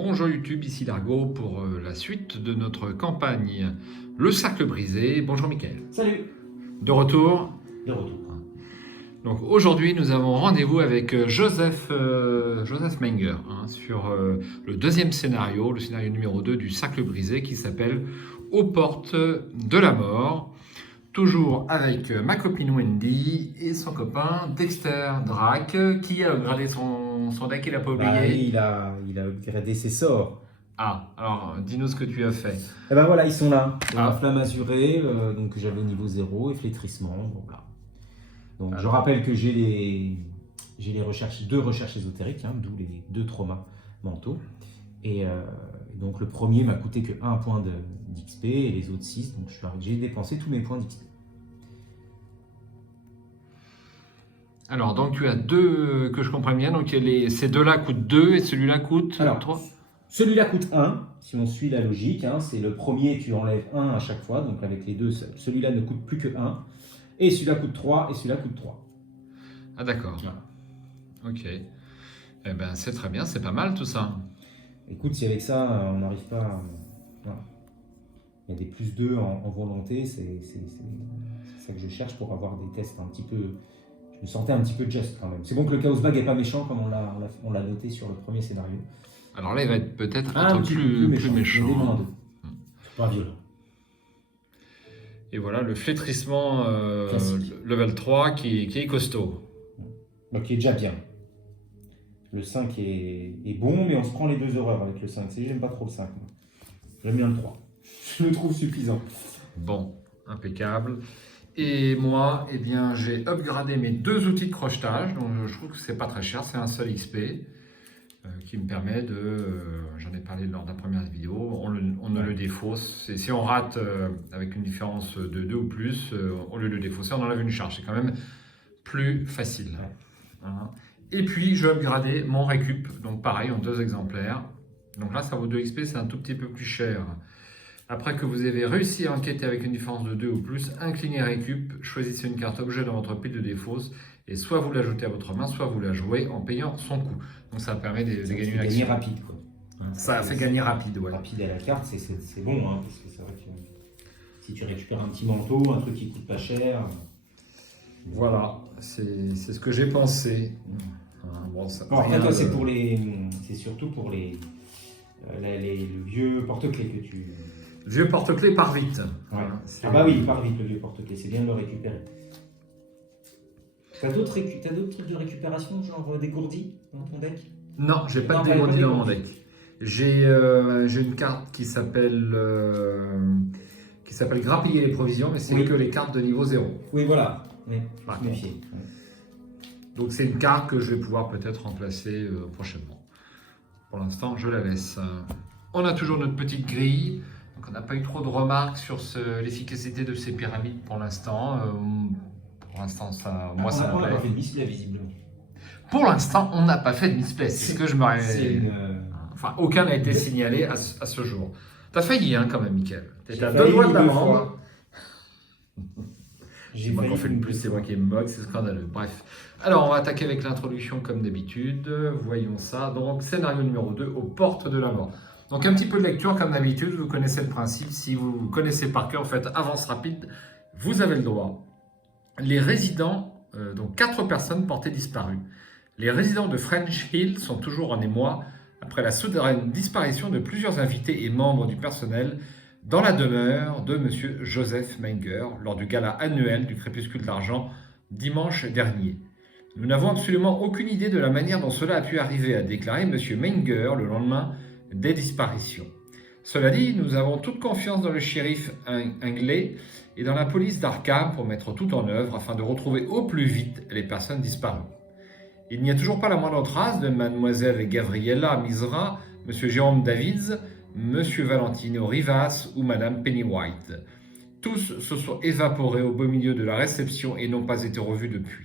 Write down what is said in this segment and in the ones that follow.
Bonjour YouTube, ici Largo pour la suite de notre campagne Le Cercle Brisé. Bonjour Mickaël. Salut. De retour. De retour. Donc aujourd'hui nous avons rendez-vous avec Joseph Menger sur le deuxième scénario, le scénario numéro 2 du Cercle Brisé qui s'appelle Aux portes de la mort. Toujours avec ma copine Wendy et son copain Dexter Drake qui a upgradé son deck, il n'a pas oublié. Il a upgradé ses sorts. Ah, alors dis-nous ce que tu as fait. Et ben voilà, ils sont là. Ah. Flamme azurée, donc j'avais niveau 0 et flétrissement. Bon, voilà. Donc je rappelle que j'ai deux recherches ésotériques, d'où les 2 traumas mentaux. Et donc le premier m'a coûté que 1 point d'XP et les autres 6, donc j'ai dépensé tous mes points d'XP. Alors, donc tu as 2, que je comprenne bien, donc ces deux-là coûtent 2 et celui-là coûte 3. Celui-là coûte 1, si on suit la logique, c'est le premier, tu enlèves 1 à chaque fois, donc avec les deux, celui-là ne coûte plus que 1, et celui-là coûte 3, et celui-là coûte 3. Ah d'accord, Voilà. Ok. Eh ben c'est très bien, c'est pas mal tout ça. Écoute, si avec ça, on n'arrive pas... Voilà. Il y a des plus 2 en volonté, c'est ça que je cherche pour avoir des tests un petit peu... Je me sentais un petit peu just quand même. C'est bon que le Chaos Bag n'est pas méchant comme on l'a noté sur le premier scénario. Alors là, il va être peut-être un petit peu plus méchant. Pas violent. Et voilà, le flétrissement level 3 qui est costaud. Donc qui est déjà bien. Le 5 est bon, mais on se prend les 2 horreurs avec le 5. J'aime pas trop le 5. J'aime bien le 3. Je le trouve suffisant. Bon, impeccable. Et moi, eh bien, j'ai upgradé mes 2 outils de crochetage. Donc, je trouve que c'est pas très cher, c'est un seul XP qui me permet de. J'en ai parlé lors de la première vidéo. On ne le défausse. Si on rate avec une différence de 2 ou plus, on le défausser, on enlève une charge. C'est quand même plus facile. Et puis, je vais upgrader mon récup. Donc, pareil, en 2 exemplaires. Donc là, ça vaut 2 XP, c'est un tout petit peu plus cher. Après que vous avez réussi à enquêter avec une différence de 2 ou plus, inclinez récup, choisissez une carte objet dans votre pile de défausse et soit vous l'ajoutez à votre main, soit vous la jouez en payant son coût. Donc ça permet de gagner une action. Rapide, quoi. Ça fait gagner rapide, ouais. Rapide à la carte, c'est bon, parce que c'est vrai que si tu récupères un petit manteau, un truc qui coûte pas cher... Voilà, c'est ce que j'ai pensé. Bon, après toi, c'est surtout pour le vieux porte-clés que tu... Le vieux porte-clés part vite. Ouais. Ah bah oui, il part vite le vieux porte-clés, c'est bien de le récupérer. T'as d'autres trucs de récupération, genre dégourdis dans ton deck? Non, j'ai pas de dégourdi dans mon deck. J'ai une carte qui s'appelle grappiller les provisions, mais c'est que les cartes de niveau 0. Oui, voilà. Oui, méfier. Donc c'est une carte que je vais pouvoir peut-être remplacer prochainement. Pour l'instant, je la laisse. On a toujours notre petite grille. Donc on n'a pas eu trop de remarques sur l'efficacité de ces pyramides pour l'instant. Pour l'instant, moi ça me plaît. On n'a pas fait de misplay visiblement. Pour l'instant, on n'a pas fait de misplay. C'est ce que je m'aurais... Enfin, aucun n'a été signalé à ce jour. T'as failli quand même, Mickaël. T'étais à 2 doigts de l'amende. J'ai moi qu'on fait le plus, c'est moi qui me moque, c'est scandaleux. Bref. Alors, on va attaquer avec l'introduction comme d'habitude. Voyons ça. Donc, scénario numéro 2, aux portes de la mort. Donc, un petit peu de lecture comme d'habitude. Vous connaissez le principe. Si vous connaissez par cœur, faites avance rapide. Vous avez le droit. Les résidents, donc 4 personnes portées disparues. Les résidents de French Hill sont toujours en émoi après la soudaine disparition de plusieurs invités et membres du personnel dans la demeure de M. Joseph Menger lors du gala annuel du Crépuscule d'Argent dimanche dernier. Nous n'avons absolument aucune idée de la manière dont cela a pu arriver, a déclaré M. Menger le lendemain des disparitions. Cela dit, nous avons toute confiance dans le shérif anglais et dans la police d'Arkham pour mettre tout en œuvre afin de retrouver au plus vite les personnes disparues. Il n'y a toujours pas la moindre trace de Mademoiselle Gabriella Misra, M. Jérôme Davids, M. Valentino Rivas ou Madame Pennywhite. Tous se sont évaporés au beau milieu de la réception et n'ont pas été revus depuis.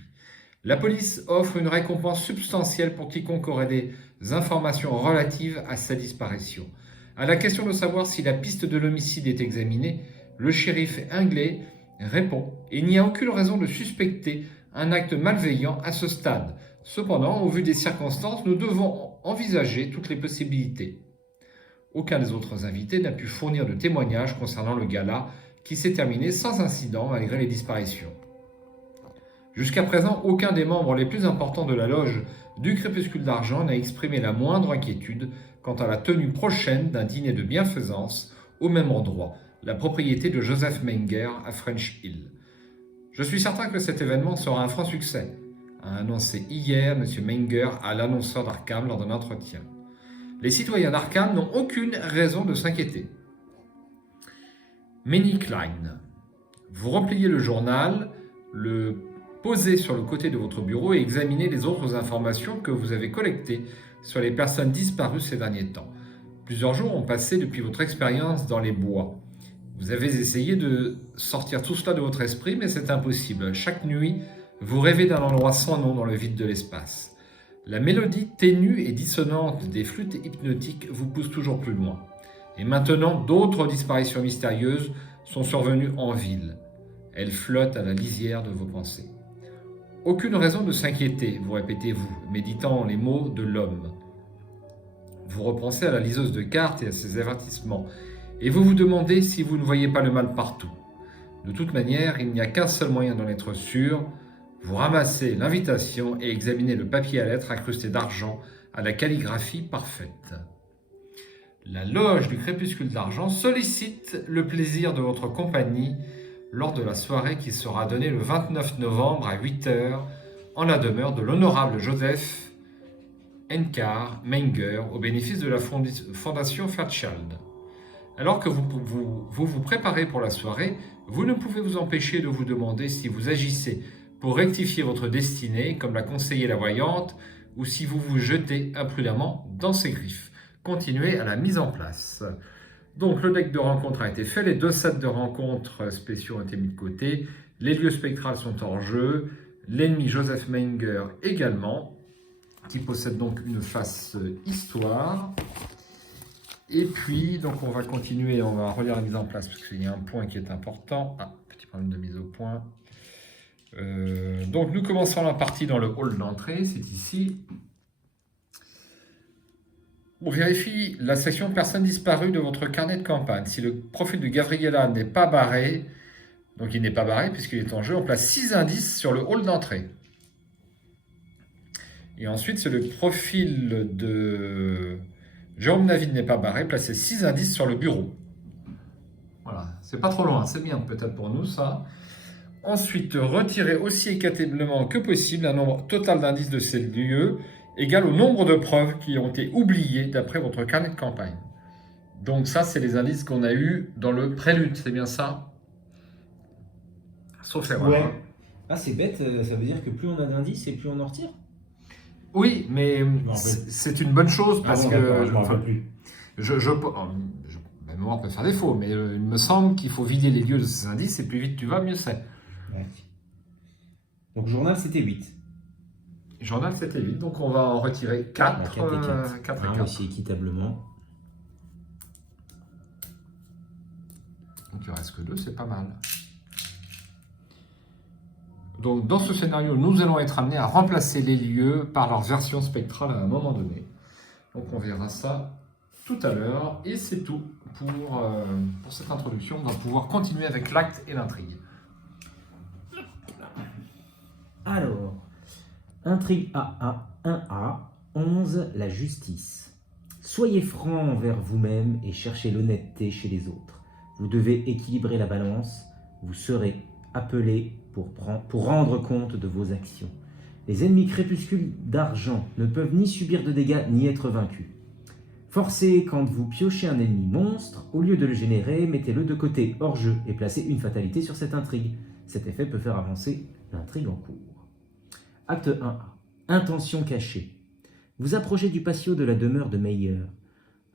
La police offre une récompense substantielle pour quiconque aurait des informations relatives à sa disparition. À la question de savoir si la piste de l'homicide est examinée, le shérif anglais répond « Il n'y a aucune raison de suspecter un acte malveillant à ce stade. Cependant, au vu des circonstances, nous devons envisager toutes les possibilités. Aucun des autres invités n'a pu fournir de témoignages concernant le gala qui s'est terminé sans incident malgré les disparitions. Jusqu'à présent, aucun des membres les plus importants de la loge du Crépuscule d'Argent n'a exprimé la moindre inquiétude quant à la tenue prochaine d'un dîner de bienfaisance au même endroit, la propriété de Joseph Menger à French Hill. Je suis certain que cet événement sera un franc succès, a annoncé hier M. Menger à l'annonceur d'Arkham lors d'un entretien. Les citoyens d'Arkham n'ont aucune raison de s'inquiéter. Manny Klein. Vous repliez le journal, le posez sur le côté de votre bureau et examinez les autres informations que vous avez collectées sur les personnes disparues ces derniers temps. Plusieurs jours ont passé depuis votre expérience dans les bois. Vous avez essayé de sortir tout cela de votre esprit, mais c'est impossible. Chaque nuit, vous rêvez d'un endroit sans nom dans le vide de l'espace. La mélodie ténue et dissonante des flûtes hypnotiques vous pousse toujours plus loin. Et maintenant, d'autres disparitions mystérieuses sont survenues en ville. Elles flottent à la lisière de vos pensées. Aucune raison de s'inquiéter, vous répétez-vous, méditant les mots de l'homme. Vous repensez à la liseuse de cartes et à ses avertissements, et vous vous demandez si vous ne voyez pas le mal partout. De toute manière, il n'y a qu'un seul moyen d'en être sûr. Vous ramassez l'invitation et examinez le papier à lettres incrusté d'argent à la calligraphie parfaite. La loge du Crépuscule d'Argent sollicite le plaisir de votre compagnie lors de la soirée qui sera donnée le 29 novembre à 8h en la demeure de l'honorable Joseph Encard Menger au bénéfice de la Fondation Fairchild. Alors que vous préparez pour la soirée, vous ne pouvez vous empêcher de vous demander si vous agissez pour rectifier votre destinée, comme l'a conseillé la voyante, ou si vous vous jetez imprudemment dans ses griffes. Continuez à la mise en place. Donc le deck de rencontre a été fait, les 2 sets de rencontres spéciaux ont été mis de côté, les lieux spectrales sont hors jeu, l'ennemi Joseph Menger également, qui possède donc une face histoire. Et puis, donc on va continuer, on va relire la mise en place, parce qu'il y a un point qui est important. Ah, petit problème de mise au point. Donc nous commençons la partie dans le hall d'entrée, c'est ici. On vérifie la section personnes disparues de votre carnet de campagne. Si le profil de Gabriella n'est pas barré, donc il n'est pas barré puisqu'il est en jeu, on place 6 indices sur le hall d'entrée. Et ensuite, si le profil de Jérôme David n'est pas barré, placez 6 indices sur le bureau. Voilà, c'est pas trop loin, c'est bien peut-être pour nous ça. Ensuite, retirez aussi équitablement que possible un nombre total d'indices de ces lieux égal au nombre de preuves qui ont été oubliées d'après votre carnet de campagne. Donc ça, c'est les indices qu'on a eus dans le prélude, c'est bien ça? Sauf erreur. Ouais. Ah, c'est bête, ça veut dire que plus on a d'indices et plus on en retire? Oui, mais c'est une bonne chose parce que... je m'en rappelle plus. Ma mémoire peut faire défaut, mais il me semble qu'il faut vider les lieux de ces indices et plus vite tu vas, mieux c'est. Ouais. Donc journal, c'était 8. Journal, c'était 8, donc on va en retirer 4. 4 et 4. Aussi équitablement. Donc il ne reste que 2, c'est pas mal. Donc dans ce scénario, nous allons être amenés à remplacer les lieux par leur version spectrale à un moment donné. Donc on verra ça tout à l'heure. Et c'est tout pour cette introduction. On va pouvoir continuer avec l'acte et l'intrigue. Alors, intrigue AA 1A 11, la justice. Soyez franc envers vous-même et cherchez l'honnêteté chez les autres. Vous devez équilibrer la balance. Vous serez appelé pour rendre compte de vos actions. Les ennemis crépuscules d'argent ne peuvent ni subir de dégâts ni être vaincus. Forcez quand vous piochez un ennemi monstre, au lieu de le générer, mettez-le de côté hors jeu et placez une fatalité sur cette intrigue. Cet effet peut faire avancer l'intrigue en cours. Acte 1A. Intention cachée. Vous approchez du patio de la demeure de Meyer.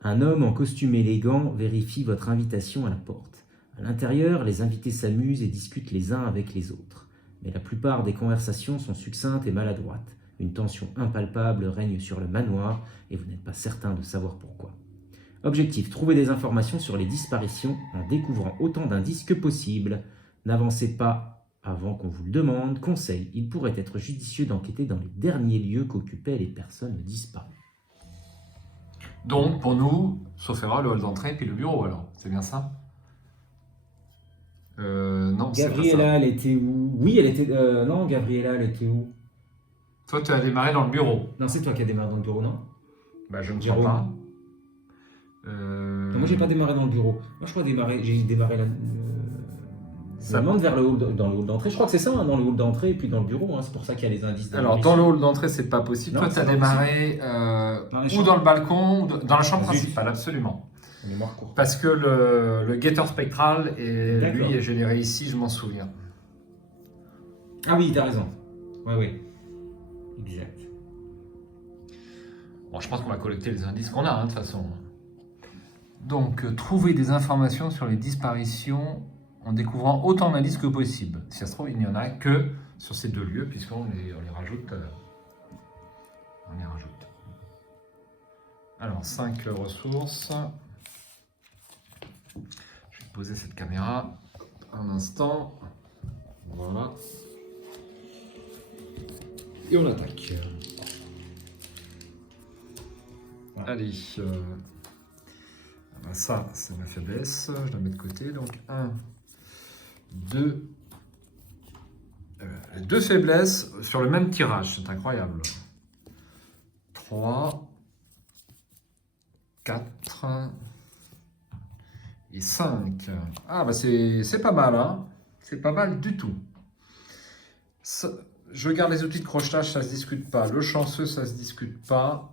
Un homme en costume élégant vérifie votre invitation à la porte. À l'intérieur, les invités s'amusent et discutent les uns avec les autres. Mais la plupart des conversations sont succinctes et maladroites. Une tension impalpable règne sur le manoir et vous n'êtes pas certain de savoir pourquoi. Objectif, trouver des informations sur les disparitions en découvrant autant d'indices que possible. N'avancez pas avant qu'on vous le demande. Conseil, il pourrait être judicieux d'enquêter dans les derniers lieux qu'occupaient les personnes disparues. Donc pour nous, Sauf erreur, le hall d'entrée, puis le bureau, alors. C'est bien ça? Non, c'est pas ça. Gabriella, elle était où? Oui, elle était. Non, Gabriella, elle était où? Toi, tu as démarré dans le bureau. Non, c'est toi qui as démarré dans le bureau, non? Bah, je ne crois Jérôme. pas. Non, moi, j'ai pas démarré dans le bureau. Moi, je crois j'ai démarré là. Ça- Ça monte vers le hall, dans le hall d'entrée. Je crois que c'est ça, hein, dans le hall d'entrée et puis dans le bureau. Hein, c'est pour ça qu'il y a les indices. Alors, dans le hall d'entrée, c'est pas possible. Non, Toi, tu c'est as pas démarré Dans les ou chambres. dans le balcon, ou dans la chambre Zut. principale, absolument. Mémoire courte. Parce que le guetteur spectral, D'accord. lui, est généré ici, je m'en souviens. Ah oui, t'as raison. Ouais, oui. Exact. Bon, je pense qu'on va collecter les indices qu'on a, hein, de toute façon. Donc, trouver des informations sur les disparitions en découvrant autant d'indices que possible. Si ça se trouve, il n'y en a que sur ces 2 lieux, puisqu'on les rajoute. On les rajoute. Alors, 5 ressources. Je vais poser cette caméra un instant. Voilà. Et on attaque. Allez. Ça, c'est ma faiblesse. Je la mets de côté. Donc, 1, 2. 2 faiblesses sur le même tirage. C'est incroyable. 3, 4 et 5. Ah, bah c'est pas mal, hein. C'est pas mal du tout. Je garde les outils de crochetage, ça se discute pas. Le chanceux, ça se discute pas.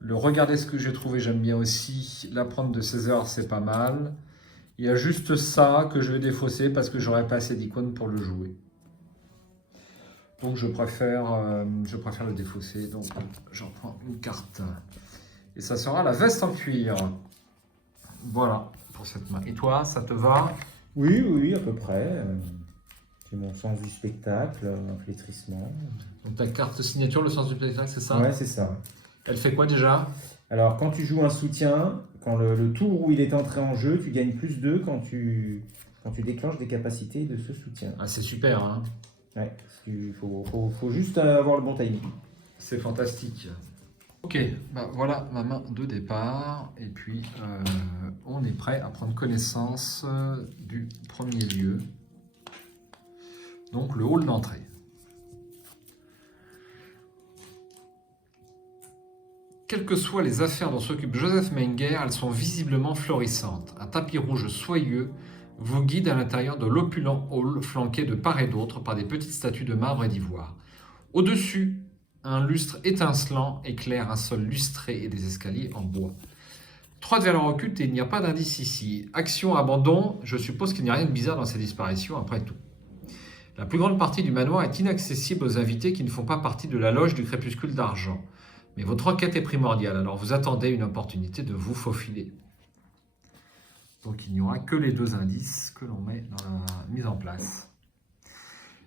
Le regarder ce que j'ai trouvé, j'aime bien aussi. L'apprendre de 16 heures, c'est pas mal. Il y a juste ça que je vais défausser parce que j'aurais pas assez d'icônes pour le jouer. Donc je préfère le défausser. Donc j'en prends une carte. Et ça sera la veste en cuir. Voilà pour cette main. Et toi, ça te va? Oui, oui, à peu près. C'est mon sens du spectacle, un flétrissement. Donc ta carte signature, le sens du spectacle, c'est ça? Ouais, c'est ça. Elle fait quoi déjà? Alors, quand tu joues un soutien, quand le tour où il est entré en jeu, tu gagnes plus 2 quand tu déclenches des capacités de ce soutien. Ah, c'est super, hein? Ouais, il faut juste avoir le bon timing. C'est fantastique. Ok, bah voilà ma main de départ. Et puis, on est prêt à prendre connaissance du premier lieu. Donc, le hall d'entrée. Quelles que soient les affaires dont s'occupe Joseph Menger, elles sont visiblement florissantes. Un tapis rouge soyeux vous guide à l'intérieur de l'opulent hall flanqué de part et d'autre par des petites statues de marbre et d'ivoire. Au-dessus, un lustre étincelant éclaire un sol lustré et des escaliers en bois. 3 de valeur occulte et il n'y a pas d'indice ici. Action, abandon, je suppose qu'il n'y a rien de bizarre dans ces disparitions après tout. La plus grande partie du manoir est inaccessible aux invités qui ne font pas partie de la loge du crépuscule d'argent. Mais votre enquête est primordiale, alors vous attendez une opportunité de vous faufiler. Donc il n'y aura que les 2 indices que l'on met dans la mise en place.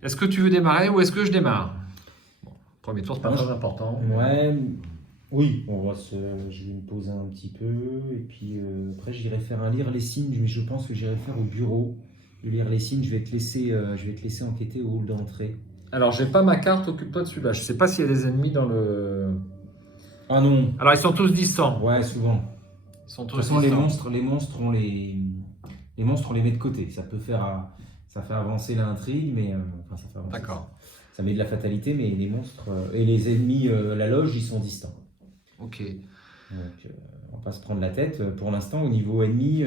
Est-ce que tu veux démarrer ou est-ce que je démarre? Bon, premier tour, c'est pas très important. Ouais, oui, je vais me poser un petit peu. Et puis après, j'irai faire lire les signes, mais je pense que j'irai faire au bureau. De lire les signes, je vais te laisser enquêter au hall d'entrée. Alors, j'ai pas ma carte, occupe-toi de celui-là. Je sais pas s'il y a des ennemis dans le... Ah non. Alors, ils sont tous distants. Ouais, souvent. Ils sont De tous toute façon, distants. les monstres, on les met de côté. Ça fait avancer l'intrigue, mais ça fait avancer. D'accord. Ça met de la fatalité, mais les monstres et les ennemis, la loge, ils sont distants. Ok. Donc, on va pas se prendre la tête. Pour l'instant, au niveau ennemi,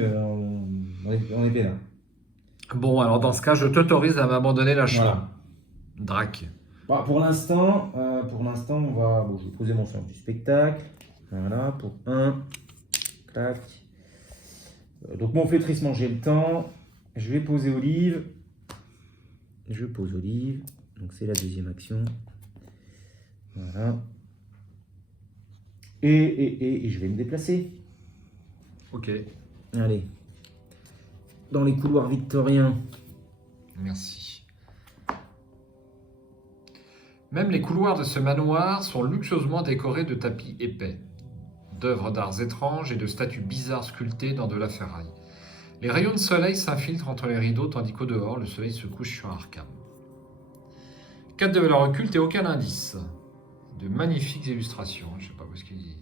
on est bien. Bon, alors dans ce cas, je t'autorise à m'abandonner la chambre. Voilà. Drac. Bah, pour l'instant, je vais poser mon sens du spectacle. Voilà, pour 1. Clac. Donc, mon flétrissement, j'ai le temps. Je vais poser Olive. Je pose Olive. Donc, c'est la deuxième action. Voilà. Et je vais me déplacer. Ok. Allez. Dans les couloirs victoriens. Merci. Même les couloirs de ce manoir sont luxueusement décorés de tapis épais, d'œuvres d'arts étranges et de statues bizarres sculptées dans de la ferraille. Les rayons de soleil s'infiltrent entre les rideaux tandis qu'au dehors, le soleil se couche sur Arkham. 4 de valeur occulte et aucun indice. De magnifiques illustrations. Je sais pas où est-ce qu'il est.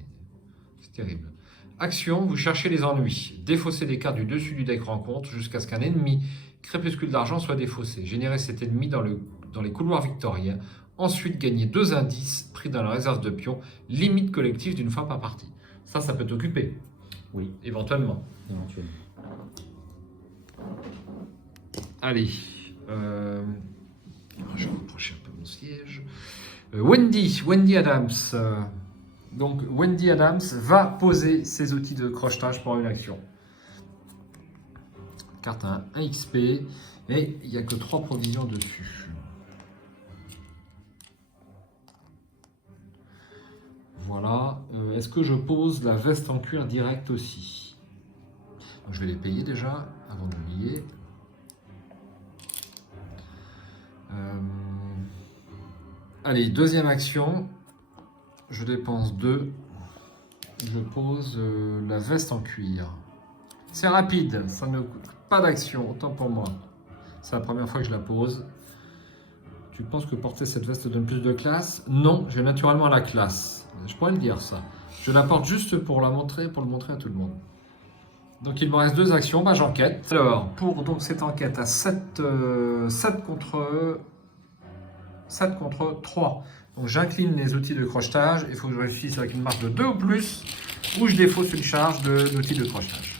C'est terrible. Action, vous cherchez les ennuis. Défaussez les cartes du dessus du deck rencontre jusqu'à ce qu'un ennemi crépuscule d'argent soit défaussé. Générez cet ennemi dans les couloirs victoriens. Ensuite, gagnez 2 indices pris dans la réserve de pions, limite collective d'une fois par partie. Ça peut t'occuper, Oui, éventuellement. éventuellement. Allez, je vais approcher un peu mon siège. Wendy Adams. Donc, Wendy Adams va poser ses outils de crochetage pour une action. Carte à 1 XP et il n'y a que 3 provisions dessus. Voilà. Est-ce que je pose la veste en cuir direct aussi? Je vais les payer déjà avant de l'oublier. Allez, deuxième action. Je dépense 2. Je pose la veste en cuir. C'est rapide, ça ne coûte pas d'action, autant pour moi. C'est la première fois que je la pose. Tu penses que porter cette veste donne plus de classe? Non, j'ai naturellement la classe. Je pourrais le dire ça. Je la porte juste pour le montrer à tout le monde. Donc il me reste 2 actions, bah, j'enquête. Alors, pour donc, cette enquête à 7 contre 3. Donc j'incline les outils de crochetage. Il faut que je réussisse avec une marge de 2 ou plus, ou je défausse une charge d'outils de crochetage.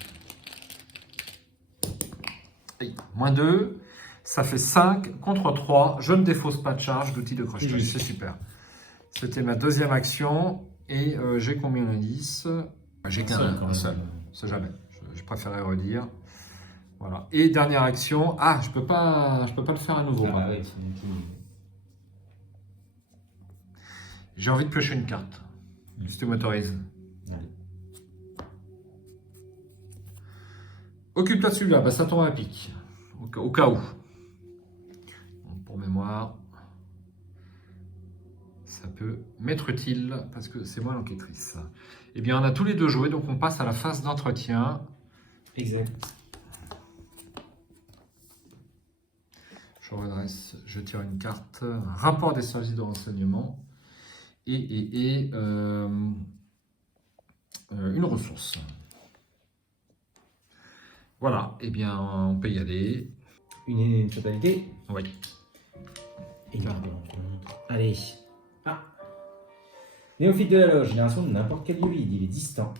Et, moins 2, ça fait 5 contre 3. Je ne défausse pas de charge d'outils de crochetage. C'est super. C'était ma deuxième action. Et j'ai combien d'indices? J'ai qu'un seul. C'est jamais. Je préférais redire. Voilà. Et dernière action. Ah, je peux pas le faire à nouveau. Ah, ouais, J'ai envie de piocher une carte. Si tu m'autorises. allez. Occupe-toi de celui-là. Bah, ça tombe à pic. Au cas où. Donc, pour mémoire. Ça peut m'être utile parce que c'est moi l'enquêtrice. Eh bien, on a tous les 2 joué, donc on passe à la phase d'entretien. Exact. Je redresse, je tire une carte, un rapport des services de renseignement et une ressource. Voilà, eh bien, on peut y aller. Une fatalité. Oui. Et une carte de rencontre. Allez. Ah. Néophyte de la loge, génération de n'importe quel lieu vide, il est distant.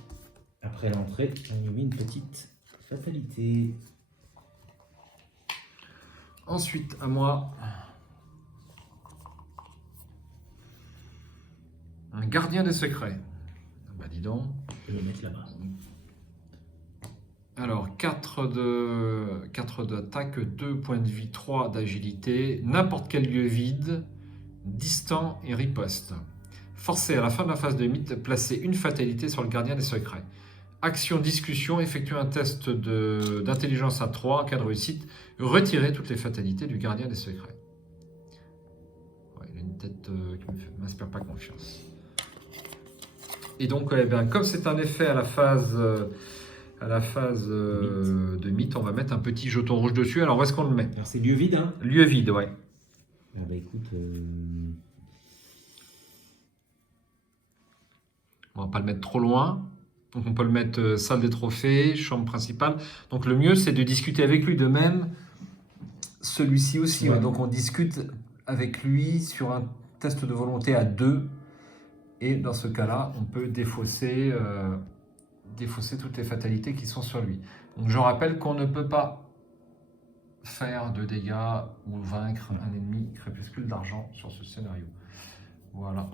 Après l'entrée, on y met une petite fatalité. Ensuite, à moi. Un gardien des secrets. Bah dis donc. Je vais le mettre là-bas. Alors, 4 d'attaque, 2 points de vie, 3 d'agilité, n'importe quel lieu vide, distant et riposte. Forcé à la fin de la phase de mythe, placer une fatalité sur le gardien des secrets. Action, discussion, effectuer un test d'intelligence à 3, en cas de réussite, retirer toutes les fatalités du gardien des secrets. Ouais, il a une tête qui ne m'inspire pas confiance. Et donc, eh bien, comme c'est un effet à la phase... de mythe, on va mettre un petit jeton rouge dessus. Alors, où est-ce qu'on le met? Alors c'est lieu vide, hein? Lieu vide, ouais. Ah bah écoute... On va pas le mettre trop loin. Donc, on peut le mettre salle des trophées, chambre principale. Donc, le mieux, c'est de discuter avec lui. De même, celui-ci aussi. Ouais. Ouais. Donc, on discute avec lui sur un test de volonté à 2. Et dans ce cas-là, on peut défausser toutes les fatalités qui sont sur lui. Donc je rappelle qu'on ne peut pas faire de dégâts ou vaincre un ennemi crépuscule d'argent sur ce scénario. Voilà.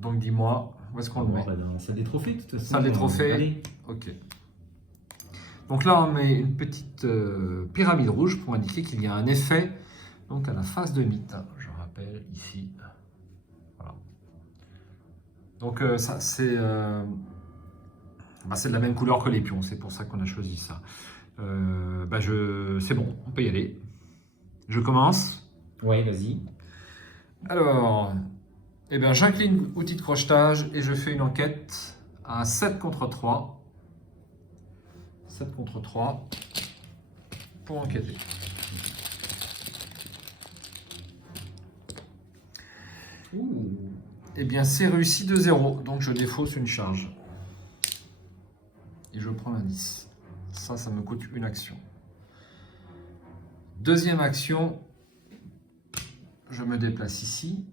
Donc dis-moi, où est-ce qu'on le met? Dans la salle des trophées, de toute façon. Salle des trophées. Allez. Ok. Donc là, on met une petite pyramide rouge pour indiquer qu'il y a un effet donc à la phase de mythe. Je rappelle ici. Voilà. Donc ça, c'est... c'est de la même couleur que les pions, c'est pour ça qu'on a choisi ça. C'est bon, on peut y aller. Je commence. Ouais, vas-y. Alors, eh bien, j'incline outil de crochetage et je fais une enquête à 7 contre 3. 7 contre 3 pour enquêter. Ouh. Eh bien, c'est réussi de 0, donc je défausse une charge. et je prends l'indice. Ça me coûte une action. Deuxième action, je me déplace ici.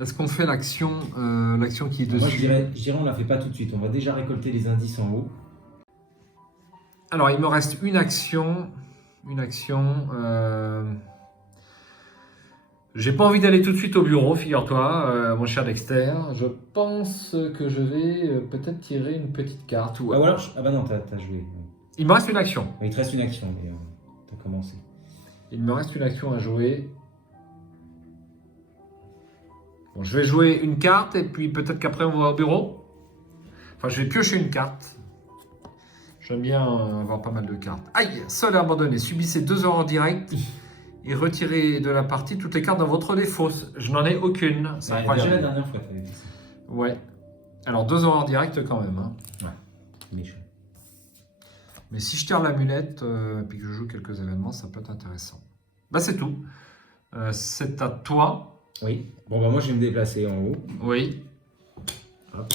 Est-ce qu'on fait l'action qui est dessus? Moi, je dirais, on ne la fait pas tout de suite. On va déjà récolter les indices en haut. Alors, il me reste une action. J'ai pas envie d'aller tout de suite au bureau, figure-toi, mon cher Dexter. Je pense que je vais peut-être tirer une petite carte. Ah, ou alors, ah bah non, t'as joué. Il me reste une action. Il te reste une action, mais t'as commencé. Il me reste une action à jouer. Bon, je vais jouer une carte et puis peut-être qu'après on va au bureau. Enfin, je vais piocher une carte. J'aime bien avoir pas mal de cartes. Aïe, seul abandonné. Subissez 2 heures en direct et retirez de la partie toutes les cartes dans votre défaut. Je n'en ai aucune. C'est incroyable. Déjà la dernière fois, t'avais dit ça. Ouais. Alors 2 heures en direct quand même. Hein. Ouais, méchant. Mais si je tire l'amulette et puis que je joue quelques événements, ça peut être intéressant. Bah c'est tout. C'est à toi. Oui. Bon, bah moi, je vais me déplacer en haut. Oui. Hop.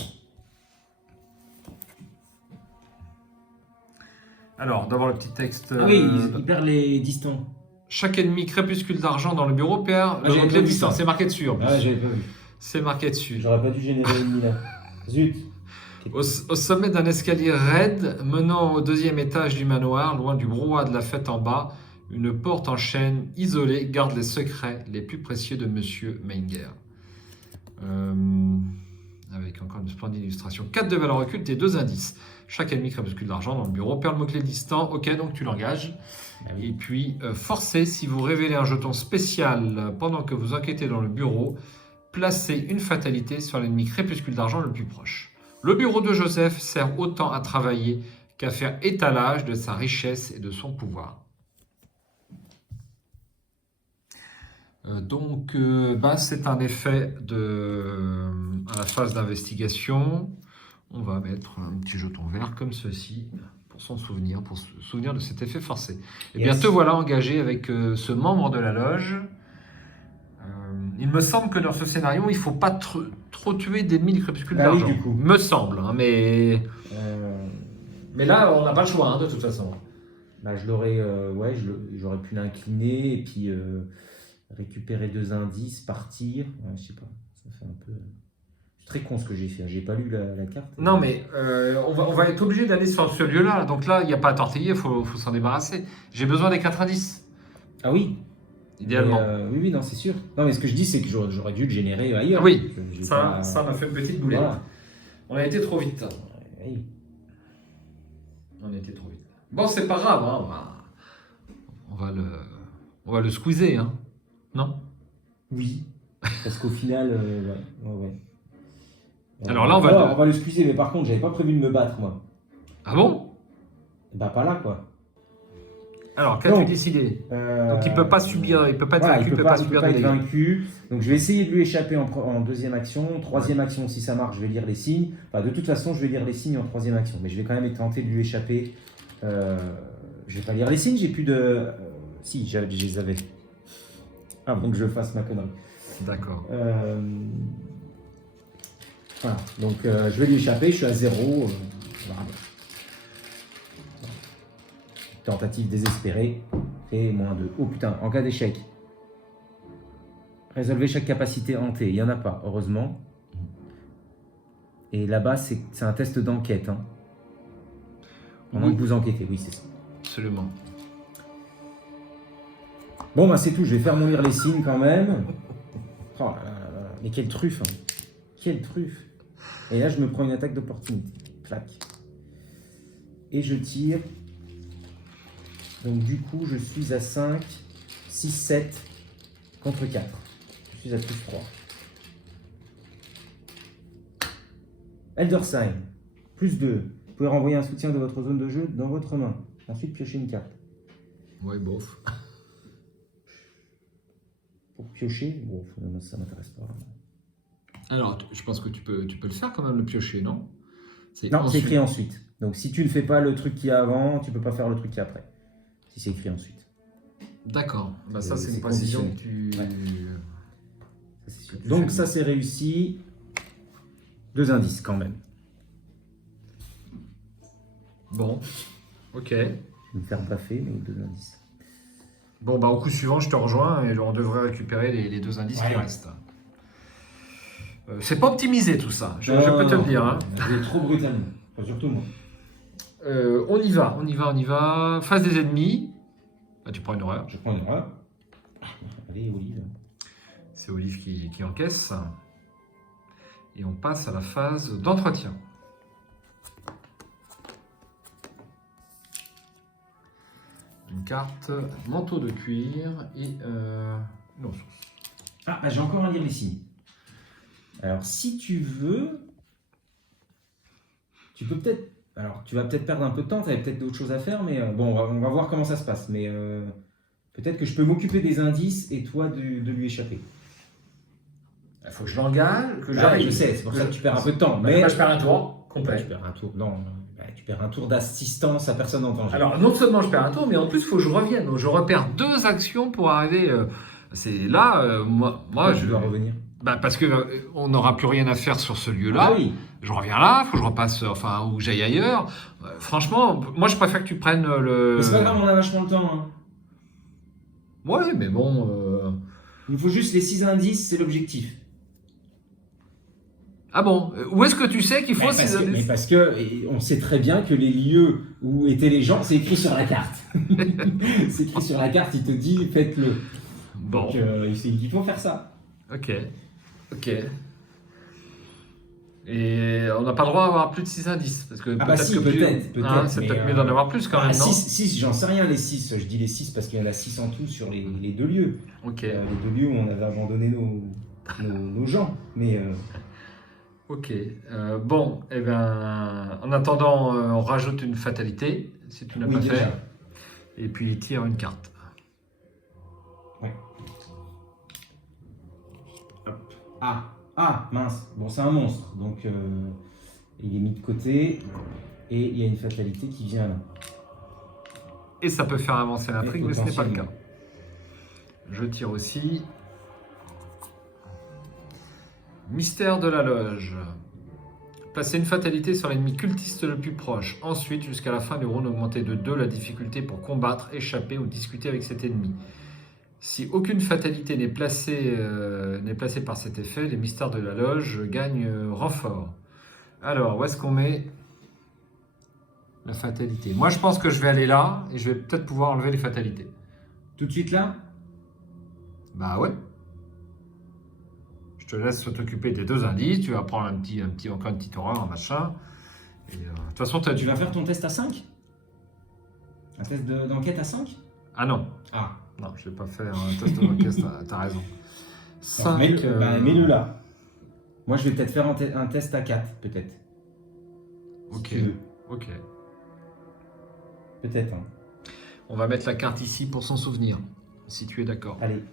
Alors, d'abord le petit texte. Ah oui, il perd les distants. Chaque ennemi crépuscule d'argent dans le bureau perd le j'avais mot-clé pas vu distance. ça. C'est marqué dessus en plus. Ah, j'avais pas vu. C'est marqué dessus. J'aurais pas dû générer une là. Zut. Au sommet d'un escalier raide menant au 2e étage du manoir, loin du brouhaha de la fête en bas, une porte en chêne isolée garde les secrets les plus précieux de Monsieur Menger. Avec encore une splendide illustration. 4 de valeur occulte et 2 indices. Chaque ennemi crépuscule d'argent dans le bureau perd le mot-clé distant. Ok, donc tu l'engages. Ah oui. Et puis, forcez, si vous révélez un jeton spécial pendant que vous enquêtez dans le bureau, placez une fatalité sur l'ennemi crépuscule d'argent le plus proche. Le bureau de Joseph sert autant à travailler qu'à faire étalage de sa richesse et de son pouvoir. Donc, c'est un effet à la phase d'investigation. On va mettre un petit jeton vert comme ceci pour s'en souvenir, pour se souvenir de cet effet forcé. Et bien, te voilà engagé avec ce membre de la loge. Il me semble que dans ce scénario, il ne faut pas trop tuer des mille crépuscules d'argent. Oui, du coup. Me semble, hein, mais là, on n'a pas le choix, hein, de toute façon. Bah, j'aurais pu l'incliner et puis récupérer 2 indices, partir. Ouais, je sais pas, ça fait un peu... C'est très con ce que j'ai fait, j'ai pas lu la carte. Non, mais on va être obligé d'aller sur ce lieu-là. Donc là, il n'y a pas à tortiller, il faut s'en débarrasser. J'ai besoin des 4 indices. Ah oui. Idéalement. Oui, non, c'est sûr. Non, mais ce que je dis, c'est que j'aurais dû le générer ailleurs. Oui, ça m'a fait une petite boulette. Voilà. On a été trop vite. Oui. On a été trop vite. Bon, c'est pas grave, hein, on va le squeezer, hein. Non? Oui. Parce qu'au final, ouais. Alors là, on va le squeezer, mais par contre, j'avais pas prévu de me battre, moi. Ah bon? Bah, pas là, quoi. Alors, qu'as-tu décidé? Donc, il peut pas subir, il peut pas être vaincu, il peut pas subir être des dégâts. vaincu. Donc, je vais essayer de lui échapper en 2e action. 3e action, si ça marche, je vais lire les signes. Enfin, de toute façon, je vais lire les signes en 3e action. Mais je vais quand même tenter de lui échapper. Je vais pas lire les signes, j'ai plus de... Si, je les avais. Avant que je fasse ma connerie. D'accord. Voilà, donc je vais lui échapper, je suis à 0. Voilà. Tentative désespérée, et -2. Oh putain, en cas d'échec, résolvez chaque capacité hantée. Il n'y en a pas, heureusement. Et là-bas, c'est un test d'enquête. Hein. Pendant que vous enquêtez, oui, c'est ça. Absolument. Bon, bah c'est tout, je vais faire lire les signes quand même. Oh là là, mais quelle truffe, hein. Quelle truffe. Et là, je me prends une attaque d'opportunité. Clac. Et je tire. Donc du coup, je suis à 5, 6, 7 contre 4. Je suis à plus 3. Elder Sign, plus 2. Vous pouvez renvoyer un soutien de votre zone de jeu dans votre main. Ensuite, piocher une carte. Ouais, bof. Pour piocher, bon, ça ne m'intéresse pas vraiment. Alors, je pense que tu peux le faire quand même, le piocher, non? Non, c'est écrit ensuite. Donc si tu ne fais pas le truc qui est avant, tu ne peux pas faire le truc qui est après. Si c'est écrit ensuite. D'accord. Bah, ça, c'est une précision que tu... Ouais. c'est sûr. Donc ça c'est réussi. 2 indices quand même. Bon, ok. Me faire baffer, mais 2 indices. Bon, bah au coup suivant, je te rejoins et on devrait récupérer les 2 indices qui restent. C'est pas optimisé tout ça, je peux te le dire. Hein. Vous êtes trop brutalement, enfin, surtout moi. On y va. Face des ennemis. Ah, tu prends une horreur. Je prends une erreur. Allez, Olive. C'est Olive qui encaisse. Et on passe à la phase d'entretien. Une carte, manteau de cuir et une ressource. Ah, bah, j'ai encore à lire les signes. Alors, si tu veux, tu peux peut-être... Alors, tu vas peut-être perdre un peu de temps, tu avais peut-être d'autres choses à faire, mais bon, on va voir comment ça se passe. Mais peut-être que je peux m'occuper des indices et toi de lui échapper. Il faut que je l'engage, que Ah, j'arrive. je sais, c'est pour ça que tu perds un peu de temps. Mais Mais je perds un tour tu complet. perds un tour. Non, tu perds un tour d'assistance à personne en danger. Alors, non seulement je perds un tour, mais en plus, il faut que je revienne. Donc, je repère 2 actions pour arriver. C'est là, moi je dois revenir. Bah, parce que on n'aura plus rien à faire sur ce lieu-là. Ah oui. Je reviens là, il faut que je repasse, enfin, ou que j'aille ailleurs. Franchement, moi, je préfère que tu prennes le. Mais c'est pas grave, on a vachement le temps. Hein. Ouais, mais bon. Il faut juste les 6 indices, c'est l'objectif. Ah bon, où est-ce que tu sais qu'il faut ces Mais indices? parce que on sait très bien que les lieux où étaient les gens, c'est écrit sur la carte. C'est écrit sur la carte, il te dit faites-le. Bon. Donc il faut faire ça. Ok. Et on n'a pas le droit d'avoir plus de 6 indices. Parce que Ah bah si, que plus- peut-être. Hein, c'est peut-être mieux d'en avoir plus quand même, non? 6, j'en sais rien les 6. Je dis les 6 parce qu'il y en a 6 en tout sur les 2 lieux. Ok. Les 2 lieux où on avait abandonné nos gens. Mais Ok. Bon, eh bien, en attendant, on rajoute une fatalité, si tu n'as oui, pas déjà. fait. Et puis, tire une carte. Ouais. Hop. Ah, mince. Bon, c'est un monstre. Donc, il est mis de côté. Et il y a une fatalité qui vient là. Et ça peut faire avancer l'intrigue, mais ce n'est pas le cas. Potentiellement. Je tire aussi. Mystère de la loge. Placez une fatalité sur l'ennemi cultiste le plus proche. Ensuite, jusqu'à la fin du round, augmentez de 2 la difficulté pour combattre, échapper ou discuter avec cet ennemi. Si aucune fatalité n'est placée par cet effet, les mystères de la loge gagnent renfort. Alors, où est-ce qu'on met la fatalité? Moi, je pense que je vais aller là et je vais peut-être pouvoir enlever les fatalités. Tout de suite là? Bah ouais. Je te laisse t'occuper des 2 indices. Tu vas prendre encore une petite horreur, un machin. Et, de toute façon, Tu vas faire ton test à 5? Un test d'enquête à 5? Ah non. Ah. Non, je vais pas faire un test d'enquête, t'as raison. 5, Mets-le là. Moi, je vais peut-être faire un test à 4, peut-être. Ok. Si tu veux. Ok. Peut-être. Hein. On va mettre la carte ici pour s'en souvenir, si tu es d'accord. Allez.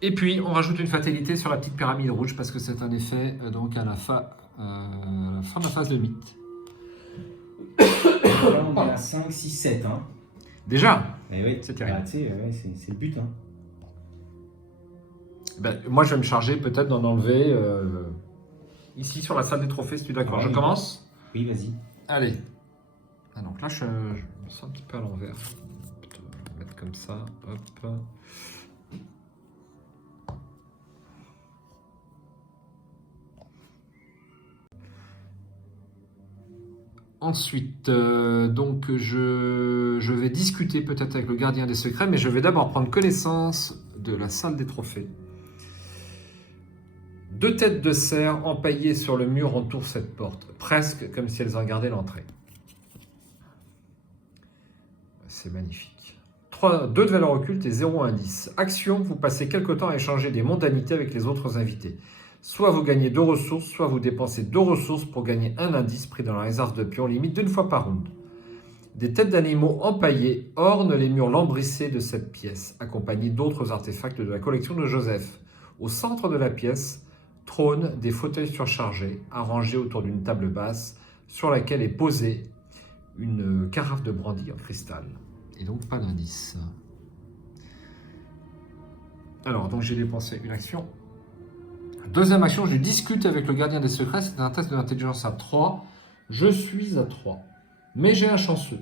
Et puis, on rajoute une fatalité sur la petite pyramide rouge parce que c'est un effet donc à la fin de la phase de mythe. Là, on est à 5, 6, 7. Hein. Déjà. Mais oui, C'est terrible. Ah, tu sais, ouais, c'est le but. Hein. Ben, moi, je vais me charger peut-être d'en enlever ici sur la salle des trophées, si tu es d'accord. Ah, Je oui. commence. Oui, vas-y. Allez. Ah, donc là, je me sens un petit peu à l'envers. Je vais plutôt mettre comme ça. Hop. Ensuite, donc je vais discuter peut-être avec le gardien des secrets, mais je vais d'abord prendre connaissance de la salle des trophées. 2 têtes de cerf empaillées sur le mur entourent cette porte, presque comme si elles en gardaient l'entrée. C'est magnifique. 2 de valeur occulte et 0 indice. Action, vous passez quelque temps à échanger des mondanités avec les autres invités. Soit vous gagnez 2 ressources, soit vous dépensez 2 ressources pour gagner un indice pris dans la réserve de pions, limite d'1 fois par round. Des têtes d'animaux empaillées ornent les murs lambrissés de cette pièce, accompagnés d'autres artefacts de la collection de Joseph. Au centre de la pièce trônent des fauteuils surchargés, arrangés autour d'une table basse, sur laquelle est posée une carafe de brandy en cristal. Et donc pas d'indice. Alors, donc j'ai dépensé une action. Deuxième action, je discute avec le gardien des secrets. C'est un test de l'intelligence à 3. Je suis à 3. Mais j'ai un chanceux.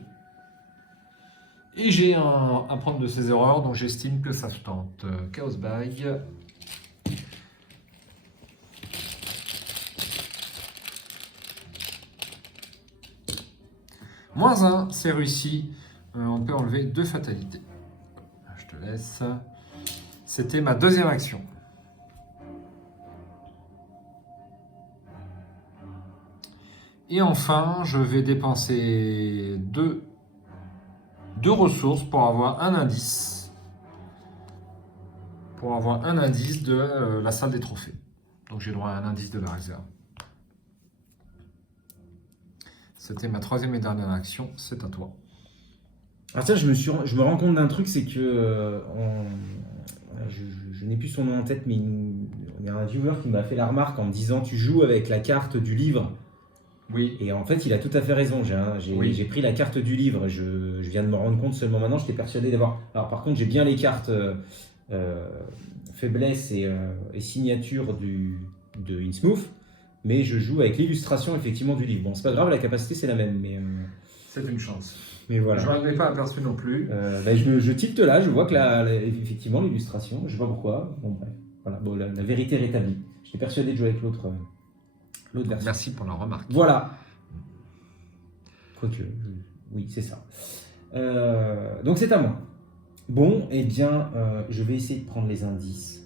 Et j'ai à prendre de ses erreurs, donc j'estime que ça se tente. Chaos Bag. -1, c'est réussi. On peut enlever 2 fatalités. Je te laisse. C'était ma deuxième action. Et enfin, je vais dépenser deux ressources pour avoir un indice. Pour avoir un indice de la salle des trophées. Donc j'ai droit à un indice de la réserve. C'était ma troisième et dernière action, c'est à toi. Alors ça, je me rends compte d'un truc, c'est que je n'ai plus son nom en tête, mais il y a un viewer qui m'a fait la remarque en me disant tu joues avec la carte du livre. Oui. Et en fait, il a tout à fait raison. J'ai pris la carte du livre. Je viens de me rendre compte seulement maintenant. J'étais persuadé d'avoir. Alors par contre, j'ai bien les cartes faiblesse et signature de Innsmouth, mais je joue avec l'illustration effectivement du livre. Bon, c'est pas grave, la capacité c'est la même, mais C'est une chance. mais voilà. Je ne l'avais pas aperçu non plus. Je tilte là, je vois que effectivement l'illustration, je sais pas pourquoi. Bon bref, voilà. Bon, la vérité est rétablie. J'étais persuadé de jouer avec l'autre version. Merci pour la remarque. Voilà. Quoique, oui, c'est ça. Donc c'est à moi. Bon, eh bien, je vais essayer de prendre les indices.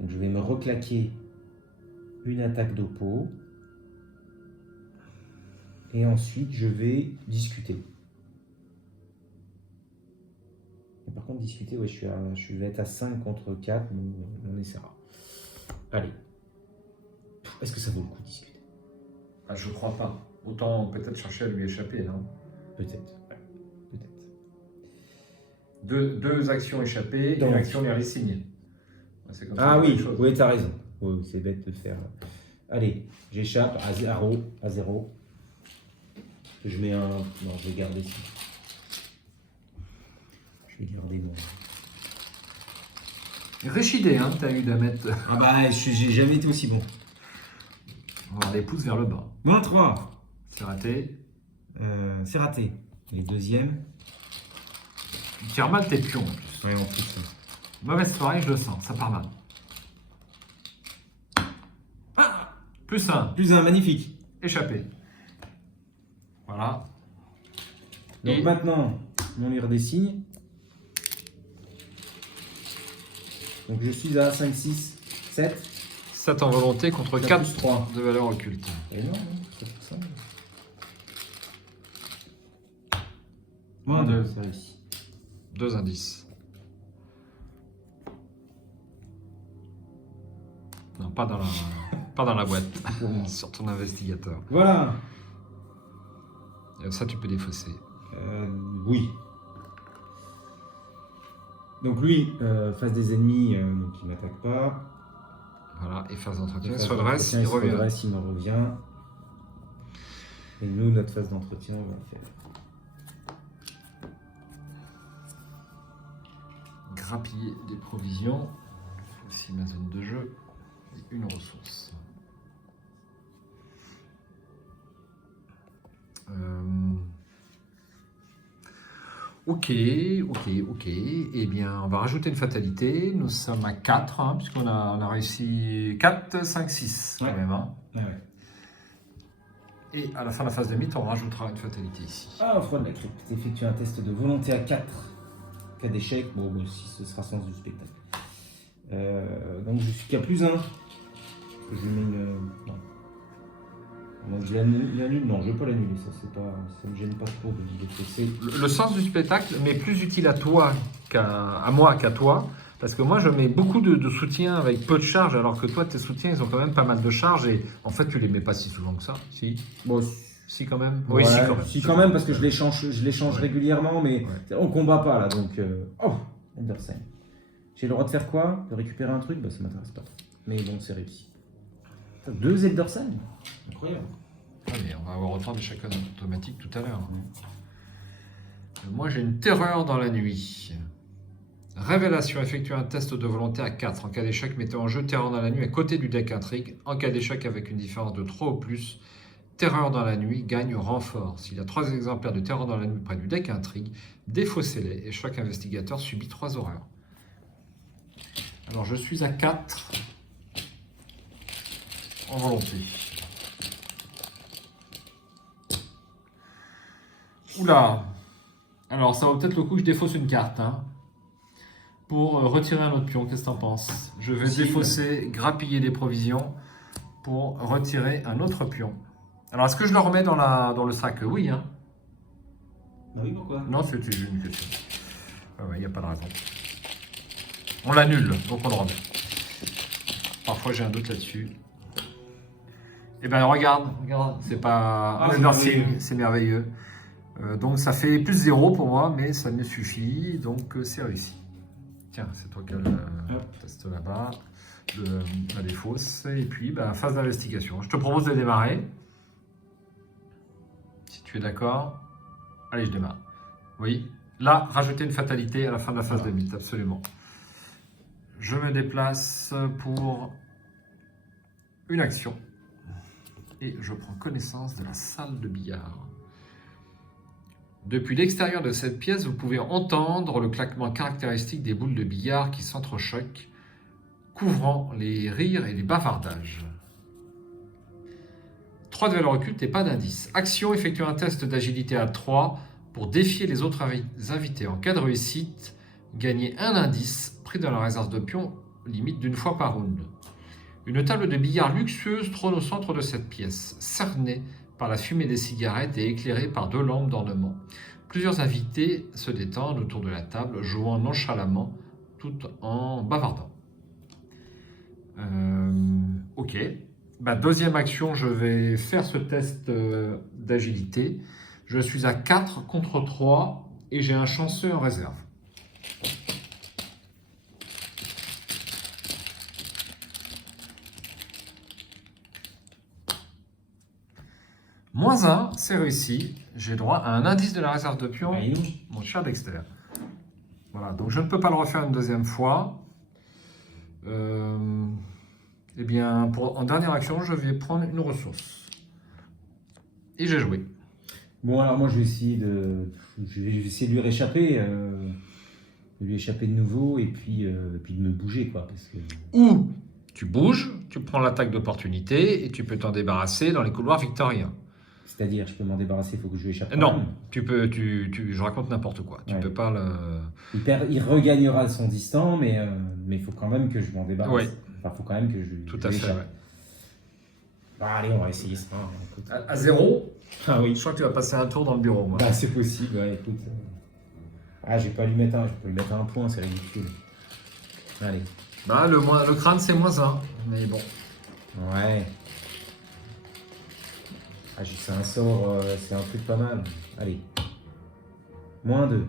Donc je vais me reclaquer une attaque d'oppo. Et ensuite, je vais discuter. Et par contre, discuter, ouais, je vais être à 5 contre 4, mais on essaiera. Allez. Est-ce que ça vaut le coup de discuter? Je crois pas. Autant peut-être chercher à lui échapper, non? Peut-être. Ouais. Peut-être. Deux actions échappées et une action les signer. C'est comme ça. Ah oui, oui, t'as raison. Oui, c'est bête de faire. Allez, j'échappe à 0. Je mets un. Non, je vais garder ça. Je vais garder mon. Réchidé, hein, t'as eu d'à mettre. Ah bah, j'ai jamais été aussi bon. On va les pouces vers le bas. Moins 3. C'est raté. C'est raté. Les deuxièmes. Tu tires mal tes pions en plus. Ouais, en plus. Mauvaise soirée, je le sens, ça part mal. Plus 1. Plus un, magnifique. Échappé. Voilà. Donc maintenant, on lui redessine. Donc je suis à 5, 6, 7. 7 en volonté contre 4 4 plus 3. de valeur occulte. Et non, c'est pour ça. Moins 2, c'est réussi. 2 indices. Non, pas dans la boîte. Sur ton investigateur. Voilà. Ça, tu peux défausser. Oui. Donc lui, face des ennemis, donc il m'attaque pas. Voilà, et phase d'entretien. Il Sur le reste, il revient. Sur le reste, il me revient. Et nous, notre phase d'entretien, on va faire. Grappiller des provisions. Voici ma zone de jeu. Et une ressource. Ok. Eh bien, on va rajouter une fatalité. Nous sommes à 4, hein, puisqu'on a réussi 4, 5, 6 quand même. Hein. Ouais. Et à la fin de la phase de mythe, on rajoutera une fatalité ici. Ah, froid de la crypte. Effectue un test de volonté à 4. Cas d'échec, bon, aussi, ce sera sens du spectacle. Donc je suis qu'à plus 1. Je mets une. Non. Donc je l'annule. Non, je ne veux pas l'annuler, ça me gêne pas trop de fausser. Le sens du spectacle m'est plus utile à toi à moi qu'à toi, parce que moi je mets beaucoup de soutien avec peu de charge, alors que toi tes soutiens ils ont quand même pas mal de charge et en fait tu les mets pas si souvent que ça. Si. Bon, si quand même. Ouais, Oui, si quand même. Si quand même, parce que je l'échange régulièrement, mais on combat pas là, donc. Oh, Endersign. J'ai le droit de faire quoi? De récupérer un truc? Bah ça m'intéresse pas. Mais bon, c'est réussi. 2 Endersign? Incroyable. Ah, mais on va avoir autant d'échecs automatiques tout à l'heure. Moi j'ai une terreur dans la nuit. Révélation, effectuez un test de volonté à 4. En cas d'échec, mettez en jeu Terreur dans la nuit à côté du deck intrigue. En cas d'échec avec une différence de 3 ou plus, Terreur dans la nuit gagne renfort. S'il y a 3 exemplaires de Terreur dans la nuit près du deck intrigue, défaussez-les et chaque investigateur subit 3 horreurs. Alors je suis à 4 en volonté. Oula! Alors ça vaut peut-être le coup que je défausse une carte. Hein, pour retirer un autre pion. Qu'est-ce que t'en penses? Je vais défausser, grappiller des provisions pour retirer un autre pion. Alors, est-ce que je le remets dans le sac? Oui, hein. Bah oui, pourquoi? Non, c'était une question. Il n'y a pas de raison. On l'annule, donc on le remet. Parfois, j'ai un doute là-dessus. Eh bien, regarde, c'est pas un signe, c'est merveilleux. Donc, ça fait plus 0 pour moi, mais ça me suffit, donc c'est réussi. Tiens, c'est toi qui as le test là-bas, la défausse, et puis phase d'investigation. Je te propose de démarrer, si tu es d'accord. Allez, je démarre. Oui, là, rajouter une fatalité à la fin de la phase de mythe, absolument. Je me déplace pour une action, et je prends connaissance de la salle de billard. Depuis l'extérieur de cette pièce, vous pouvez entendre le claquement caractéristique des boules de billard qui s'entrechoquent, couvrant les rires et les bavardages. 3 de valeur occulte et pas d'indice. Action, effectuer un test d'agilité à 3 pour défier les autres invités. En cas de réussite, gagnez un indice pris dans la réserve de pions, limite d'une fois par round. Une table de billard luxueuse trône au centre de cette pièce, cernée par la fumée des cigarettes et éclairée par 2 lampes d'ornement. Plusieurs invités se détendent autour de la table, jouant nonchalamment, tout en bavardant. Ok. Deuxième action, je vais faire ce test d'agilité. Je suis à 4 contre 3 et j'ai un chanceux en réserve. Moins 1, c'est réussi. J'ai droit à un indice de la réserve de pion, mon cher Dexter. Voilà, donc je ne peux pas le refaire une deuxième fois. Eh bien, en dernière action, je vais prendre une ressource. Et j'ai joué. Bon, alors moi, je vais essayer de lui réchapper. De lui échapper de nouveau et puis de me bouger, quoi. Parce que... Ou tu bouges, tu prends l'attaque d'opportunité et tu peux t'en débarrasser dans les couloirs victoriens. C'est-à-dire, je peux m'en débarrasser, il faut que je lui échappe. Non, je raconte n'importe quoi. Tu peux pas le... Il regagnera son distant, mais il faut quand même que je m'en débarrasse. Ouais. Enfin, il faut quand même que je Tout à fait, ouais. Allez, on va essayer ça. À 0 Ah oui. Je crois que tu vas passer un tour dans le bureau, moi. C'est possible, ouais, écoute. Je vais pas lui mettre je peux lui mettre un point, c'est ridicule. Allez. Le crâne, c'est moins 1, mais bon. Ouais. C'est un sort, c'est un truc pas mal. Allez. Moins 2.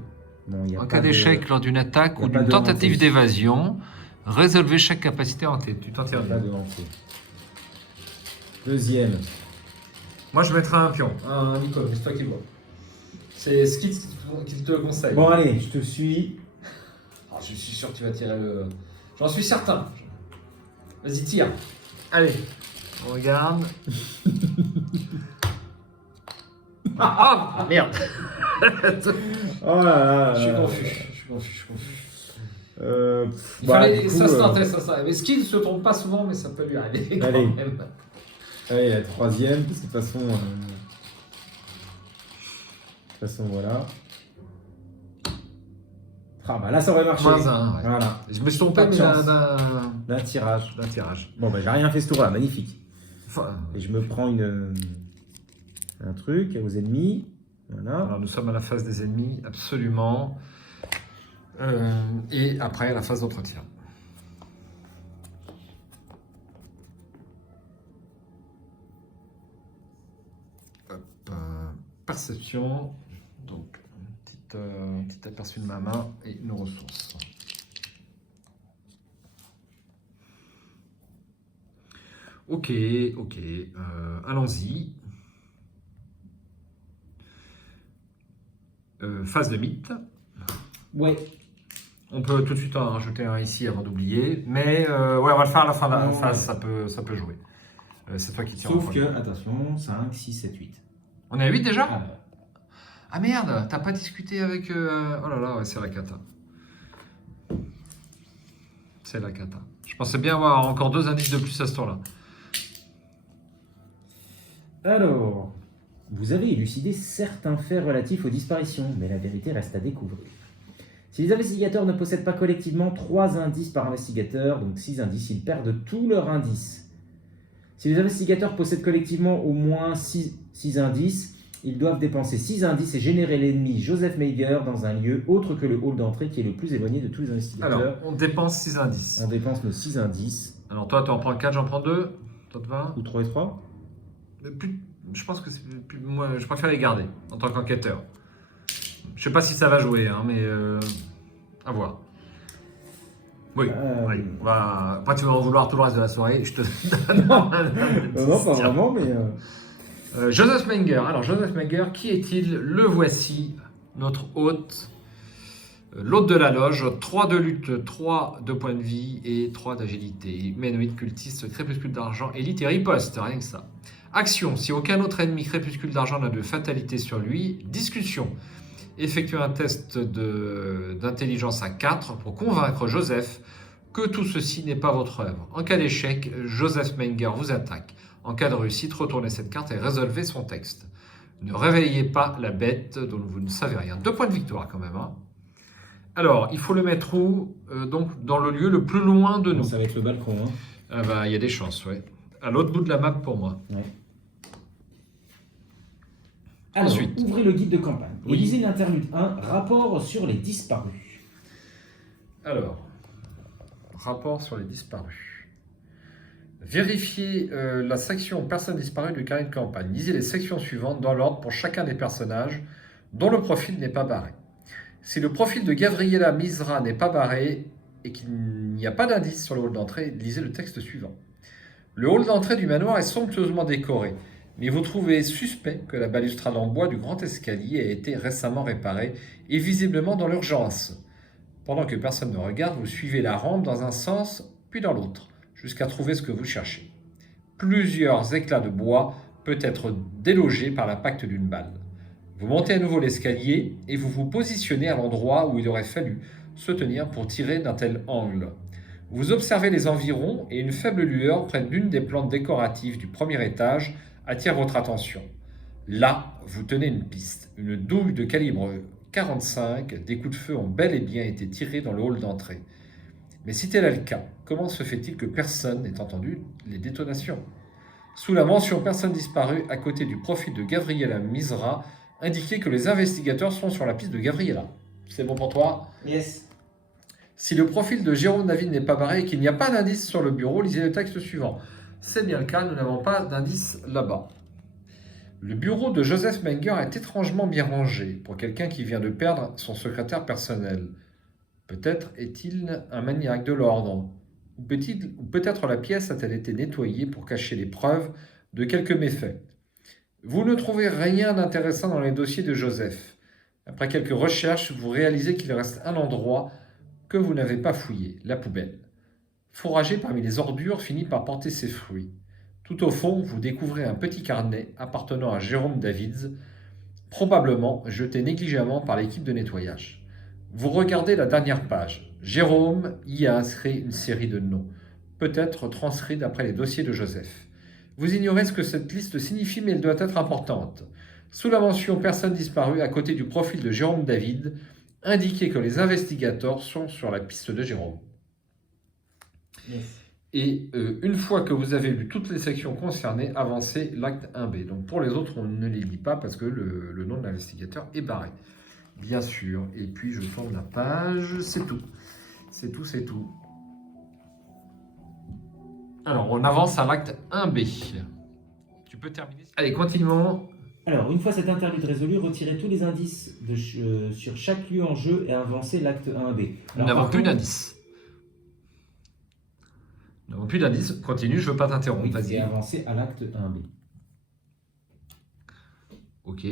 En cas d'échec lors d'une attaque ou d'une tentative d'évasion, résolvez chaque capacité hantée. Tu t'en tires pas de hantée. Deuxième. Moi, je mettrai un pion. Un Nico, c'est toi qui vois. C'est ce qu'il te conseille. Bon, allez, je te suis. Je suis sûr que tu vas tirer le... J'en suis certain. Vas-y, tire. Allez, on regarde. Merde. Oh là là. Je suis confus. Il fallait... ça se tentait, ça. Mais Skill ne se trompe pas souvent, mais ça peut lui arriver quand même. Allez, la troisième, parce que de toute façon... De toute façon, voilà. Là, ça aurait marché. Moins 1, ouais. Voilà. Je me suis trompé, mais d'un tirage. Bon, j'ai rien fait ce tour-là, magnifique. Et je me prends un truc aux ennemis. Voilà. Alors, nous sommes à la phase des ennemis, absolument. Et après, à la phase d'entretien. Perception. Donc, un petit aperçu de ma main et nos ressources. Ok. Allons-y. Phase de mythe. Ouais. On peut tout de suite en rajouter un ici avant d'oublier. Mais ouais, on va le faire à la fin de la phase, ça peut jouer. C'est toi qui tires. Sauf que, attention, 5, 6, 7, 8. On est à 8 déjà? Ah, Ah merde, t'as pas discuté avec... Oh là là, ouais, c'est la cata. C'est la cata. Je pensais bien avoir encore 2 indices de plus à ce tour-là. alors, vous avez élucidé certains faits relatifs aux disparitions, mais la vérité reste à découvrir. Si les investigateurs ne possèdent pas collectivement 3 indices par investigateur, donc 6 indices, ils perdent tous leurs indices. Si les investigateurs possèdent collectivement au moins 6 indices, ils doivent dépenser 6 indices et générer l'ennemi Joseph Meiger dans un lieu autre que le hall d'entrée qui est le plus éloigné de tous les investigateurs. Alors, on dépense 6 indices. On dépense nos 6 indices. Alors toi, tu en prends 4, j'en prends 2. Ça te va? Ou 3 et 3. Je pense que moi, je préfère les garder en tant qu'enquêteur. Je sais pas si ça va jouer, hein, mais à voir. Oui, oui. Après, tu vas en vouloir tout le reste de la soirée. Je te donne. Non, pas vraiment, mais. Joseph Menger. Alors, Joseph Menger, qui est-il? Le voici, notre hôte. L'hôte de la loge, 3 de lutte, 3 de points de vie et 3 d'agilité. Humanoïde, cultiste, crépuscule d'argent, élite et riposte, rien que ça. Action, si aucun autre ennemi crépuscule d'argent n'a de fatalité sur lui. Discussion, effectuez un test d'intelligence à 4 pour convaincre Joseph que tout ceci n'est pas votre œuvre. En cas d'échec, Joseph Menger vous attaque. En cas de réussite, retournez cette carte et résolvez son texte. Ne réveillez pas la bête dont vous ne savez rien. 2 points de victoire quand même, hein. Alors, il faut le mettre où? Donc, dans le lieu le plus loin de nous. Ça va être le balcon. Hein. Ah bah, il y a des chances, ouais. À l'autre bout de la map pour moi. Ouais. Alors, ensuite, ouvrez le guide de campagne et oui. lisez l'interlude 1, rapport sur les disparus. Alors, rapport sur les disparus. Vérifiez la section personnes disparues du carnet de campagne. Lisez les sections suivantes dans l'ordre pour chacun des personnages dont le profil n'est pas barré. Si le profil de Gabriela Misra n'est pas barré et qu'il n'y a pas d'indice sur le hall d'entrée, lisez le texte suivant. Le hall d'entrée du manoir est somptueusement décoré, mais vous trouvez suspect que la balustrade en bois du grand escalier ait été récemment réparée et visiblement dans l'urgence. Pendant que personne ne regarde, vous suivez la rampe dans un sens puis dans l'autre, jusqu'à trouver ce que vous cherchez. Plusieurs éclats de bois peuvent être délogés par l'impact d'une balle. Vous montez à nouveau l'escalier et vous vous positionnez à l'endroit où il aurait fallu se tenir pour tirer d'un tel angle. Vous observez les environs et une faible lueur près d'une des plantes décoratives du premier étage attire votre attention. Là, vous tenez une piste. Une douille de calibre 45, des coups de feu ont bel et bien été tirés dans le hall d'entrée. Mais si tel est le cas, comment se fait-il que personne n'ait entendu les détonations? Sous la mention personne disparue, à côté du profil de Gabriela Misra, indiquez que les investigateurs sont sur la piste de Gabriela. C'est bon pour toi? Yes. Si le profil de Jérôme David n'est pas barré et qu'il n'y a pas d'indice sur le bureau, lisez le texte suivant. C'est bien le cas, nous n'avons pas d'indice là-bas. Le bureau de Joseph Menger est étrangement bien rangé pour quelqu'un qui vient de perdre son secrétaire personnel. Peut-être est-il un maniaque de l'ordre. Ou peut-être la pièce a-t-elle été nettoyée pour cacher les preuves de quelques méfaits. Vous ne trouvez rien d'intéressant dans les dossiers de Joseph. Après quelques recherches, vous réalisez qu'il reste un endroit que vous n'avez pas fouillé, la poubelle. Fourragé parmi les ordures finit par porter ses fruits. Tout au fond, vous découvrez un petit carnet appartenant à Jérôme Davids, probablement jeté négligemment par l'équipe de nettoyage. Vous regardez la dernière page. Jérôme y a inscrit une série de noms, peut-être transcrits d'après les dossiers de Joseph. Vous ignorez ce que cette liste signifie, mais elle doit être importante. Sous la mention « Personne disparue » à côté du profil de Jérôme David, indiquez que les investigateurs sont sur la piste de Jérôme. Yes. Et une fois que vous avez lu toutes les sections concernées, avancez l'acte 1B. Donc pour les autres, on ne les lit pas parce que le nom de l'investigateur est barré. Bien sûr. Et puis je tourne la page, c'est tout. C'est tout, c'est tout. Alors on avance à l'acte 1B. Tu peux terminer? Allez, continuons. Alors, une fois cette interlude résolue, retirez tous les indices sur chaque lieu en jeu et avancez l'acte 1B. Nous n'avons plus d'indices. Nous n'avons plus d'indices. Continue, je ne veux pas t'interrompre. Oui, vas-y. Et avancez à l'acte 1B. Ok.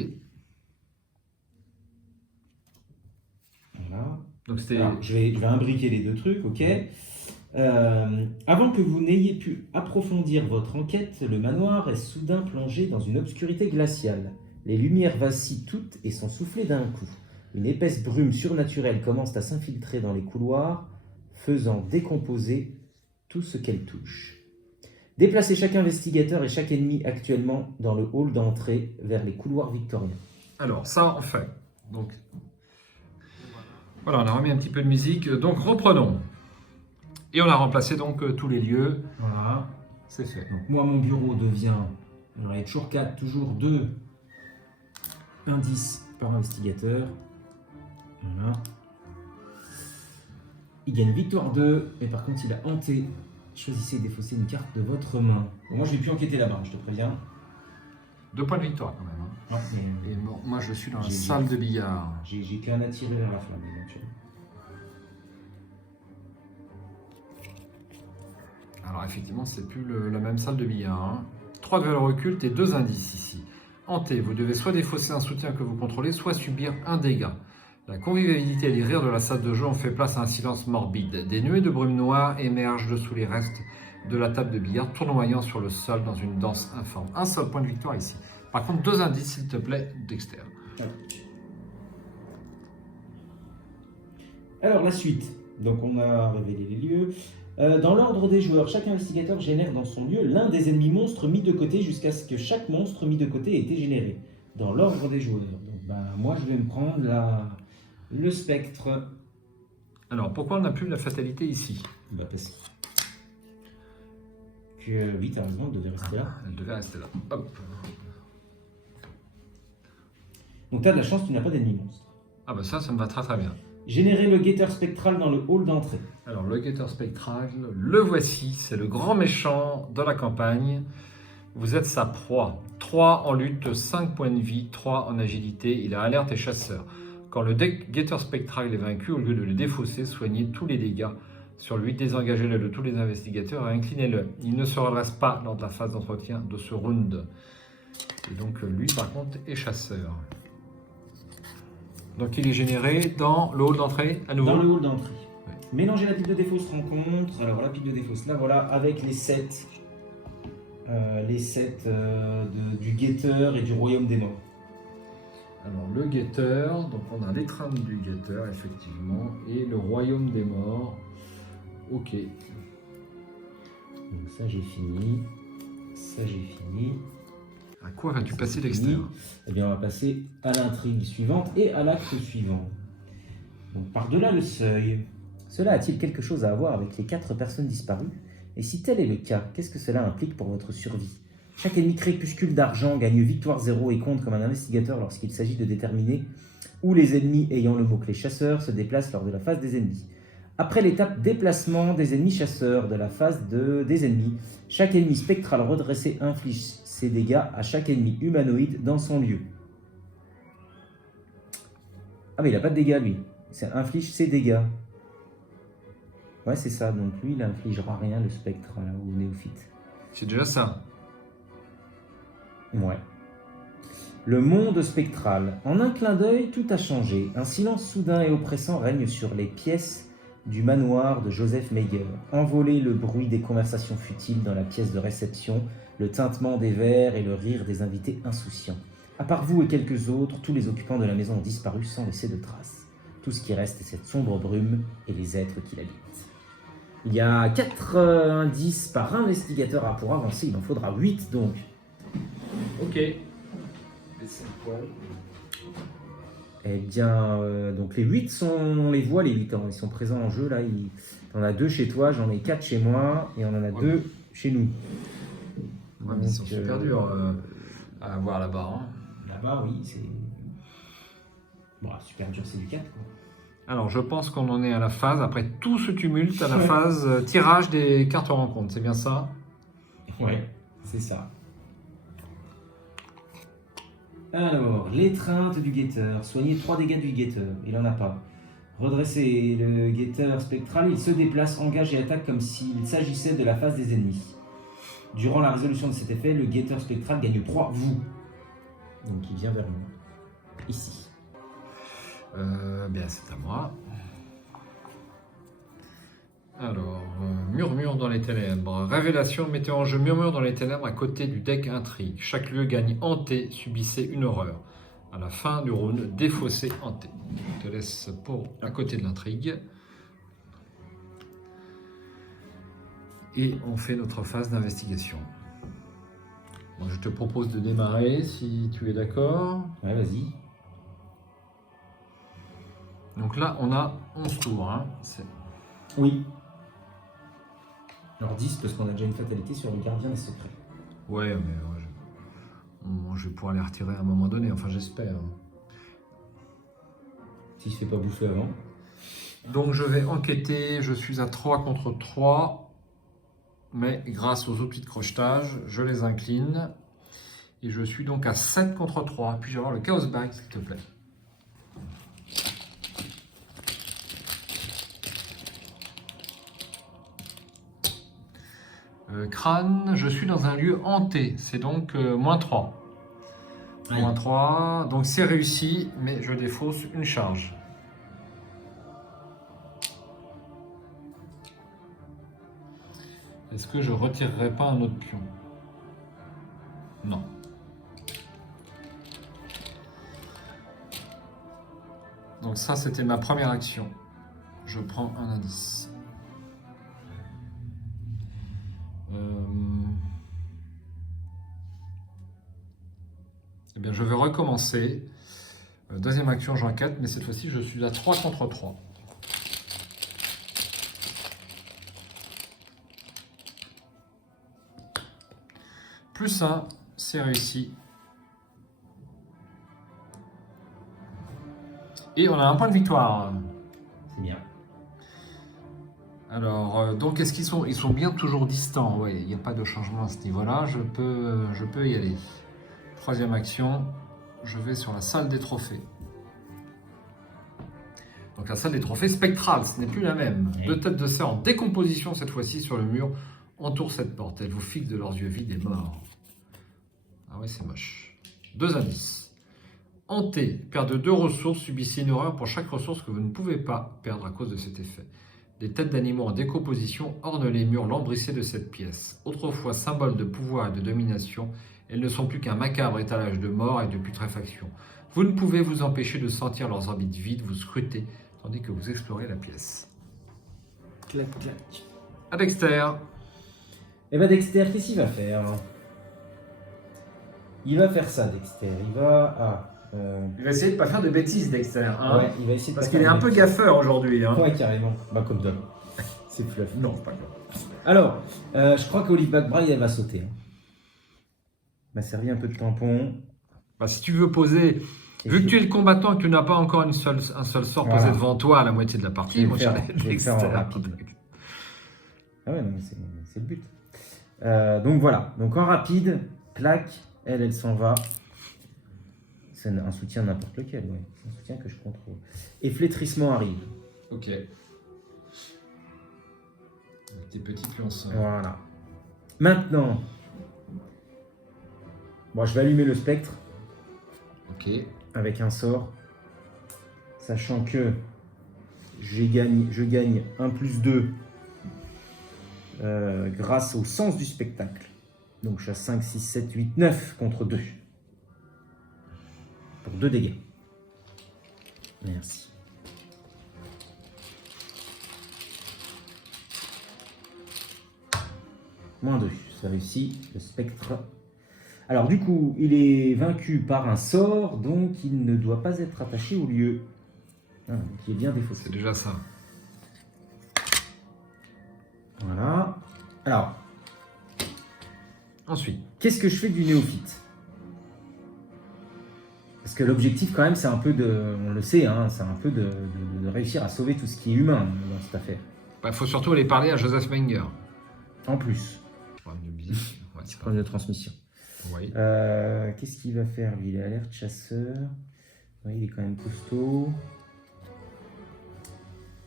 Voilà. Donc c'était... Alors, je vais imbriquer les deux trucs, ok. Avant que vous n'ayez pu approfondir votre enquête, le manoir est soudain plongé dans une obscurité glaciale. Les lumières vacillent toutes et sont soufflées d'un coup. Une épaisse brume surnaturelle commence à s'infiltrer dans les couloirs, faisant décomposer tout ce qu'elle touche. Déplacez chaque investigateur et chaque ennemi actuellement dans le hall d'entrée vers les couloirs victoriens. Alors, ça, on fait. Donc, voilà, on a remis un petit peu de musique. Donc, reprenons. Et on a remplacé donc tous les lieux. Voilà. C'est fait. Donc moi, mon bureau devient, il y en a toujours 4, toujours 2 indices par investigateur. Voilà. Il gagne victoire 2, mais par contre il a hanté. Choisissez et défaussez une carte de votre main. Bon, moi je vais plus enquêter là-bas, je te préviens. 2 points de victoire quand même. Hein. Ouais, mais Et bon, moi je suis dans la J'ai- salle de billard. j'ai qu'un à tirer vers la flamme éventuellement. Alors effectivement, c'est plus la même salle de billard. Hein. 3 de valeur occulte et 2 indices ici. Hanté, vous devez soit défausser un soutien que vous contrôlez, soit subir un dégât. La convivialité et les rires de la salle de jeu ont fait place à un silence morbide. Des nuées de brume noire émergent dessous les restes de la table de billard, tournoyant sur le sol dans une danse informe. Un seul point de victoire ici. Par contre, 2 indices, s'il te plaît, Dexter. Alors la suite. Donc on a révélé les lieux. Dans l'ordre des joueurs, chaque investigateur génère dans son lieu l'un des ennemis monstres mis de côté jusqu'à ce que chaque monstre mis de côté ait été généré. Dans l'ordre des joueurs. Donc moi je vais me prendre le spectre. Alors, pourquoi on n'a plus la fatalité ici? Parce que oui, t'as raison, elle devait rester là. Elle devait rester là. Hop. Donc t'as de la chance, tu n'as pas d'ennemi monstre. Ah bah ça me va très très bien. Générer le guetteur spectral dans le hall d'entrée. Alors, le guetteur spectral, le voici, c'est le grand méchant de la campagne. Vous êtes sa proie. 3 en lutte, 5 points de vie, 3 en agilité. Il a alerte et chasseur. Quand le guetteur spectral est vaincu, au lieu de le défausser, soignez tous les dégâts sur lui, désengagez-le de tous les investigateurs et inclinez-le. Il ne se redresse pas lors de la phase d'entretien de ce round. Et donc, lui, par contre, est chasseur. Donc, il est généré dans le hall d'entrée, à nouveau. Dans le hall d'entrée. Ouais. Mélanger la pile de défausse rencontre. Alors la pile de défausse, là voilà, avec les 7. Du guetteur et du royaume des morts. Alors, le guetteur, donc on a l'étreinte du guetteur, effectivement, et le royaume des morts. Ok. Donc ça j'ai fini. Ça j'ai fini. À quoi vas-tu passer, C'est Dexter? fini. Eh bien on va passer à l'intrigue suivante et à l'acte suivant. Donc par-delà le seuil. Cela a-t-il quelque chose à voir avec les 4 personnes disparues? Et si tel est le cas, qu'est-ce que cela implique pour votre survie? Chaque ennemi crépuscule d'argent gagne victoire 0 et compte comme un investigateur lorsqu'il s'agit de déterminer où les ennemis ayant le mot-clé chasseur se déplacent lors de la phase des ennemis. Après l'étape déplacement des ennemis chasseurs de la phase des ennemis, chaque ennemi spectral redressé inflige ses dégâts à chaque ennemi humanoïde dans son lieu. Ah mais il n'a pas de dégâts lui, ça inflige ses dégâts. Ouais c'est ça, donc lui il infligera rien le spectre là, au néophyte. C'est déjà ça. Ouais. Le monde spectral. En un clin d'œil, tout a changé. Un silence soudain et oppressant règne sur les pièces du manoir de Joseph Meyer. Envolé le bruit des conversations futiles dans la pièce de réception, le tintement des verres et le rire des invités insouciants. À part vous et quelques autres, tous les occupants de la maison ont disparu sans laisser de traces. Tout ce qui reste est cette sombre brume et les êtres qui l'habitent. Il y a 4 indices par investigateur pour avancer, il en faudra 8 donc. Ok. Eh bien, donc les 8 sont, on les voit les 8, hein, ils sont présents en jeu là. T'en as 2 chez toi, j'en ai 4 chez moi et on en a 2 chez nous. Ouais, mais ils sont super durs à avoir là-bas. Hein. Là-bas, oui, c'est. Bon, super dur, c'est du 4 quoi. Alors, je pense qu'on en est à la phase, après tout ce tumulte, à la phase tirage des cartes rencontres. C'est bien ça? Ouais, c'est ça. Alors, l'étreinte du guetteur. Soignez 3 dégâts du guetteur. Il n'en a pas. Redressez le guetteur spectral. Il se déplace, engage et attaque comme s'il s'agissait de la phase des ennemis. Durant la résolution de cet effet, le guetteur spectral gagne 3 vous. Donc il vient vers nous. Ici. Bien, c'est à moi. Alors, Murmure dans les ténèbres. Révélation, mettez en jeu Murmure dans les ténèbres à côté du deck Intrigue. Chaque lieu gagne hanté, subissez une horreur. À la fin du round, défaussez hanté. Je te laisse pour à côté de l'intrigue. Et on fait notre phase d'investigation. Bon, je te propose de démarrer si tu es d'accord. Ouais, vas-y. Donc là, on a 11 tours. Hein. Oui. Alors 10 parce qu'on a déjà une fatalité sur le gardien des secrets. Ouais, mais je vais pouvoir les retirer à un moment donné, enfin j'espère. Si je fais pas bouffer avant. Donc je vais enquêter, je suis à 3 contre 3, mais grâce aux outils de crochetage, je les incline. Et je suis donc à 7 contre 3. Puis-je avoir le Chaos Bag, s'il te plaît? Crâne, je suis dans un lieu hanté, c'est donc moins 3. Aïe. Moins 3, donc c'est réussi, mais je défausse une charge. Est-ce que je retirerai pas un autre pion? Non. Donc ça, c'était ma première action. Je prends un indice. Eh bien, je vais recommencer. Deuxième action, j'enquête, mais cette fois-ci, je suis à 3 contre 3. Plus 1, c'est réussi. Et on a un point de victoire. C'est bien. Alors, donc, est-ce qu'ils sont... Ils sont bien toujours distants. Oui, il n'y a pas de changement à ce niveau-là. Je peux y aller. Troisième action, je vais sur la salle des trophées. Donc la salle des trophées spectrale, ce n'est plus la même. Oui. Deux têtes de cerf en décomposition cette fois-ci sur le mur entourent cette porte. Elles vous fixent de leurs yeux vides et morts. Ah oui, c'est moche. Deux indices. Hanté, perdez 2 ressources, subissez une horreur pour chaque ressource que vous ne pouvez pas perdre à cause de cet effet. Des têtes d'animaux en décomposition ornent les murs lambrissés de cette pièce. Autrefois symbole de pouvoir et de domination, elles ne sont plus qu'un macabre étalage de mort et de putréfaction. Vous ne pouvez vous empêcher de sentir leurs orbites vides vous scruter, tandis que vous explorez la pièce. Clac, clac. À Dexter. Et ben Dexter, qu'est-ce qu'il va faire? Il va faire ça, Dexter. Il va... Il va essayer de ne pas faire de bêtises, Dexter. Hein, ouais, il va essayer de parce pas qu'il est faire un de peu bêtises. gaffeur aujourd'hui. Hein. Ouais, carrément. Bah, comme d'hab. C'est fluff. Non, pas grave. Alors, je crois qu'Olive Backbraille, elle va sauter. Hein. M'a servi un peu de tampon. Bah, si tu veux poser, Et vu que je- tu es le combattant et que tu n'as pas encore un seul sort Voilà. posé devant toi à la moitié de la Je partie, vais mon le cher faire, je vais le faire en Dexter. rapide. Ah ouais, non, mais c'est le but. Donc voilà. Donc en rapide, clac, elle s'en va. C'est un soutien n'importe lequel, ouais. C'est un soutien que je contrôle. Et flétrissement arrive. Ok. Avec tes petites lances. Voilà. Maintenant, bon, je vais allumer le spectre Ok. avec un sort, sachant que je gagne 1+2 grâce au sens du spectacle. Donc je suis à 5, 6, 7, 8, 9 contre 2. Pour 2 dégâts. Merci. -2, ça réussit, le spectre. Alors du coup, il est vaincu par un sort, donc il ne doit pas être attaché au lieu. Ah, donc il est bien défaussé. C'est déjà ça. Voilà. Alors, Ensuite. qu'est-ce que je fais du néophyte? Parce que l'objectif quand même, c'est un peu de, on le sait, hein, c'est un peu de réussir à sauver tout ce qui est humain dans cette affaire. Il faut surtout aller parler à Joseph Menger. En plus, Problème de musique. Ouais, c'est pas... problème de transmission. Oui. Qu'est-ce qu'il va faire lui? Il est alerte chasseur. Ouais, il est quand même costaud.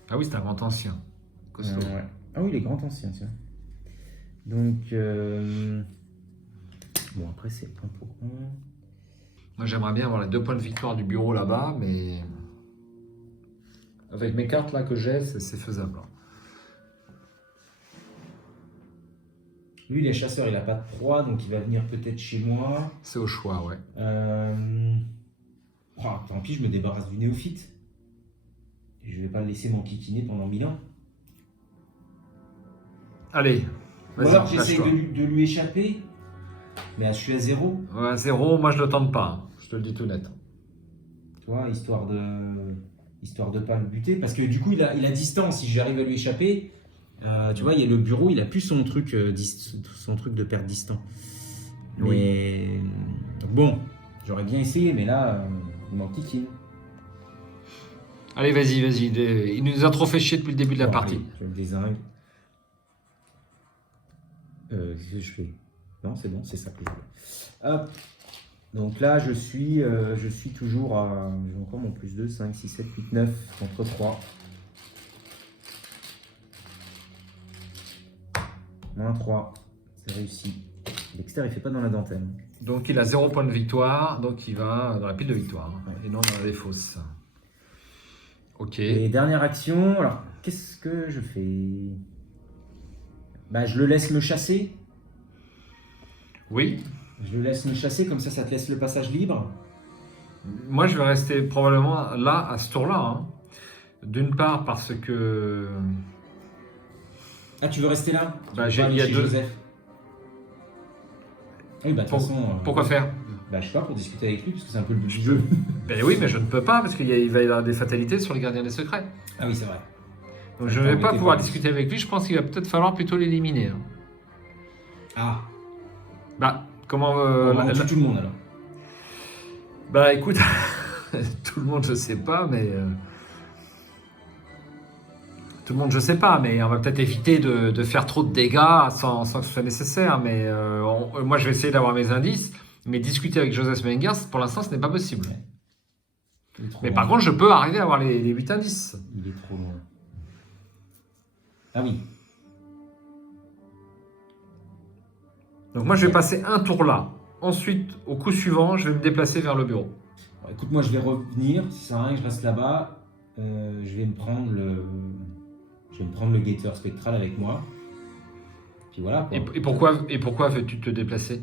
Ah oui, c'est un grand ancien. Costaud. Ouais. Ah oui, il est grand ancien, tiens. Donc, bon, après, c'est 1 pour 1. Moi, j'aimerais bien avoir les 2 points de victoire du bureau là-bas, mais avec mes cartes là que j'ai, c'est faisable. Lui, il est chasseur, il n'a pas de proie, donc il va venir peut-être chez moi. C'est au choix, ouais. Tant pis, je me débarrasse du néophyte. Je vais pas le laisser m'enquiquiner pendant 1000 ans. Allez, Ou vas-y, alors j'essaie lâche-toi. de lui échapper, mais je suis à 0. Ouais, 0, moi je le tente pas, hein. Je te le dis tout net. Tu vois, histoire de pas le buter. Parce que du coup, il a distance. Si j'arrive à lui échapper, tu vois, il y a le bureau, il a plus son truc, son truc de perte distant. Mais donc bon, j'aurais bien essayé, mais là, il m'enquiquine. Allez, vas-y, vas-y. Il nous a trop fait chier depuis le début de la Bon, partie. allez, je le dézingue. Qu'est-ce que je fais? Non, c'est bon, c'est ça que je veux. Hop. Donc là, je suis toujours à... J'ai encore mon plus 2, 5, 6, 7, 8, 9 contre 3. Moins 3, c'est réussi. Dexter, il fait pas dans la dentelle. Donc il a 0 point de victoire, donc il va dans la pile de victoire, hein, et non dans la défausse. Ok. Et dernière action, alors qu'est-ce que je fais? Bah, je le laisse me chasser. Oui. Je le laisse me chasser, comme ça te laisse le passage libre. Moi je vais rester probablement là, à ce tour-là. Hein. D'une part parce que... Ah, tu veux rester là? Bah, Tu veux pas il y a aller chez deux- Joseph. Oui, bah de toute Pour- façon... Pourquoi faire? Bah, je sais pas, pour discuter avec lui, parce que c'est un peu le but du jeu. Ben oui, mais je ne peux pas parce qu'il va y avoir des fatalités sur les gardiens des secrets. Ah oui, c'est vrai. Donc je ne vais pas pouvoir embêté par discuter avec lui, je pense qu'il va peut-être falloir plutôt l'éliminer. Hein. Ah, Bah, comment... on tue tout le monde alors. Bah écoute, tout le monde je sais pas, mais... Tout le monde je sais pas, mais on va peut-être éviter de faire trop de dégâts sans que ce soit nécessaire. Mais moi je vais essayer d'avoir mes indices, mais discuter avec Joseph Mengers, pour l'instant ce n'est pas possible. Il est trop Mais loin. par contre je peux arriver à avoir les 8 indices. Il est trop loin. Ah oui. Donc moi je vais passer un tour là. Ensuite, au coup suivant, je vais me déplacer vers le bureau. Bon, écoute, moi je vais revenir. Si ça sert à rien que je reste là-bas, je vais me prendre le guetteur spectral avec moi. Puis voilà. Quoi. Et pourquoi veux-tu te déplacer?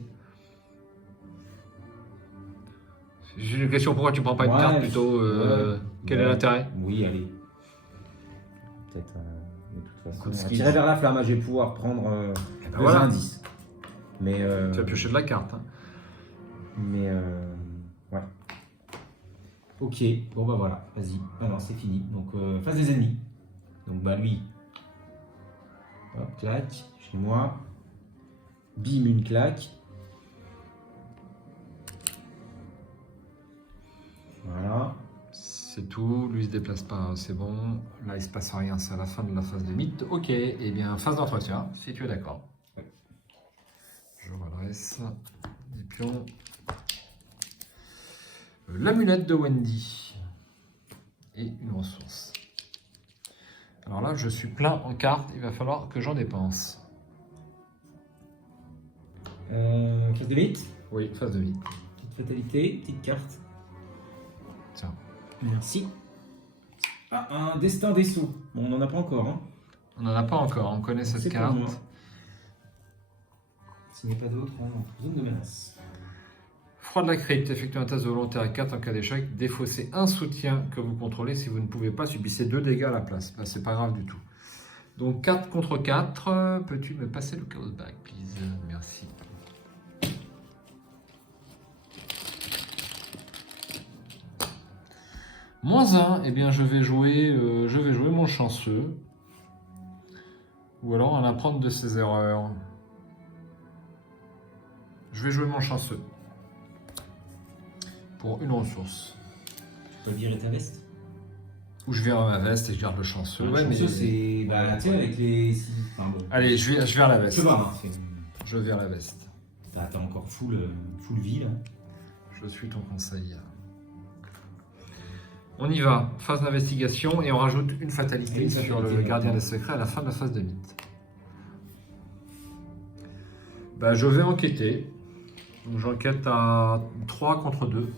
J'ai une question, pourquoi tu prends pas une Ouais, carte plutôt ouais. Quel est Ouais. l'intérêt? Oui, allez. Peut-être. De toute façon, Écoute, ce tirer vers la flamme, je vais pouvoir prendre Eh ben deux voilà. indices. Mais. Tu vas piocher de la carte. Hein. Mais ouais. Ok, bon bah voilà, vas-y. Ah non, c'est fini. Donc face des ennemis. Donc bah lui. Hop, claque, chez moi. Bim, une claque. Voilà. C'est tout, lui il se déplace pas, hein, c'est bon. Là il se passe rien, c'est à la fin de la phase de mythe. Ok, et bien phase d'entretien, si tu es d'accord. Ouais. Je redresse les pions. L'amulette de Wendy. Et une ressource. Alors là, je suis plein en cartes, il va falloir que j'en dépense. Phase de mythe. Oui, phase de mythe. Petite fatalité, petite carte. Tiens. Merci. Ah, un destin des sceaux. Bon, on n'en a pas encore. Hein. On n'en a pas encore, on connaît C'est cette pour carte. moi. S'il n'y a pas d'autre, on entre zone de menace. Froid de la crypte, effectuez un test de volontaire à 4 en cas d'échec. Défaussez un soutien que vous contrôlez. Si vous ne pouvez pas, subissez 2 dégâts à la place. Bah, c'est pas grave du tout. Donc 4 contre 4. Peux-tu me passer le chaos bag, please? Merci. Moins 1, eh bien je vais jouer mon chanceux. Ou alors en apprendre de ses erreurs. Je vais jouer mon chanceux. Pour une ressource. Tu peux virer ta veste. Ou je vire ma veste et je garde le chanceux. Ouais, mais c'est. Bah, tu sais, avec les. Enfin, bon. Allez, je vire la veste. Je vois, hein, Je vire la veste. t'as encore full vie là. Je suis ton conseil. On y va. Phase d'investigation et on rajoute une fatalité Une sur fatalité, le gardien ouais. des secrets à la fin de la phase de mythe. Bah, je vais enquêter. Donc, j'enquête à 3 contre 2.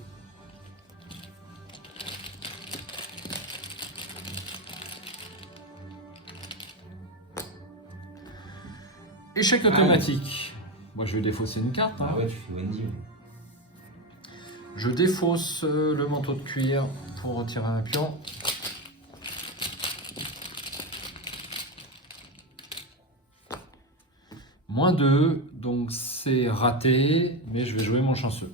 Échec automatique. Moi, je vais défausser une carte. Hein. Ah ouais, tu fais Wendy. Je défausse le manteau de cuir pour retirer un pion. -2, donc c'est raté, mais je vais jouer mon chanceux.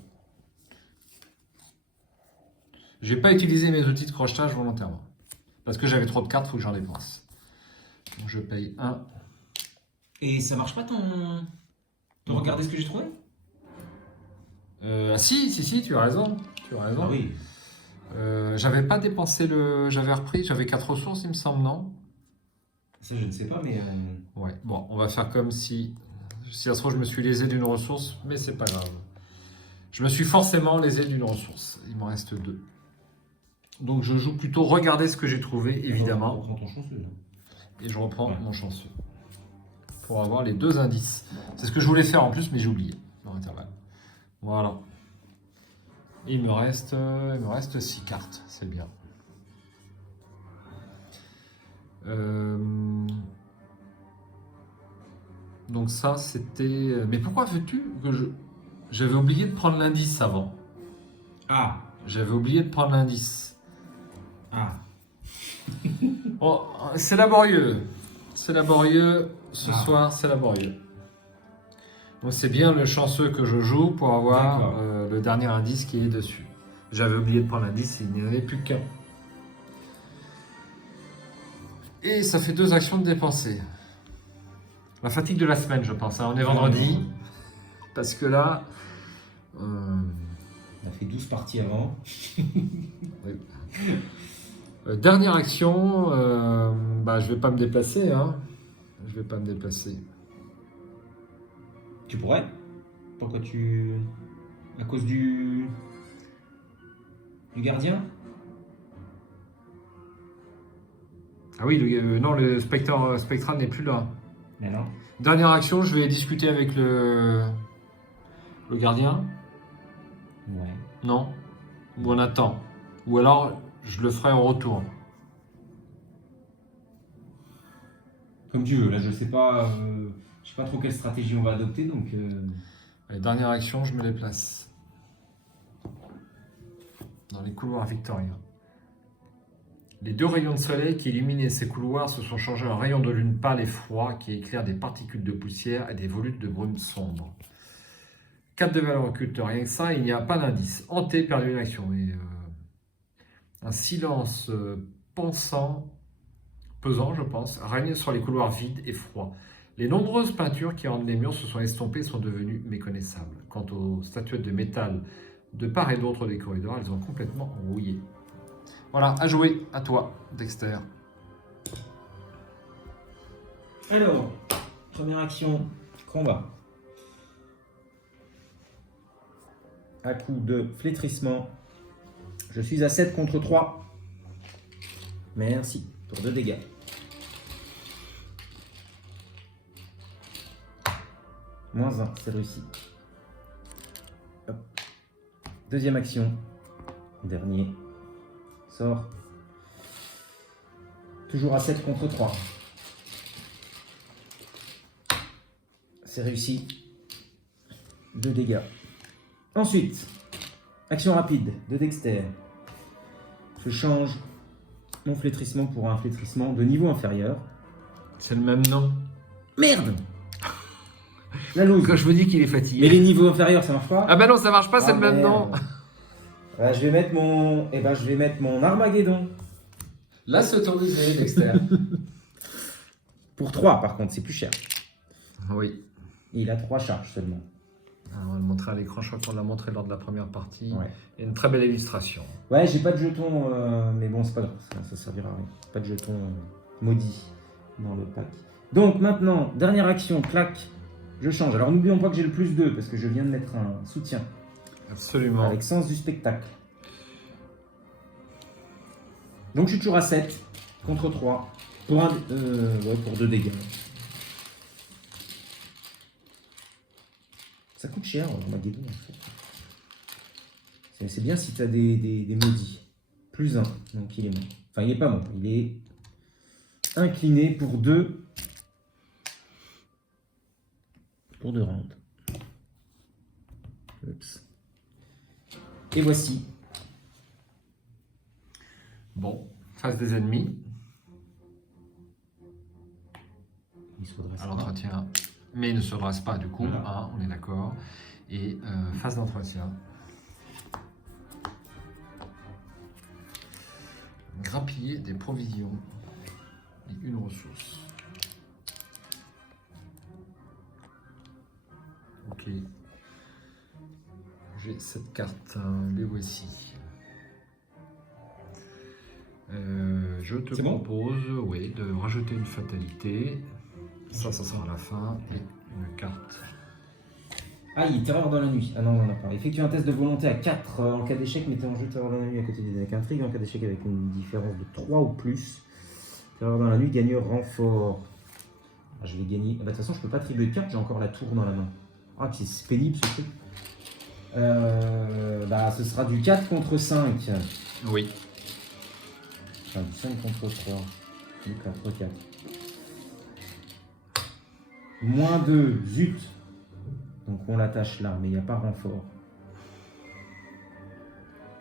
Je n'ai pas utilisé mes outils de crochetage volontairement. Parce que j'avais trop de cartes, il faut que j'en dépense. Donc je paye 1. Et ça marche pas ton regardez ce que j'ai trouvé? Ah si, tu as raison. Tu as raison. Ah oui. J'avais pas dépensé le... J'avais repris, j'avais 4 ressources, il me semble, non? Ça, je ne sais pas, mais... Ouais, bon, on va faire comme si... Si ça se trouve, je me suis lésé d'une ressource, mais c'est pas grave. Je me suis forcément lésé d'une ressource. Il m'en reste 2. Donc je joue plutôt regarder ce que j'ai trouvé, évidemment. On reprend ton chanceux, là. Et je reprends mon chanceux. Pour avoir les 2 indices. C'est ce que je voulais faire en plus, mais j'ai oublié. Dans l'intervalle. Voilà. Et il me reste 6 cartes. C'est bien. Donc ça, c'était... Mais pourquoi veux-tu que je... J'avais oublié de prendre l'indice avant. Ah. J'avais oublié de prendre l'indice. Ah. Oh, c'est laborieux. C'est laborieux. Ce soir, c'est laborieux. Donc c'est bien le chanceux que je joue pour avoir le dernier indice qui est dessus. J'avais oublié de prendre l'indice et il n'y en avait plus qu'un. Et ça fait 2 actions de dépenser. La fatigue de la semaine, je pense. Hein. On est vendredi. Parce que là... On a fait 12 parties avant. Oui. Dernière action, je vais pas me déplacer. Hein. Je vais pas me déplacer. Tu pourrais? Pourquoi tu... À cause du gardien? Ah oui, non, le spectral n'est plus là. Mais non. Dernière action, je vais discuter avec le gardien. Ouais. Non? Ou on attend. Ou alors, je le ferai en retour. Comme tu veux, là je sais pas trop quelle stratégie on va adopter, donc... Allez, dernière action, je me déplace. Dans les couloirs victoriens. Les 2 rayons de soleil qui illuminaient ces couloirs se sont changés en rayons de lune pâle et froid qui éclairent des particules de poussière et des volutes de brume sombre. 4 de valeur occulte, rien que ça, il n'y a pas d'indice. Hanté, perdu une action. Mais, un silence pesant, je pense, règne sur les couloirs vides et froids. Les nombreuses peintures qui ornent les murs se sont estompées et sont devenues méconnaissables. Quant aux statuettes de métal de part et d'autre des corridors, elles ont complètement rouillé. Voilà, à jouer, à toi, Dexter. Alors, première action, combat. À coup de flétrissement, je suis à 7 contre 3. Merci, pour 2 dégâts. -1, c'est réussi. Hop. Deuxième action, dernier. Sort. Toujours à 7 contre 3. C'est réussi. 2 dégâts. Ensuite, action rapide de Dexter. Je change mon flétrissement pour un flétrissement de niveau inférieur. C'est le même nom. Merde! La loose. Quand je vous dis qu'il est fatigué. Mais les niveaux inférieurs, ça marche pas? Ah bah non, ça marche pas, c'est le même nom. Je vais mettre mon Armageddon. Là, c'est autorisé, Dexter. Pour 3, par contre, c'est plus cher. Oui. Et il a 3 charges seulement. Alors, on va le montrer à l'écran, je crois qu'on l'a montré lors de la première partie. Ouais. Et une très belle illustration. Ouais, j'ai pas de jeton, mais bon, c'est pas grave, ça servira à rien. Pas de jeton maudit dans le pack. Donc maintenant, dernière action, clac, je change. Alors n'oublions pas que j'ai le +2 parce que je viens de mettre un soutien. Absolument. Avec sens du spectacle. Donc je suis toujours à 7 contre 3 pour, pour 2 dégâts. Ça coûte cher, Armageddon, en fait. C'est bien si tu as des maudits. +1, donc il est mort. Enfin, il n'est pas mort, il est incliné pour 2. pour 2 rounds. Oups. Et voici. Bon, face des ennemis. Il se redresse À pas. l'entretien, mais il ne se dresse pas du coup, Voilà. hein, on est d'accord. Et phase d'entretien. Grappiller des provisions et une ressource. Ok. J'ai cette carte, les voici. Je te C'est bon propose de rajouter une fatalité. Ça sera à la fin. Et une carte. Aïe, terreur dans la nuit. Ah non, on n'en a pas. Effectue un test de volonté à 4 en cas d'échec, mettez en jeu terreur dans la nuit à côté des decks intrigue. En cas d'échec avec une différence de 3 ou plus. Terreur dans la nuit, gagne renfort. Ah, je vais gagner. Ah, bah, de toute façon, je peux pas attribuer de carte, j'ai encore la tour dans la main. Ah, c'est pénible ce truc. Ce sera du 4 contre 5. Oui. Enfin, du 5 contre 3. Du 4, 4. Moins 2, zut. Donc on l'attache là, mais il n'y a pas renfort.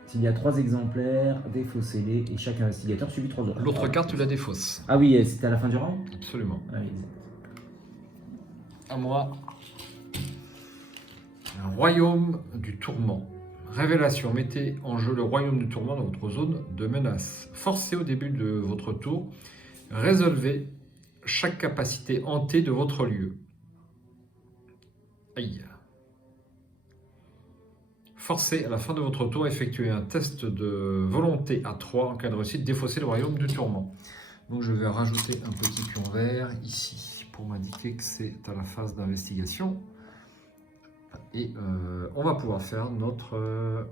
S'il y a 3 exemplaires, défaussez-les et chaque investigateur subit 3 heures. L'autre carte, tu la défausses. Ah oui, c'était à la fin du round. Absolument. Allez, exact. À moi. Un royaume du tourment. Révélation. Mettez en jeu le royaume du tourment dans votre zone de menace. Forcez au début de votre tour. Résolvez chaque capacité hantée de votre lieu. Aïe. Forcez à la fin de votre tour à effectuer un test de volonté à 3. En cas de réussite, défausser le royaume du tourment. Donc je vais rajouter un petit pion vert ici pour m'indiquer que c'est à la phase d'investigation. Et on va pouvoir faire notre...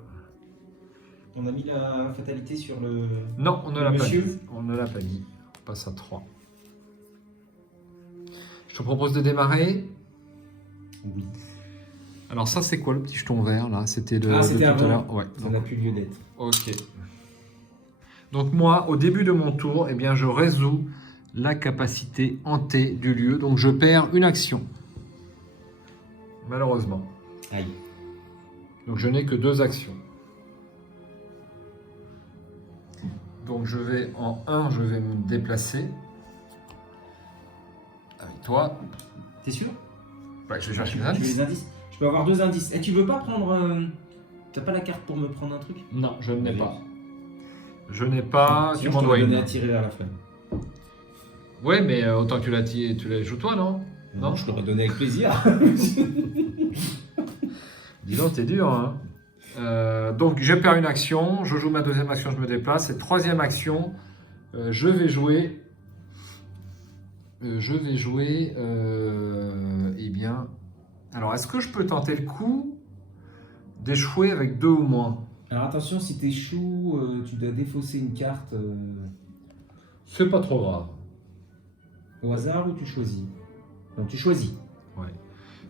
On a mis la fatalité sur le... Non, on ne l'a pas Monsieur. dit. On ne l'a pas dit. On passe à 3. Je te propose de démarrer. Oui. Alors ça, c'est quoi le petit jeton vert là? C'était de C'était tout à avant. l'heure. Ouais. Ça n'a plus lieu d'être. Ok. Donc moi, au début de mon tour, eh bien, je résous la capacité hantée du lieu. Donc je perds une action. Malheureusement. Aïe. Donc je n'ai que 2 actions. Donc je vais en 1, je vais me déplacer. Avec toi. T'es sûr? Ouais, je vais chercher les Tu veux indices. les indices? Je peux avoir 2 indices. Et tu veux pas prendre... T'as pas la carte pour me prendre un truc? Non, je ne l'ai Oui. pas. Je n'ai pas. Sinon, Tu m'en je dois t'aurais donné une. à tirer vers la flamme. Ouais, mais autant que tu la joues toi, non? Non. je l'aurais donné avec plaisir. Dis donc, t'es dur, hein. Donc, je perds une action, je joue ma deuxième action, je me déplace. Et troisième action, je vais jouer. Eh bien. Alors, est-ce que je peux tenter le coup d'échouer avec 2 ou moins? Alors attention, si t'échoues, tu dois défausser une carte C'est pas trop grave. au hasard ou tu choisis? Donc tu choisis. Ouais.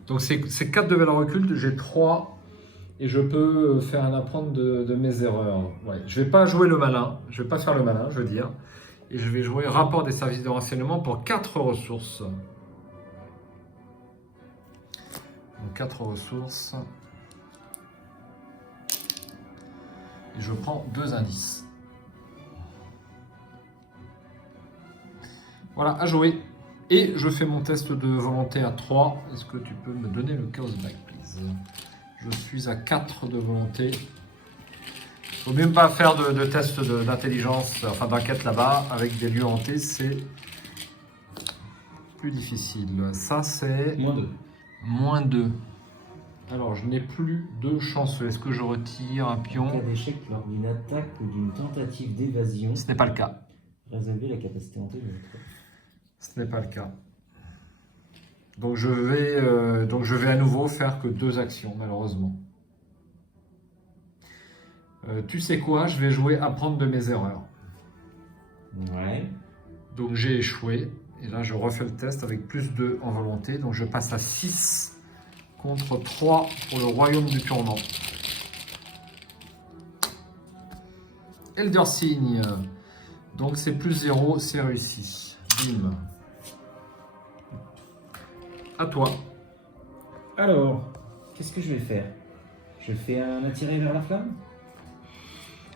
Donc, c'est 4 de valeur occulte, j'ai 3. Et je peux faire un apprendre de mes erreurs. Ouais. Je vais pas jouer le malin, je vais pas faire le malin, je veux dire. Et je vais jouer rapport des services de renseignement pour 4 ressources. Donc 4 ressources. Et je prends 2 indices. Voilà, à jouer. Et je fais mon test de volonté à 3. Est-ce que tu peux me donner le Chaos Back, please? Je suis à 4 de volonté. Il ne faut même pas faire de test d'intelligence, enfin d'enquête là-bas, avec des lieux hantés, c'est plus difficile. Ça, c'est Moins 2. -2. Alors, je n'ai plus de chanceux. Est-ce que je retire un En cas pion? d'échec lors d'une attaque ou d'une tentative d'évasion, Ce n'est pas le cas. résolvez la capacité hantée de votre... Ce n'est pas le cas. Donc je vais à nouveau faire que 2 actions, malheureusement. Tu sais quoi? Je vais jouer apprendre de mes erreurs. Ouais. Donc j'ai échoué. Et là, je refais le test avec +2 en volonté. Donc je passe à 6 contre 3 pour le royaume du tourment. Elder Signe. Donc c'est +0, c'est réussi. Bim. À toi. Alors, qu'est-ce que je vais faire? Je fais un attiré vers la flamme?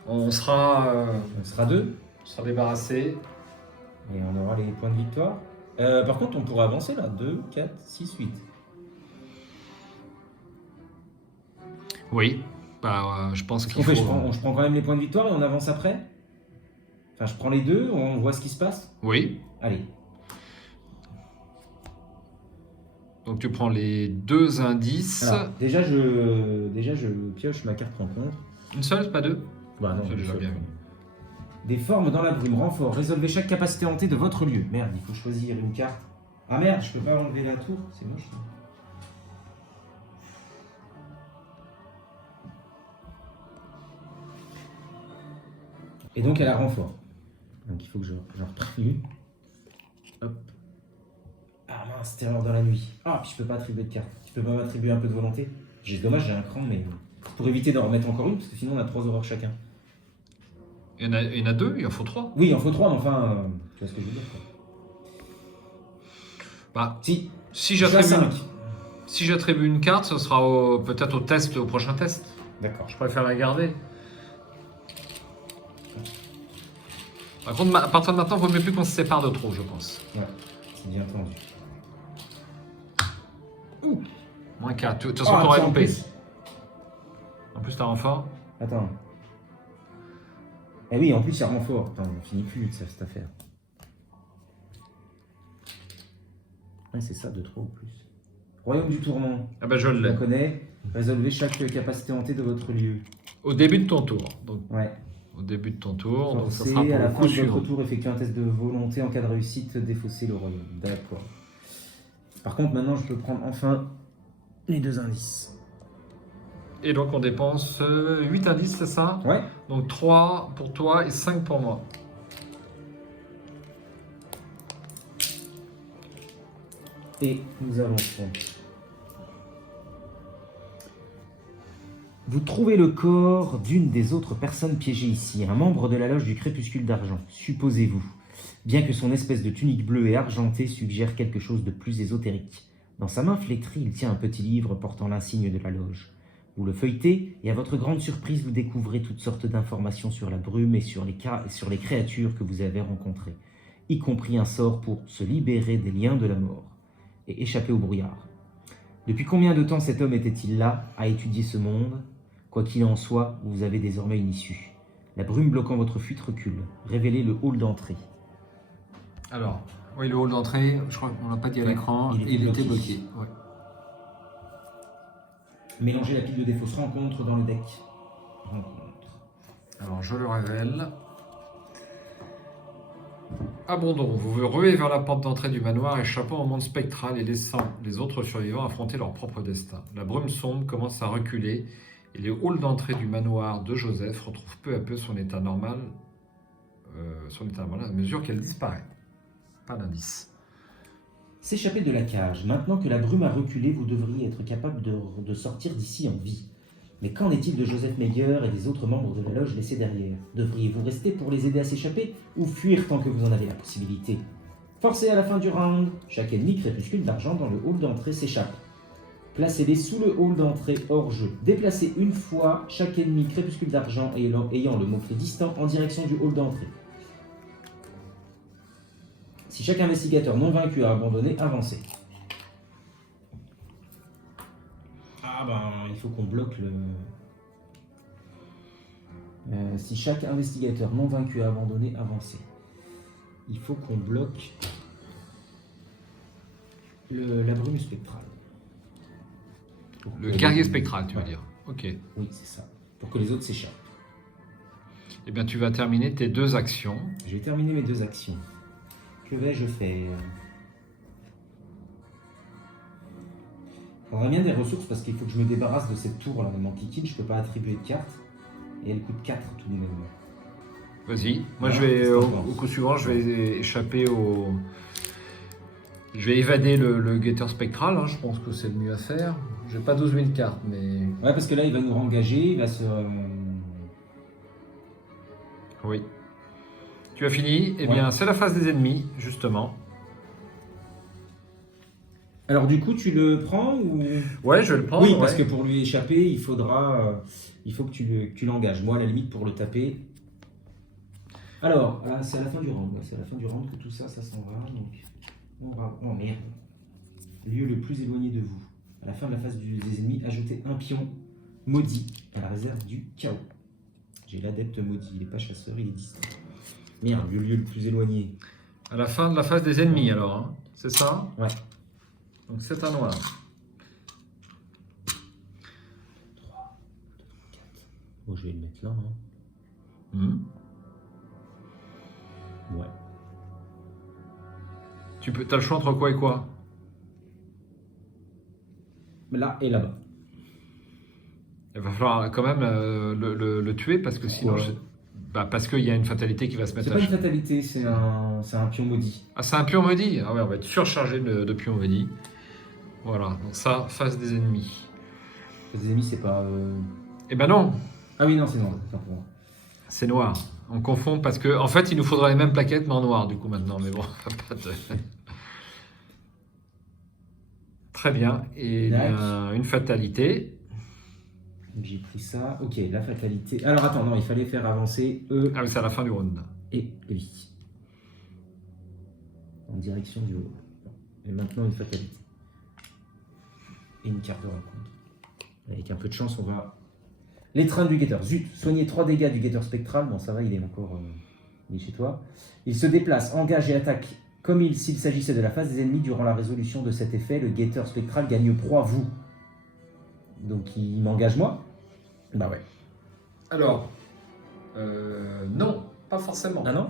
On sera, On sera 2 on sera débarrassé. et on aura les points de victoire. Par contre, on pourra avancer là. 2, 4, 6, 8. Oui. Bah, je pense Qu'est-ce qu'il qu'on fait? faut. Je prends quand même les points de victoire et on avance après? Enfin, je prends les deux, on voit ce qui se passe? Oui. Allez. Donc tu prends les 2 indices. Alors, déjà, je pioche ma carte rencontre. Une seule, pas 2? Bah non, C'est une déjà seule. bien. Des formes dans la brume, renfort, résolvez chaque capacité hantée de votre lieu. Merde, il faut choisir une carte. Ah merde, je peux pas enlever la tour, c'est moche. Ça. Et donc elle a renfort. Donc il faut que j'en reprenne une. Hop. Ah mince, terreur dans la nuit. Ah, puis je peux pas attribuer de carte. Tu peux pas m'attribuer un peu de volonté? Dommage, j'ai un cran, mais pour éviter d'en remettre encore une, parce que sinon on a 3 horreurs chacun. Il y en a 2, il en faut 3. Oui, il en faut 3, mais enfin, tu vois ce que je veux dire, quoi. Bah, Si, si je suis à j'attribue 5. si j'attribue une carte, ce sera peut-être au prochain test. D'accord. Je préfère la garder. Par contre, à partir de maintenant, il vaut mieux plus qu'on se sépare de trop, je pense. Ouais, c'est bien entendu. Moins 4. De toute façon, Ah, t'aurais tiens, en loupé. plus. En plus, t'as renfort. Attends. Eh oui, en plus, il y a renfort. Putain, on finit plus cette affaire. Ouais, c'est ça, de trop ou plus. Royaume du tourment. Ah bah, je Je la l'ai. connais. Résolvez chaque capacité hantée de votre lieu. Au début de ton tour. Donc, Ouais. au début de ton tour. Donc, ça Forcez, sera pour à la le fin coup de suivant. votre tour, effectuez un test de volonté. En cas de réussite, défaussez le royaume. D'accord. Par contre, maintenant, je peux prendre enfin les 2 indices. Et donc, on dépense 8 indices, c'est ça? Ouais. Donc, 3 pour toi et 5 pour moi. Et nous avançons. Vous trouvez le corps d'une des autres personnes piégées ici, un membre de la loge du crépuscule d'argent, supposez-vous, bien que son espèce de tunique bleue et argentée suggère quelque chose de plus ésotérique. Dans sa main flétrie, il tient un petit livre portant l'insigne de la loge. Vous le feuilletez, et à votre grande surprise, vous découvrez toutes sortes d'informations sur la brume et sur les créatures que vous avez rencontrées, y compris un sort pour se libérer des liens de la mort et échapper au brouillard. Depuis combien de temps cet homme était-il là, à étudier ce monde? Quoi qu'il en soit, vous avez désormais une issue. La brume bloquant votre fuite recule. Révélez le hall d'entrée. Alors, oui, le hall d'entrée, je crois qu'on l'a pas dit à l'écran, il était bloqué. Ouais. Mélangez la pile de défausse rencontre dans le deck. Rencontre. Alors, je le révèle. Abondons, vous vous ruez vers la porte d'entrée du manoir, échappant au monde spectral et laissant les autres survivants affronter leur propre destin. La brume sombre commence à reculer et le hall d'entrée du manoir de Joseph retrouve peu à peu son état normal, à mesure qu'elle disparaît. Pas d'indice. S'échapper de la cage. Maintenant que la brume a reculé, vous devriez être capable de sortir d'ici en vie. Mais qu'en est-il de Joseph Meyer et des autres membres de la loge laissés derrière? Devriez-vous rester pour les aider à s'échapper ou fuir tant que vous en avez la possibilité? Forcez à la fin du round. Chaque ennemi crépuscule d'argent dans le hall d'entrée s'échappe. Placez-les sous le hall d'entrée hors jeu. Déplacez une fois chaque ennemi crépuscule d'argent ayant le mot-clé distant en direction du hall d'entrée. Si chaque investigateur non vaincu a abandonné, avancez. Ah ben, il faut qu'on bloque le... si chaque investigateur non vaincu a abandonné, avancez. Il faut qu'on bloque la brume spectrale. Le guerrier spectral, tu veux dire. Ok. Oui, c'est ça. Pour que les autres s'échappent. Eh bien, tu vas terminer tes 2 actions. J'ai terminé mes 2 actions. Que vais-je faire? Faudrait bien des ressources parce qu'il faut que je me débarrasse de cette tour là, elle m'enquiquine, je peux pas attribuer de carte. Et elle coûte 4 tout de même. Vas-y. Moi, Ouais, je vais, qu'est-ce que au t'en penses? coup suivant, je vais échapper au... Je vais évader le guetteur spectral, hein, je pense que c'est le mieux à faire. J'ai pas 12 000 cartes, mais... Ouais, parce que là il va nous rengager, il va se... Oui. Tu as fini? Eh Ouais. bien, c'est la phase des ennemis, justement. Alors du coup, tu le prends ou... Ouais, je vais le prendre. Oui, parce ouais. que pour lui échapper, il faut que tu l'engages. Moi, à la limite, pour le taper. Alors, c'est à la fin du round. Ouais, c'est à la fin du round que tout ça, ça s'en va. Donc, on va. Oh merde. Lieu le plus éloigné de vous. À la fin de la phase des ennemis, ajoutez un pion maudit à la réserve du chaos. J'ai l'adepte maudit. Il n'est pas chasseur, il est distant. Merde, le lieu le plus éloigné. À la fin de la phase des ennemis, alors. Hein. C'est ça? Ouais. Donc c'est un noir. 3, 4. Bon, je vais le mettre là. Hein. Hmm. Ouais. T'as le choix entre quoi et quoi? Là et là-bas. Il va falloir quand même le tuer parce que sinon... Pourquoi parce qu'il y a une fatalité qui va se mettre C'est pas une fatalité, c'est un pion maudit. Ah, c'est un pion maudit? Ah ouais, on va être surchargé de pions maudits. Voilà, donc ça, face des ennemis. Les ennemis, c'est pas. Eh ben non, Ah oui, non, c'est noir. Attends, pour moi. c'est noir. On confond parce que, en fait, il nous faudra les mêmes plaquettes, mais en noir, du coup, maintenant. Mais bon, pas de... Très bien. Et bien, une fatalité. J'ai pris ça. Ok, la fatalité. Alors attends, non, il fallait faire avancer E Ah oui, c'est à la fin du round. et lui. En direction du haut. Et maintenant, une fatalité. Et une carte de rencontre. Avec un peu de chance, on va. L'étreinte du guetteur. Zut, soignez 3 dégâts du guetteur spectral. Bon, ça va, il est encore. Il est chez toi. Il se déplace, engage et attaque comme s'il s'agissait de la phase des ennemis durant la résolution de cet effet. Le guetteur spectral gagne proie, vous. Donc il m'engage moi. Bah ouais. Alors, non, pas forcément. Ah non.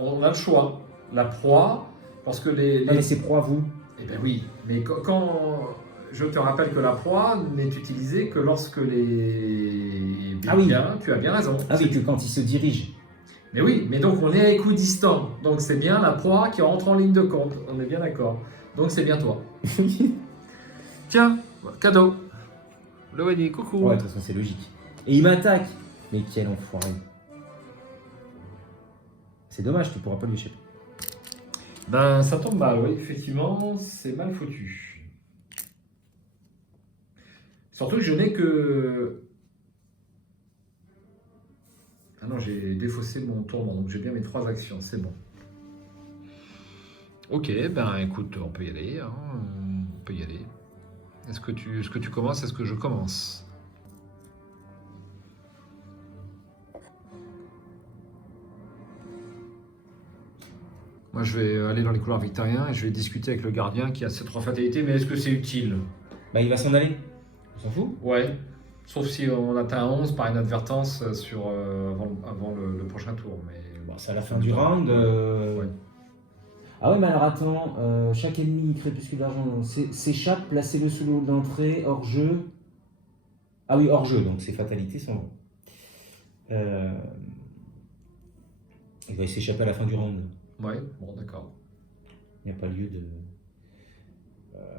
On a le choix. La proie, parce que Ah mais c'est proie, vous. Eh bien oui, mais quand je te rappelle que la proie n'est utilisée que lorsque les... Ah oui. Bien, tu as bien raison. Ah oui, que quand il se dirige. Mais oui, mais donc on est à équidistant. Donc c'est bien la proie qui rentre en ligne de compte. On est bien d'accord. Donc c'est bien toi. Tiens, cadeau. Le Wendy, coucou. Ouais, de toute façon, c'est logique. Et il m'attaque. Mais quel enfoiré. C'est dommage, tu pourras pas lui échapper. Ben ça tombe mal, oui, effectivement, c'est mal foutu. Surtout que je n'ai que... Ah non, j'ai défaussé mon tourment, donc j'ai bien mes 3 actions, c'est bon. Ok, ben écoute, on peut y aller, hein, on peut y aller. Est-ce que tu commences, est-ce que je commence? Moi, je vais aller dans les couloirs victoriens et je vais discuter avec le gardien qui a ces 3 fatalités, mais est-ce que c'est utile? Bah il va s'en aller. On s'en fout. Ouais, sauf si on atteint 11 par inadvertance avant le prochain tour. Mais Bon, c'est à la fin du round. Ouais. Ah ouais, mais alors attends. Chaque ennemi crépuscule d'argent s'échappe, placez-le sous le hall d'entrée, hors jeu. Ah oui, hors jeu, donc ces fatalités sont bon. Il va s'échapper à la fin du round. Ouais, bon, d'accord. Il n'y a pas lieu de.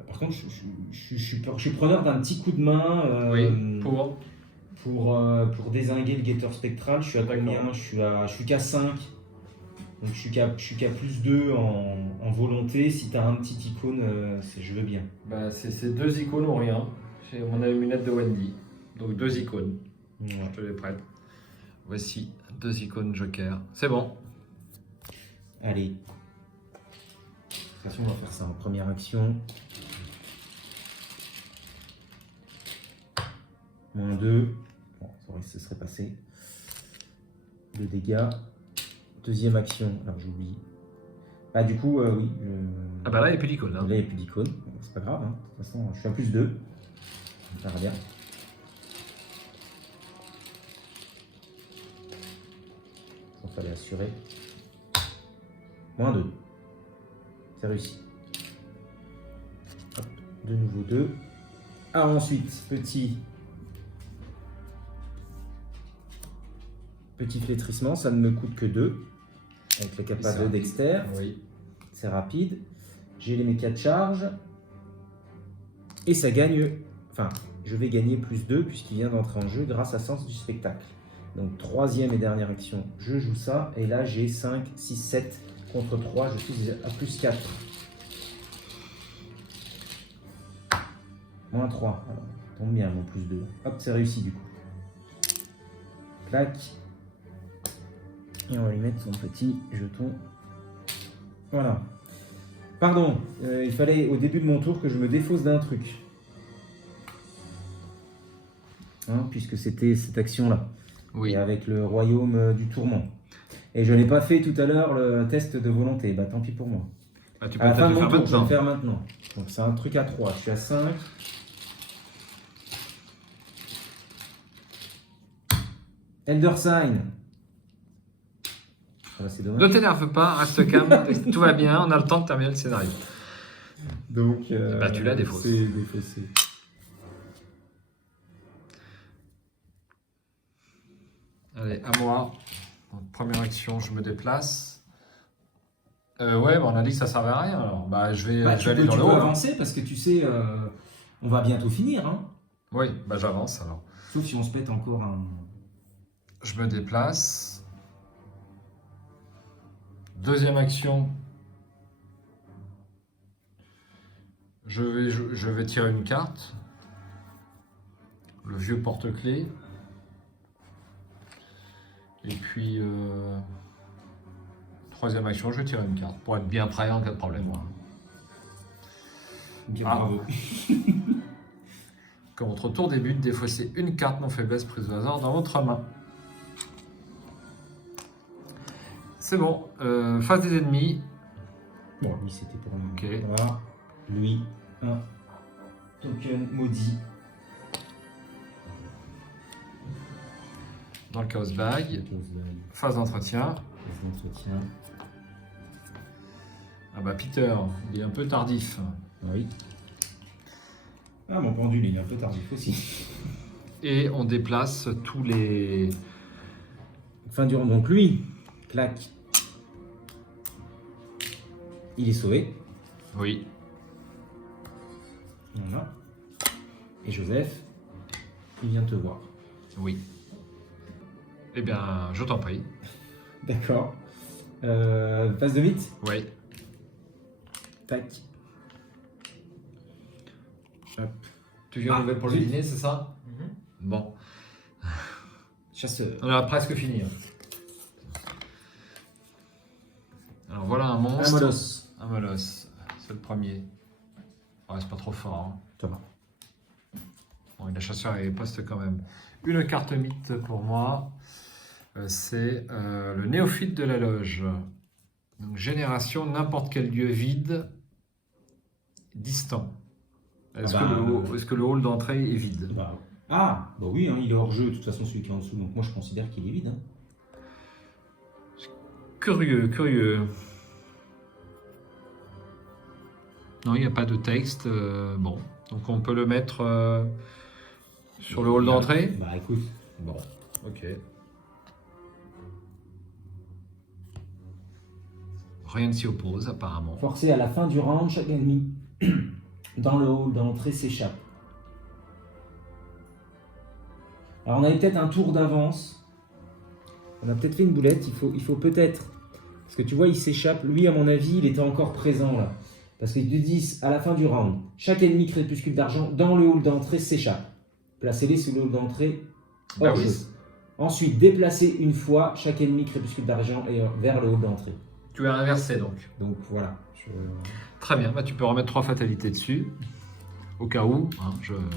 Par contre, je suis preneur d'un petit coup de main Oui, pour dézinguer le guetteur spectral. Je suis à combien? D'accord. Je suis qu'à 5. Donc je suis qu'à plus 2 en volonté. Si tu as un petit icône, je veux bien. Bah, ces 2 icônes ou rien. C'est mon lunette de Wendy. Donc 2 icônes. Ouais. Je te les prête. Voici 2 icônes joker. C'est bon. Allez. De toute façon, on va faire ça en première action. -2. Bon, ça serait passé. 2 dégâts. Deuxième action. Alors j'oublie. Ah, du coup, oui. Ah bah là, il n'y a plus d'icône. Hein. Là, il n'y a plus d'icône. Bon, c'est pas grave. Hein. De toute façon, je suis à plus 2. Ça va bien. Il fallait assurer. -2. C'est réussi. Hop, de nouveau 2. Ah, ensuite, petit flétrissement, ça ne me coûte que 2. Avec le capa de Dexter. Oui. C'est rapide. J'ai les mécas de charge. Et ça gagne. Enfin, je vais gagner plus 2 puisqu'il vient d'entrer en jeu grâce à Sens du spectacle. Donc, troisième et dernière action, je joue ça. Et là, j'ai 5, 6, 7 contre 3. Je suis à plus 4. Moins 3. Alors, tombe bien, mon plus 2. Hop, c'est réussi du coup. Clac. Et on va lui mettre son petit jeton. Voilà. Pardon, il fallait au début de mon tour que je me défausse d'un truc. Hein, puisque c'était cette action-là. Oui. Et avec le royaume du tourment. Et je n'ai pas fait tout à l'heure le test de volonté. Bah tant pis pour moi. Bah, tu peux À la fin de peut-être mon le tour, je vais le faire faire maintenant. Donc c'est un truc à 3. Je suis à 5. Elder Sign. Ah bah, c'est maintenant. dommage. Ne t'énerve pas, reste calme, tout va bien, on a le temps de terminer le scénario. Donc bah, tu l'as défaussé. C'est défaussé. Allez, à moi. Donc, première action, je me déplace. Ouais, bah, on a dit que ça servait à rien. Alors, bah, je vais Tu aller peux, dans tu le peux haut. Hein. avancer parce que tu sais, on va bientôt finir. Hein. Oui, bah, j'avance alors. Sauf si on se pète encore un... Je me déplace. Deuxième action. Je vais tirer une carte. Le vieux porte-clés. Et puis, troisième action, je vais tirer une carte pour être bien prêt en cas de problème. Ah. Quand votre tour débute, défaussez une carte non faiblesse prise au hasard dans votre main. C'est bon. Face des ennemis. Bon, lui c'était pour moi. Ok. Voilà. Lui, un token maudit. Dans le Chaos Bag. Phase d'entretien. Entretien. Ah bah Peter, il est un peu tardif. Oui. Ah, mon pendule, il est un peu tardif aussi. Et on déplace tous les... Fin du round. Donc lui, clac. Il est sauvé. Oui. Voilà. Et Joseph, il vient te voir. Oui. Eh bien, je t'en prie. D'accord. Phase de vite. Oui. Tac. Hop. Tu viens pour le dîner, c'est ça? Bon. Chasseur. On a presque fini. Alors voilà un monstre. Un molosse. Un molosse. C'est le premier. Ouais, c'est pas trop fort. Hein. Ça va. Bon, la chasseur est poste quand même. Une carte mythe pour moi. C'est le néophyte de la loge. Donc, génération, n'importe quel lieu vide, distant. Est-ce que le hall d'entrée est vide? Bah oui, hein, il est hors jeu, de toute façon, celui qui est en dessous. Donc moi, je considère qu'il est vide. Hein. Curieux, curieux. Non, il n'y a pas de texte. Bon, donc on peut le mettre sur le hall d'entrée. Bah écoute. Bon, ok. Rien ne s'y oppose, apparemment. Forcé à la fin du round, chaque ennemi dans le hall d'entrée s'échappe. Alors on avait peut-être un tour d'avance. On a peut-être fait une boulette. Il faut peut-être... Parce que tu vois, il s'échappe. Lui, à mon avis, il était encore présent là. Parce qu'ils te disent à la fin du round, chaque ennemi crépuscule d'argent dans le hall d'entrée s'échappe. Placez-les sous le hall d'entrée hors jeu. Ensuite, déplacez une fois chaque ennemi crépuscule d'argent vers le hall d'entrée. Tu as inversé donc. Donc voilà. Très bien, bah, tu peux remettre 3 fatalités dessus. Au cas où. Hein,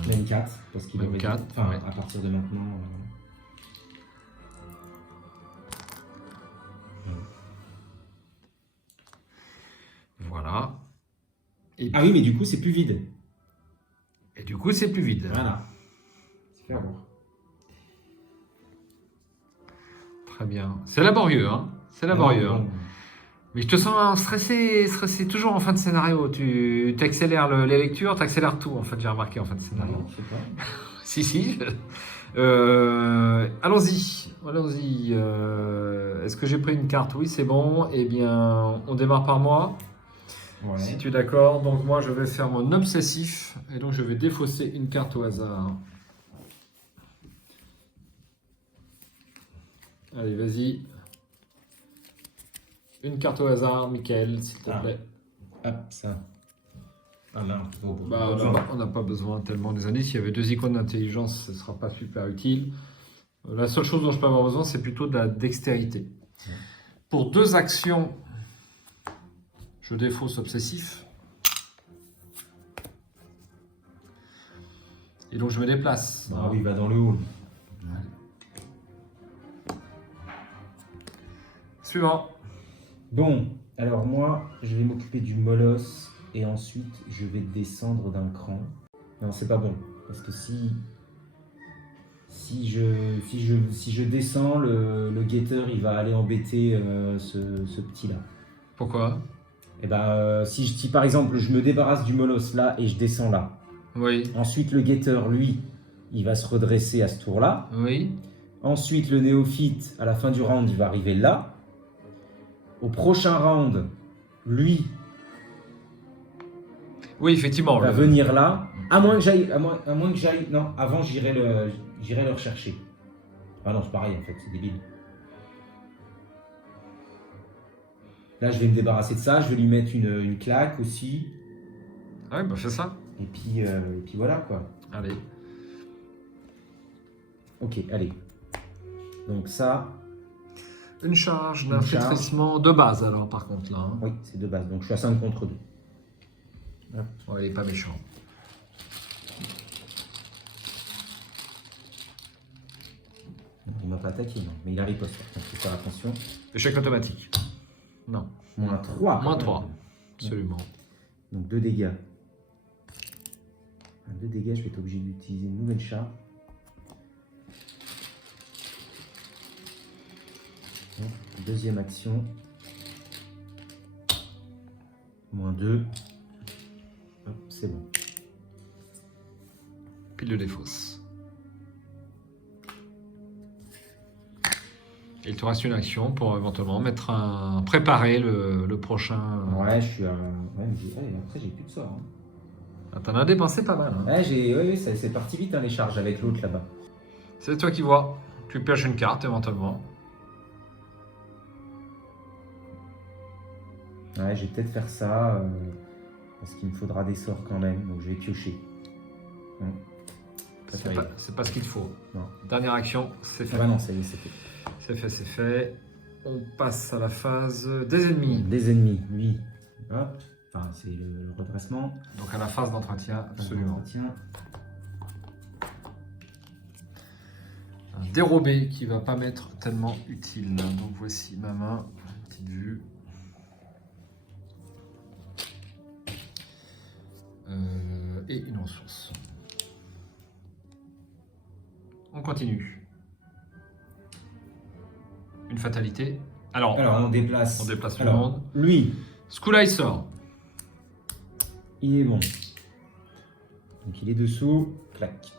Même 4, parce qu'il Même aurait 4, enfin, ouais. à partir de maintenant. Voilà. Et Ah oui, mais du coup, c'est plus vide. Et du coup, c'est plus vide. Voilà. C'est faire voir. Très bien. C'est laborieux, hein. C'est laborieux. Hein. Mais je te sens stressé toujours en fin de scénario. Tu accélères les lectures, tu accélères tout, en fait, j'ai remarqué en fin de scénario. Non, je sais pas. Si. Allons-y. Est-ce que j'ai pris une carte? Oui, c'est bon. Eh bien, on démarre par moi. Ouais. Si tu es d'accord. Donc moi, je vais faire mon obsessif. Et donc, je vais défausser une carte au hasard. Allez, vas-y. Une carte au hasard, Mickaël, s'il te plaît. Hop, ça. Ah non, Bah, on n'a pas besoin tellement des indices. S'il y avait 2 icônes d'intelligence, ce ne sera pas super utile. La seule chose dont je peux avoir besoin, c'est plutôt de la dextérité. Pour 2 actions, je défausse obsessif. Et donc je me déplace. Ah oui, il va dans le hall. Suivant. Bon, alors moi, je vais m'occuper du molosse et ensuite je vais descendre d'un cran. Non, c'est pas bon. Parce que si je descends, le guetteur il va aller embêter ce petit-là. Pourquoi? Et ben, si par exemple je me débarrasse du molosse là et je descends là, Oui. ensuite le guetteur lui, il va se redresser à ce tour-là. Oui. Ensuite le néophyte, à la fin du round, il va arriver là. Au prochain round, lui Oui, effectivement. va venir là. À moins que j'aille. Non, avant j'irai le rechercher. Ah non, c'est pareil en fait, c'est débile. Là, je vais me débarrasser de ça, je vais lui mettre une claque aussi. Ouais, bah fais ça. Et puis voilà quoi. Allez. Ok, allez. Donc ça, Une charge Une d'infiltrissement de base, alors, par contre, là. Hein. oui, c'est de base. Donc je suis à 5 contre 2. Ouais, il est pas méchant. Il m'a pas attaqué, non. Mais il a riposte, donc il faut faire attention. Échec automatique. Non. Moins 3. Moins 3. Absolument. Donc 2 dégâts. 2 dégâts, je vais être obligé d'utiliser une nouvelle charge. Donc, deuxième action. Moins 2. Hop, c'est bon. Pile de défausse. Et il te reste une action pour éventuellement préparer le prochain. Ouais, je suis à. Ouais, après, j'ai plus de sort. Hein. Ah, t'en as dépensé pas mal. Hein. Ouais, c'est parti vite hein, les charges avec l'autre là-bas. C'est toi qui vois. Tu pioches une carte éventuellement. Ouais, je vais peut-être faire ça. Parce qu'il me faudra des sorts quand même. Donc je vais piocher. C'est pas ce qu'il te faut. Non. Dernière action, c'est fait. Ah bah non, ça y est, c'est fait. C'est fait, c'est fait. On passe à la phase des ennemis. Des ennemis, lui. Hop. Enfin, c'est le redressement. Donc à la phase d'entretien, absolument. Tiens. Un dérobé qui va pas m'être tellement utile. Donc voici ma main, petite vue. Et une ressource. On continue. Une fatalité. Alors on déplace. tout le monde. Lui, Skull sort. il est bon. Donc il est dessous. Clac.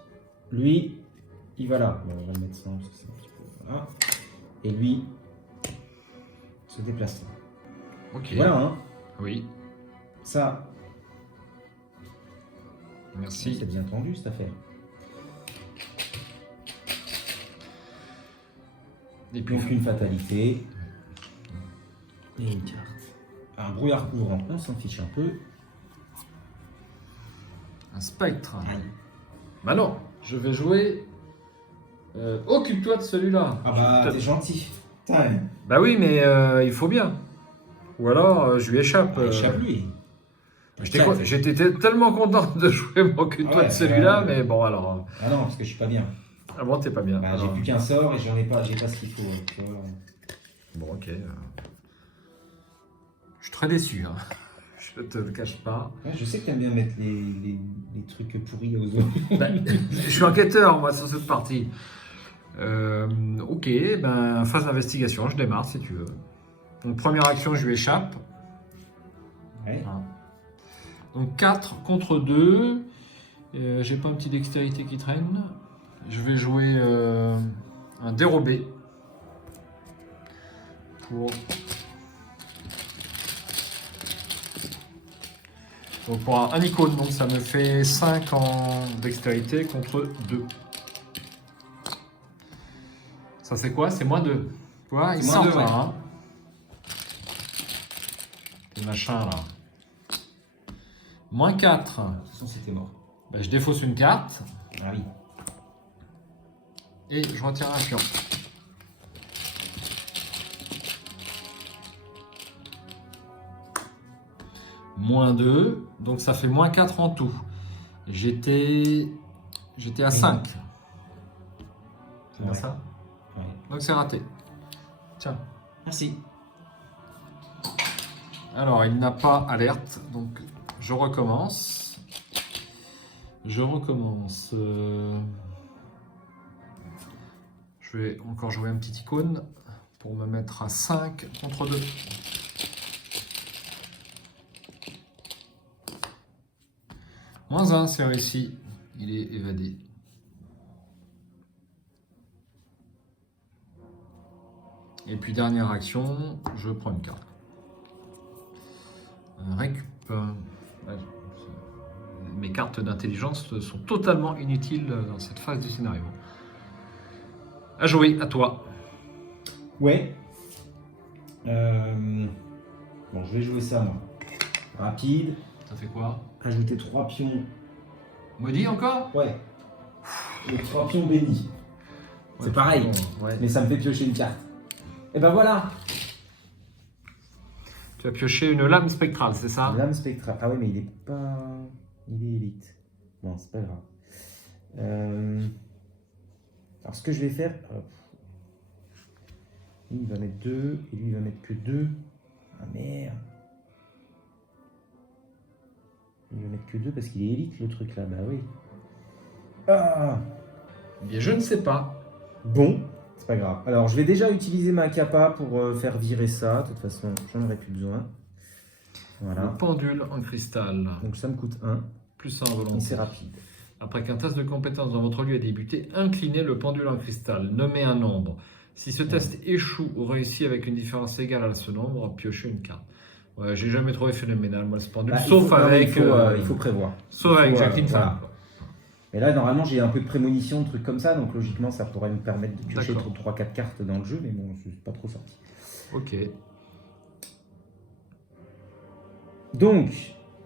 Lui, il va là. Bon, on va le mettre sans parce que c'est un petit peu. Voilà. Et lui, se déplace là. Ok. Voilà, hein. Oui. Ça, Merci. c'est bien tendu cette affaire. Et puis Donc une fatalité. Et une carte. Un brouillard couvrant, on s'en fiche un peu. un spectre. Aïe. Bah non, je vais jouer. Occupe-toi de celui-là. Ah bah t'es gentil. Putain, Bah oui, mais il faut bien. Ou alors je lui échappe. échappe lui. J'étais tellement content de jouer mon occupe-toi Ouais, de celui-là, ouais. mais bon alors. Ah non, parce que je suis pas bien. Ah bon, t'es pas bien. Bah, j'ai Alors, plus qu'un sort et j'ai pas ce qu'il faut. Tu vois. Bon, ok. Je suis très déçu. Hein. Je te le cache pas. Ouais, je sais que t'aimes bien mettre les trucs pourris aux autres. Bah, je suis enquêteur, moi, sur cette partie. Ok, ben, phase d'investigation, je démarre si tu veux. Donc, première action, je lui échappe. Ouais. Voilà. Donc, 4 contre 2. J'ai pas un petit dextérité qui traîne. Je vais jouer un dérobé. Pour un icône, donc ça me fait 5 en dextérité contre 2. Ça c'est quoi? C'est moins 2. Tu vois, ils moins sortent 2, là. ouais. Hein. Les machins là. Moins 4. De toute façon, c'était mort. Je défausse une carte Ah oui. et je retire un pion. Moins 2, donc ça fait moins 4 en tout. J'étais à 5. C'est bien Ouais. ça? Ouais. Donc c'est raté. Tiens. Merci. Alors, il n'a pas alerte, donc je recommence. Je vais encore jouer un petit icône pour me mettre à 5 contre 2. Moins 1, c'est réussi. Il est évadé. Et puis dernière action, je prends une carte. Récup. Ouais, mes cartes d'intelligence sont totalement inutiles dans cette phase du scénario. À jouer, à toi. Ouais. Bon, je vais jouer ça, moi. Rapide. Ça fait quoi? Ajouter 3 pions. Maudit encore? Ouais. Les 3 pions bénis. Ouais, C'est pareil. bon, ouais. Mais ça me fait piocher une carte. Et ben voilà. Tu as pioché une lame spectrale, c'est ça? Lame spectrale. Ah oui, mais il est pas... Il est élite. Bon, c'est pas grave. Alors, ce que je vais faire... Lui, il va mettre 2. Et lui, il va mettre que 2. Ah merde. Il va mettre que 2 parce qu'il est élite, le truc là. Bah oui. Ah. Eh bien, je ne sais pas. Bon, c'est pas grave. Alors, je vais déjà utiliser ma capa pour faire virer ça. De toute façon, j'en aurai plus besoin. Le Voilà. pendule en cristal. Donc, ça me coûte 1. Plus 1 Et volonté. c'est rapide. Après qu'un test de compétence dans votre lieu ait débuté, inclinez le pendule en cristal. Nommez un nombre. Si ce test échoue ou réussit avec une différence égale à ce nombre, piochez une carte. Ouais, j'ai jamais trouvé phénoménal, moi, ce pendule. Bah, sauf avec. il faut prévoir. Sauf avec faut, Jacqueline voilà. Femme. Mais là, normalement, j'ai un peu de prémonition, de trucs comme ça. Donc, logiquement, ça pourrait me permettre de piocher D'accord. 3-4 cartes dans le jeu. Mais bon, je suis pas trop sorti. Ok. Donc,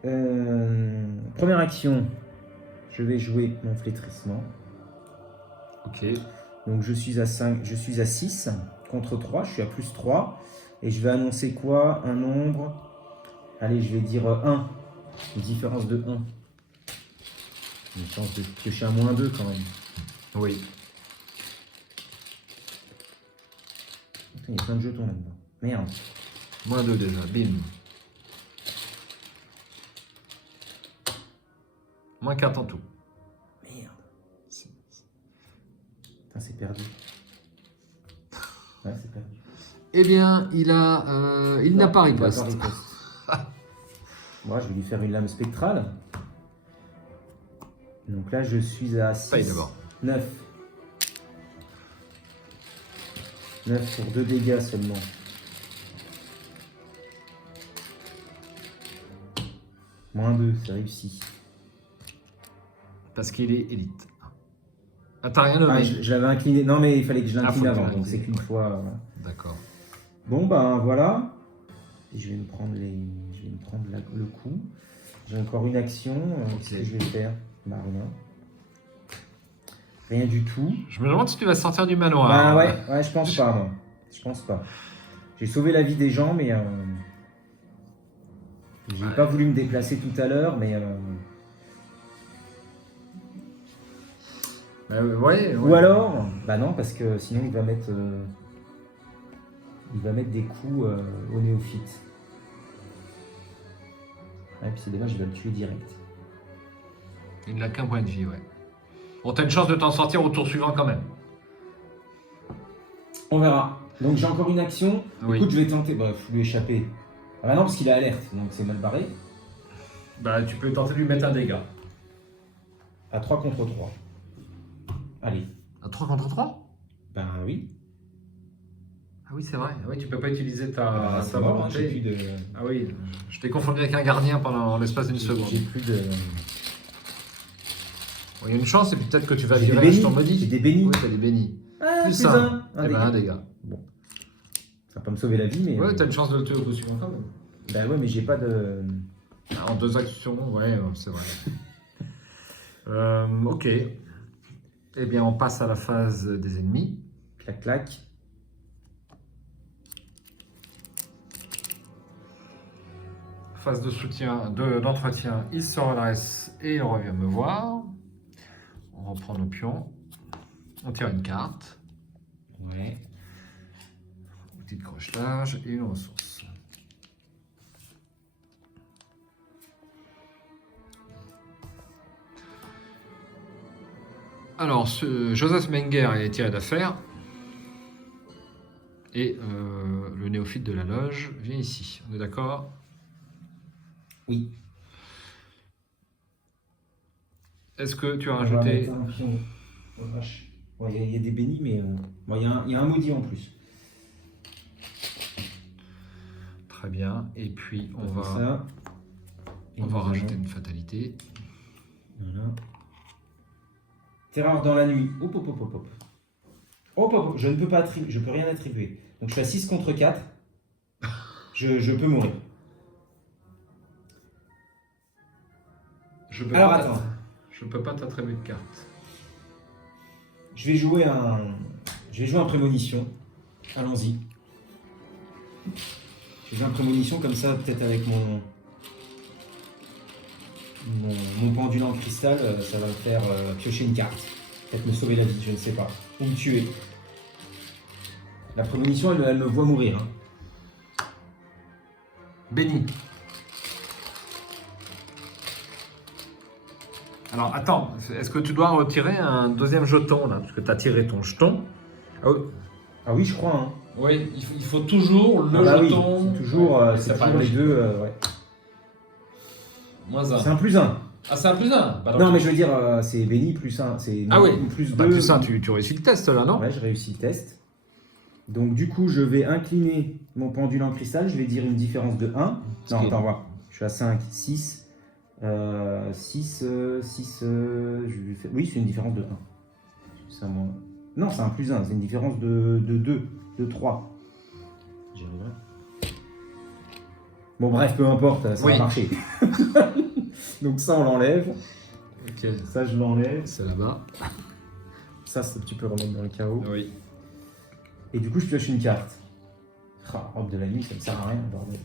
première action. Je vais jouer mon flétrissement. Ok. Donc je suis à 5, je suis à 6 contre 3, je suis à plus 3. Et je vais annoncer quoi? Un nombre. Allez, je vais dire 1. Une différence de 1. Une chance de piocher un moins 2 quand même. Oui. Putain, il y a plein de jetons là-dedans. Merde. Moins 2 déjà. Bim. Moins 4 en tout. Merde. Putain, c'est perdu. Ouais, c'est perdu. Eh bien, il n'a pas riposte. Moi, je vais lui faire une lame spectrale. Donc là, je suis à 6. Paye d'abord. 9. 9 pour 2 dégâts seulement. Moins 2, c'est réussi. Parce qu'il est élite. Ah, t'as rien nommé. Ah, je l'avais incliné. Non, mais il fallait que je Ah, faut l'incline que tu avant. Donc l'inclines, c'est qu'une ouais. fois. Voilà. D'accord. Bon, ben voilà. Et je vais me prendre, le coup. J'ai encore une action. Qu'est-ce que je vais faire? Bah, rien. Rien du tout. Je me demande si tu vas sortir du manoir. Bah ouais, je pense pas, moi. Je pense pas. J'ai sauvé la vie des gens, mais j'ai Ouais. pas voulu me déplacer tout à l'heure, mais Ouais. ou alors, bah non, parce que sinon il va mettre des coups aux néophytes. Ouais, puis c'est dommage, il va le tuer direct. Il n'a qu'un point de vie, ouais. Bon, t'as une chance de t'en sortir au tour suivant quand même. On verra. Donc j'ai encore une action. Oui. Écoute, je vais tenter. Bah, faut lui échapper. Ah bah non, parce qu'il est alerte, donc c'est mal barré. Bah, tu peux tenter de lui mettre un dégât. À 3 contre 3. Allez. À 3 contre 3? Ben oui. Ah oui, c'est vrai. Ah oui, tu peux pas utiliser ta Ah, c'est mort, hein, j'ai volonté. plus de. Ah oui, je t'ai confondu avec un gardien pendant l'espace d'une seconde. J'ai plus de. Bon, il y a une chance, et puis peut-être que tu vas J'ai des virer bénis. ton maudit. J'ai des bénis. Oui, t'as des bénis. Ah, Plus plus un. un. Eh ben, un dégât. Bon. Ça va pas me sauver la vie, mais. Ouais, t'as une chance de le tuer au tour suivant quand même. Bah ouais, mais j'ai pas de. En 2 actions, ouais, c'est vrai. Ok. Eh bien, on passe à la phase des ennemis. Clac, clac. Phase de soutien, d'entretien, il se redresse et il revient me voir. On reprend nos pions. On tire une carte. Ouais. Outil de crochetage et une ressource. Alors, Joseph Menger est tiré d'affaire. Et le néophyte de la loge vient ici. On est d'accord? Oui. Est-ce que tu as On va rajouté... mettre un pion. Oh, vache. Bon, il y a des bénis, mais bon, il y a un maudit en plus. Très bien. Et puis, on fait va, ça. Et on va nous rajouter allons- une fatalité. Voilà. Terreur dans la nuit. Hop, hop, hop, hop, hop. Hop, hop, hop. Je ne peux pas attribuer, je peux rien attribuer. Donc je suis à 6 contre 4. Je peux mourir. Je peux Alors pas, attends. je peux pas t'attribuer de carte. Je vais jouer un prémonition. Allons-y. Je vais jouer un prémonition comme ça, peut-être avec mon pendule en cristal, ça va me faire piocher une carte. Peut-être me sauver la vie, je ne sais pas. Ou me tuer. La prémonition, elle me voit mourir. Hein. Béni. Alors, attends. Est-ce que tu dois retirer un deuxième jeton, là? Parce que tu as tiré ton jeton. Ah oui. Ah oui, je crois. Hein. Oui, il faut toujours le Ah bah oui, jeton. c'est toujours, Ouais, c'est pas toujours les logique. deux. Ouais. Moins C'est 1. un plus un. Ah, c'est un plus 1. Non, mais je veux dire, c'est béni plus un. C'est Ah oui, plus bah, deux. plus 1, tu réussis le test là, non? Ouais, j'ai réussi le test. Donc du coup, je vais incliner mon pendule en cristal. Je vais dire une différence de 1. Non, attends, voir. Je suis à 5, 6. 6, 6, oui, c'est une différence de 1. Ça, moi... Non, c'est un plus 1, c'est une différence de 2, de 3. J'y arriverai. Bon, bref, peu importe, ça va marcher. Donc ça, on l'enlève. Ok. Ça, je l'enlève. C'est là-bas. Ça, tu peux remettre dans le chaos. Oui. Et du coup, je pioche une carte. Ah, robe de la nuit, ça ne sert à rien, bordel.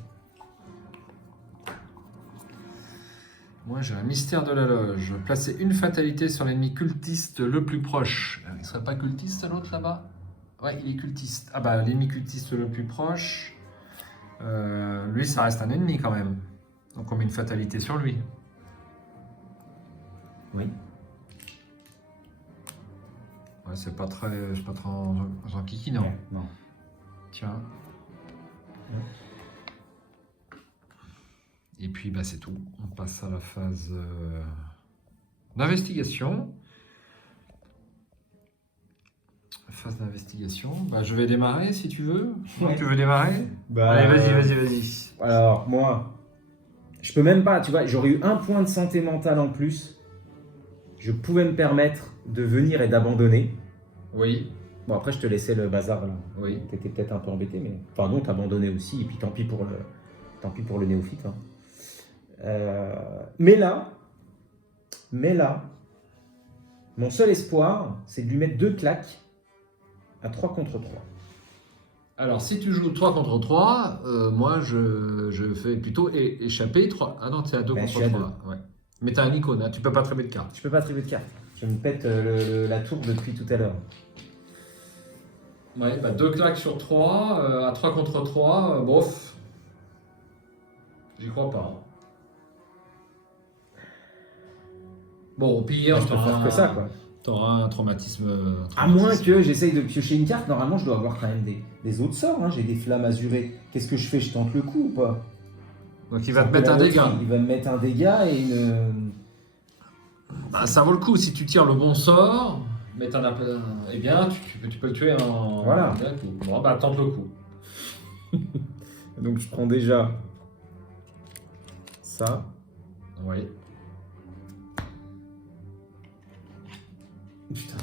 Moi, j'ai un mystère de la loge. Placer une fatalité sur l'ennemi cultiste le plus proche. Il serait pas cultiste, l'autre, là-bas? Ouais, il est cultiste. Ah bah, l'ennemi cultiste le plus proche... lui, ça reste un ennemi, quand même. Donc, on met une fatalité sur lui. Oui. Ouais, c'est pas très enquiquinant. Ouais, non. Tiens. Et puis, bah, c'est tout. On passe à la phase d'investigation. Phase d'investigation. Bah, je vais démarrer, si tu veux. Ouais. Tu veux démarrer? Bah, Allez, vas-y. Alors, moi, je peux même pas, tu vois, j'aurais eu un point de santé mentale en plus. Je pouvais me permettre de venir et d'abandonner. Oui, Bon, après, je te laissais le bazar, là. oui. T'étais peut-être un peu embêté, mais... Enfin, non, t'abandonnais aussi, et puis tant pis pour le néophyte. Hein. Mais là, mon seul espoir, c'est de lui mettre 2 claques à 3 contre 3. Alors, si tu joues 3 contre 3, moi, je fais plutôt échapper 3. Ah non, tu es à 2 Ben, je contre suis à 3. Ouais. Mais tu as un icône, hein, tu peux pas attraper de carte. Je peux pas attribuer de carte. Je me pète la tour depuis tout à l'heure. Ouais, bah 2 claques sur 3, à 3 contre 3, bof. J'y crois pas. Bon, au pire, Je peux faire que ça, quoi. T'auras un traumatisme. À moins que j'essaye de piocher une carte, normalement je dois avoir quand même des autres sorts. Hein. J'ai des flammes azurées. Qu'est-ce que je fais? Je tente le coup ou pas? Donc il va C'est te peu mettre la un dégât. loterie. Il va me mettre un dégât et une. Bah, ça vaut le coup si tu tires le bon sort. Mais t'en as pas. Eh bien, tu peux le tuer en. Voilà. Bon, bah tente le coup. Donc je prends déjà ça. Oui. Putain.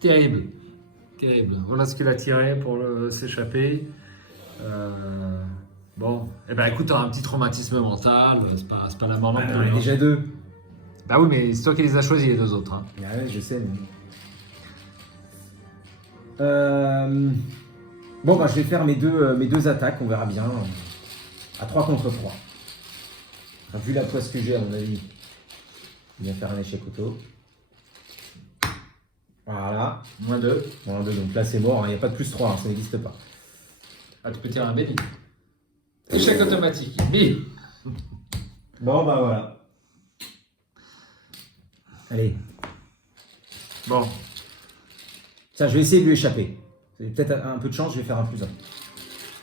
Terrible. Voilà ce qu'il a tiré pour s'échapper. Bon, eh ben écoute, t'as un petit traumatisme mental, c'est pas la mort non plus. On est hein. déjà deux. Bah oui, mais c'est toi qui les as choisis, les deux autres. Hein. Ah ouais, je sais. Bon, bah, je vais faire mes deux attaques, on verra bien. À 3 contre 3. Vu la poisse que j'ai, à mon avis, il va faire un échec auto. Voilà. -2. Bon, donc là, c'est mort, il n'y a pas de plus 3, ça n'existe pas. Ah, tu peux tirer un béni. Échec automatique. Bim. Bon, bah voilà. Allez. Bon, Ça, je vais essayer de lui échapper. C'est peut-être un peu de chance, je vais faire un plus 1.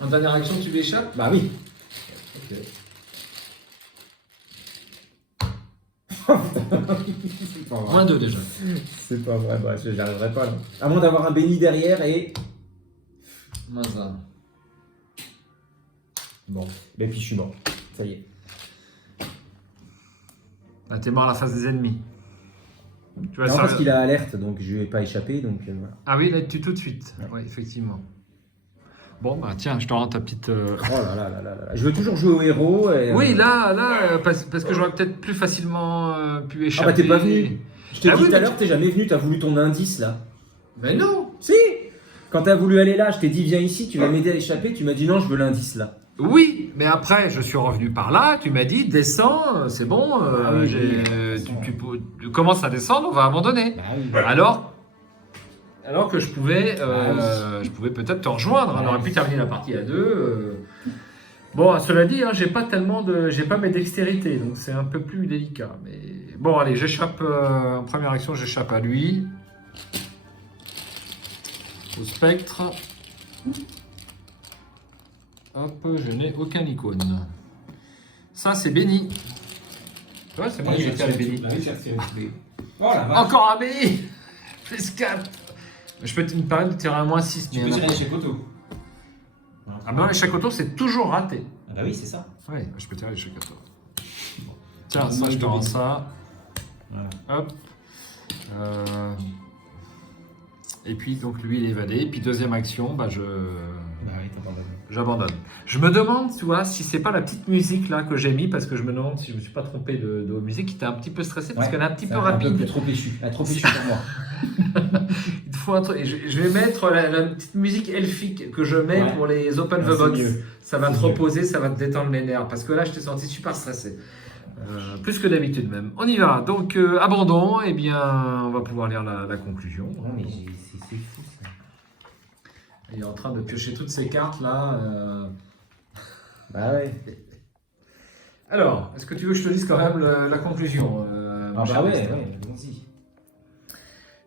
en dernière action, tu lui échappes. Bah oui. Ok. C'est pas vrai. -2 déjà. C'est pas vrai, bah, j'y arriverai pas là. À moins d'avoir un béni derrière et. -1. Bon. Et puis je suis mort. Ça y est. Bah, t'es mort à la face des ennemis. Tu vas Non, sur parce le- qu'il a alerte, donc je vais pas échapper, donc voilà. Ah oui, là, tu tout de suite. Ouais. Oui, effectivement. Bon, bah tiens, je te rends ta petite. Oh là là là là là. Je veux toujours jouer au héros. Et, Oui, là, parce que j'aurais peut-être plus facilement pu Ah échapper. bah t'es pas venu. Je t'ai Ah dit oui, tout à mais l'heure, t'es jamais venu, t'as voulu ton indice là. Mais non. Si. Quand t'as voulu aller là, je t'ai dit viens ici, tu vas m'aider à échapper, tu m'as dit non, je veux l'indice là. Oui, mais après, je suis revenu par là, tu m'as dit, descends, c'est bon, Ah oui, tu commences à descendre, on va abandonner. Bah oui. Alors que je pouvais peut-être te rejoindre, on aurait pu terminer la partie à deux. Bon, cela dit, hein, j'ai pas mes dextérités, donc c'est un peu plus délicat. Mais bon, allez, j'échappe en première action, j'échappe à lui, au spectre. Hop, je n'ai aucun icône. Ça, c'est béni. Ouais, c'est moi qui vais faire les bénis. Oh la vache. Encore un béni. Plus 4. Je peux me permettre de tirer un -6. Tu peux tirer l'échec auto. Ah ben l'échec auto, c'est toujours raté. Ah bah oui, c'est ça. Ouais, je peux tirer l'échec auto. Bon. Tiens, ça, je te rends ça. Voilà. Hop. Et puis, donc, lui, il est évadé. Et puis, deuxième action, bah, Bah oui, t'abandonnes. j'abandonne. Je me demande, tu vois, si c'est pas la petite musique là que j'ai mis, parce que je me demande si je me suis pas trompé de musique, qui t'a un petit peu stressé, parce Ouais, qu'elle est un petit c'est peu Un peu rapide. trop péchu. Trop péchu pour moi. Il te faut un truc. Et je vais mettre la petite musique elfique que je mets Ouais. pour les Open Ah, the c'est Box. mieux. Ça va C'est te mieux. reposer, ça va te détendre les nerfs. Parce que là, je t'ai senti super stressé. Plus que d'habitude même. On y va. Donc, abandon, eh bien, on va pouvoir lire la conclusion. Non mais c'est fou ça. Il est en train de piocher toutes ces cartes là. Bah ouais. Alors, est-ce que tu veux que je te lise quand même la conclusion mon Ah cher bah ouais, Mister ouais, allons-y.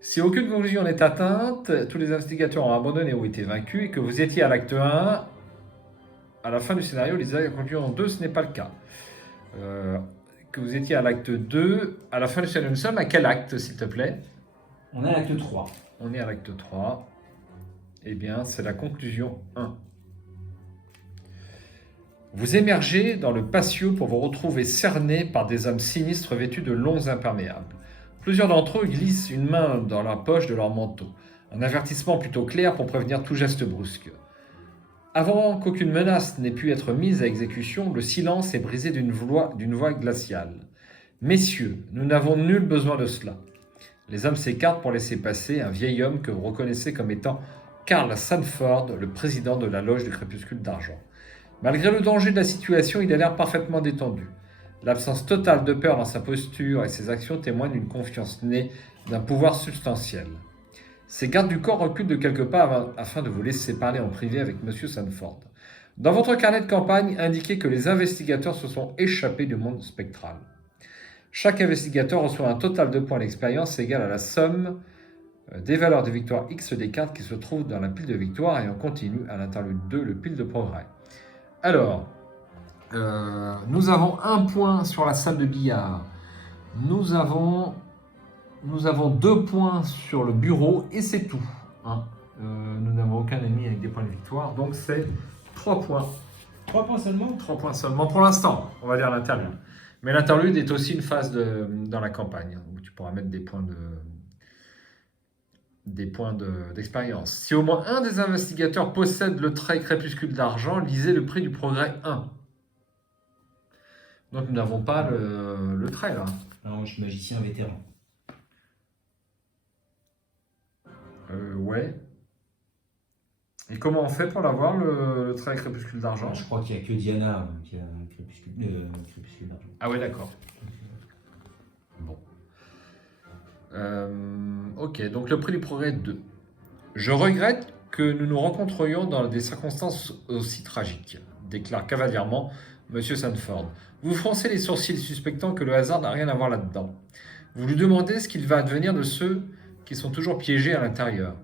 Si aucune conclusion n'est atteinte, tous les investigateurs ont abandonné ou été vaincus et que vous étiez à l'acte 1, à la fin du scénario, les conclusions 2, ce n'est pas le cas. Que vous étiez à l'acte 2, à la fin du scénario, nous sommes à quel acte, s'il te plaît? On est à l'acte 3. On est à l'acte 3. Eh bien, c'est la conclusion 1. Vous émergez dans le patio pour vous retrouver cerné par des hommes sinistres vêtus de longs imperméables. Plusieurs d'entre eux glissent une main dans la poche de leur manteau. Un avertissement plutôt clair pour prévenir tout geste brusque. Avant qu'aucune menace n'ait pu être mise à exécution, le silence est brisé d'une voix glaciale. « Messieurs, nous n'avons nul besoin de cela. » Les hommes s'écartent pour laisser passer un vieil homme que vous reconnaissez comme étant Karl Sanford, le président de la loge du Crépuscule d'Argent. Malgré le danger de la situation, il a l'air parfaitement détendu. L'absence totale de peur dans sa posture et ses actions témoigne d'une confiance née d'un pouvoir substantiel. Ces gardes du corps reculent de quelques pas afin de vous laisser parler en privé avec M. Sanford. Dans votre carnet de campagne, indiquez que les investigateurs se sont échappés du monde spectral. Chaque investigateur reçoit un total de points d'expérience égal à la somme des valeurs de victoire X des cartes qui se trouvent dans la pile de victoire et en continu à l'interlude 2, le pile de progrès. Alors, nous avons un point sur la salle de billard. Nous avons 2 points sur le bureau et c'est tout. Hein. Nous n'avons aucun ennemi avec des points de victoire, donc c'est 3 points. 3 points seulement. 3 points seulement pour l'instant, on va dire l'interlude. Mais l'interlude est aussi une phase dans la campagne, où tu pourras mettre des points des points d'expérience. Si au moins un des investigateurs possède le trait crépuscule d'argent, lisez le prix du progrès 1. Donc nous n'avons pas le trait là. Alors moi je suis magicien vétéran. Ouais. Et comment on fait pour l'avoir, le trait crépuscule d'argent? Alors, je crois qu'il n'y a que Diana qui a un crépuscule d'argent. Ah ouais, d'accord. Bon. Ok, donc le prix du progrès 2. Je regrette que nous nous rencontrions dans des circonstances aussi tragiques, déclare cavalièrement M. Sanford. Vous froncez les sourcils suspectant que le hasard n'a rien à voir là-dedans. Vous lui demandez ce qu'il va advenir de ceux qui sont toujours piégés à l'intérieur.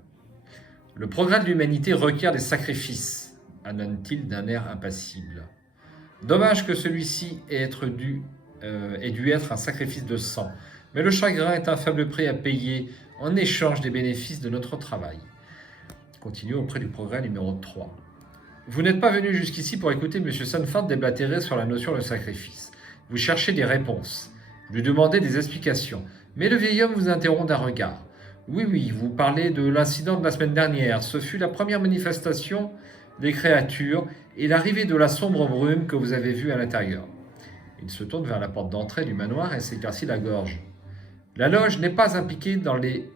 Le progrès de l'humanité requiert des sacrifices, annonce-t-il d'un air impassible. Dommage que celui-ci ait dû être un sacrifice de sang, mais le chagrin est un faible prix à payer en échange des bénéfices de notre travail. Continue auprès du progrès numéro 3. Vous n'êtes pas venu jusqu'ici pour écouter M. Sanford déblatérer sur la notion de sacrifice. Vous cherchez des réponses. Vous lui demandez des explications. Mais le vieil homme vous interrompt d'un regard. Oui, vous parlez de l'incident de la semaine dernière. Ce fut la première manifestation des créatures et l'arrivée de la sombre brume que vous avez vue à l'intérieur. Il se tourne vers la porte d'entrée du manoir et s'éclaircit la gorge. La loge n'est pas impliquée dans les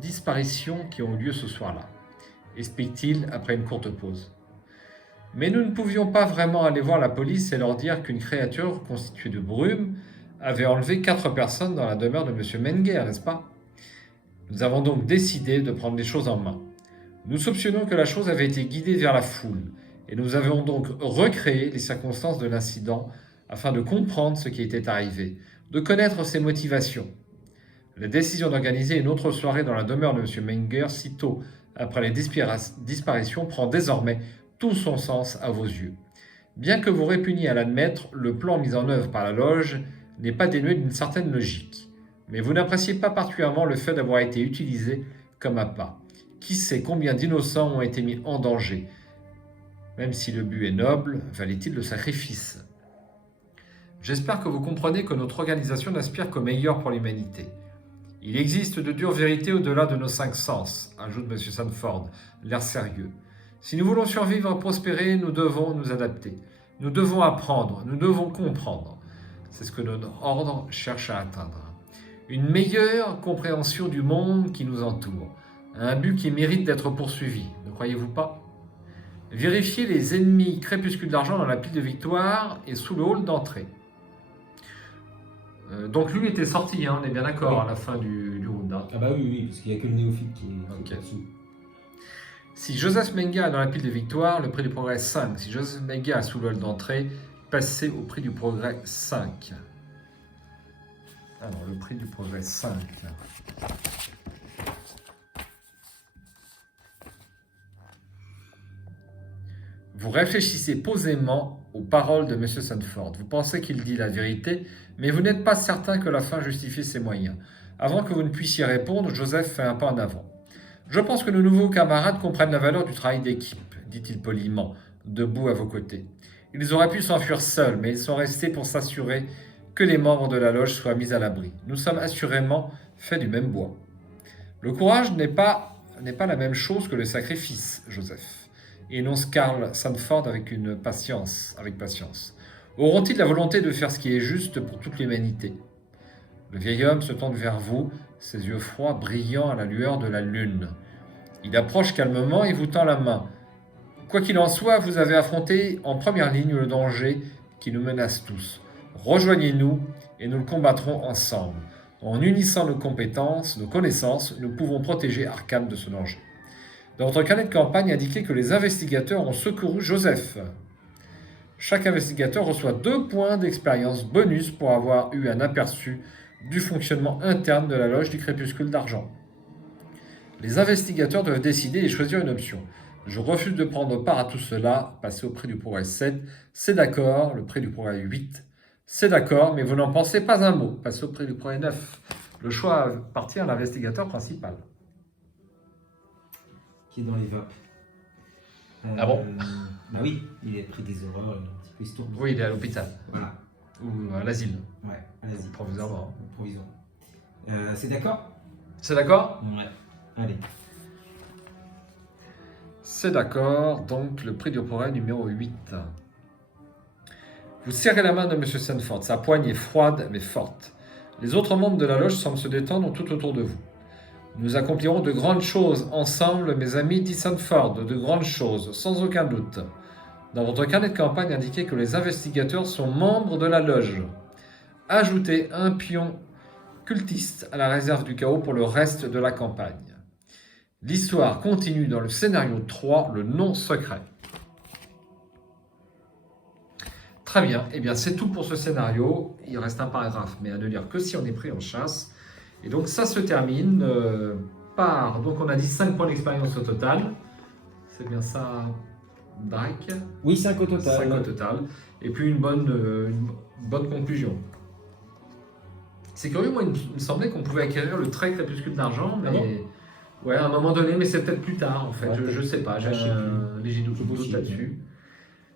disparitions qui ont eu lieu ce soir-là, explique-t-il après une courte pause. Mais nous ne pouvions pas vraiment aller voir la police et leur dire qu'une créature constituée de brume avait enlevé 4 personnes dans la demeure de M. Menger, n'est-ce pas? Nous avons donc décidé de prendre les choses en main. Nous soupçonnons que la chose avait été guidée vers la foule, et nous avons donc recréé les circonstances de l'incident afin de comprendre ce qui était arrivé, de connaître ses motivations. La décision d'organiser une autre soirée dans la demeure de M. Menger sitôt après les disparitions prend désormais tout son sens à vos yeux. Bien que vous répugniez à l'admettre, le plan mis en œuvre par la loge n'est pas dénué d'une certaine logique. Mais vous n'appréciez pas particulièrement le fait d'avoir été utilisé comme appât. Qui sait combien d'innocents ont été mis en danger? Même si le but est noble, valait-il le sacrifice? J'espère que vous comprenez que notre organisation n'aspire qu'au meilleur pour l'humanité. Il existe de dures vérités au-delà de nos 5 sens, ajoute M. Sanford, l'air sérieux. Si nous voulons survivre et prospérer, nous devons nous adapter. Nous devons apprendre, nous devons comprendre. C'est ce que notre ordre cherche à atteindre. Une meilleure compréhension du monde qui nous entoure. Un but qui mérite d'être poursuivi, ne croyez-vous pas? Vérifiez les ennemis crépuscule d'argent dans la pile de victoire et sous le hall d'entrée. Donc lui était sorti, hein, on est bien d'accord, Oui. à la fin du round. Hein. Ah bah oui, parce qu'il n'y a que le néophyte qui est dessous. Si Joseph Menga est dans la pile de victoire, le prix du progrès 5. Si Joseph Menga est sous le hall d'entrée, passez au prix du progrès 5. Alors, le prix du progrès 5. Vous réfléchissez posément aux paroles de M. Sanford. Vous pensez qu'il dit la vérité, mais vous n'êtes pas certain que la fin justifie ses moyens. Avant que vous ne puissiez répondre, Joseph fait un pas en avant. Je pense que nos nouveaux camarades comprennent la valeur du travail d'équipe, dit-il poliment, debout à vos côtés. Ils auraient pu s'enfuir seuls, mais ils sont restés pour s'assurer que les membres de la loge soient mis à l'abri. Nous sommes assurément faits du même bois. Le courage n'est pas la même chose que le sacrifice, Joseph, énonce Karl Sanford avec patience. Auront-ils la volonté de faire ce qui est juste pour toute l'humanité? Le vieil homme se tourne vers vous, ses yeux froids brillant à la lueur de la lune. Il approche calmement et vous tend la main. Quoi qu'il en soit, vous avez affronté en première ligne le danger qui nous menace tous. Rejoignez-nous et nous le combattrons ensemble. En unissant nos compétences, nos connaissances, nous pouvons protéger Arkham de ce danger. Dans votre carnet de campagne, indiquez que les investigateurs ont secouru Joseph. Chaque investigateur reçoit 2 points d'expérience bonus pour avoir eu un aperçu du fonctionnement interne de la loge du crépuscule d'argent. Les investigateurs doivent décider et choisir une option. Je refuse de prendre part à tout cela, passez au prix du progrès 7. C'est d'accord, le prix du progrès 8. C'est d'accord, mais vous n'en pensez pas un mot, passez au prix du progrès 9. Le choix appartient à l'investigateur principal. Qui est dans les vapes. Ah bon? Bah oui, il est pris des horreurs, il est un petit peu estourdi. Oui, il est à l'hôpital. Voilà. Ou à l'asile. Ouais, allez-y. Provisoirement. Provisoire. C'est d'accord? C'est d'accord? Ouais. Allez. C'est d'accord, donc le prix du progrès numéro 8. Vous serrez la main de M. Sanford, sa poigne est froide mais forte. Les autres membres de la loge semblent se détendre tout autour de vous. Nous accomplirons de grandes choses ensemble, mes amis, dit Sanford, de grandes choses, sans aucun doute. Dans votre carnet de campagne, indiquez que les investigateurs sont membres de la loge. Ajoutez un pion cultiste à la réserve du chaos pour le reste de la campagne. L'histoire continue dans le scénario 3, le nom secret. Très bien, eh bien c'est tout pour ce scénario. Il reste un paragraphe, mais à ne lire que si on est pris en chasse. Et donc ça se termine par, donc on a dit 5 points d'expérience au total. C'est bien ça, Drake? Oui, 5 au total. 5 au total. Et puis une bonne conclusion. C'est curieux, moi il me semblait qu'on pouvait acquérir le trait crépuscule d'argent, mais... Ah bon? Ouais, à un moment donné, mais c'est peut-être plus tard en fait, Ouais, je sais pas, j'ai je sais un léger doute C'est possible. là-dessus.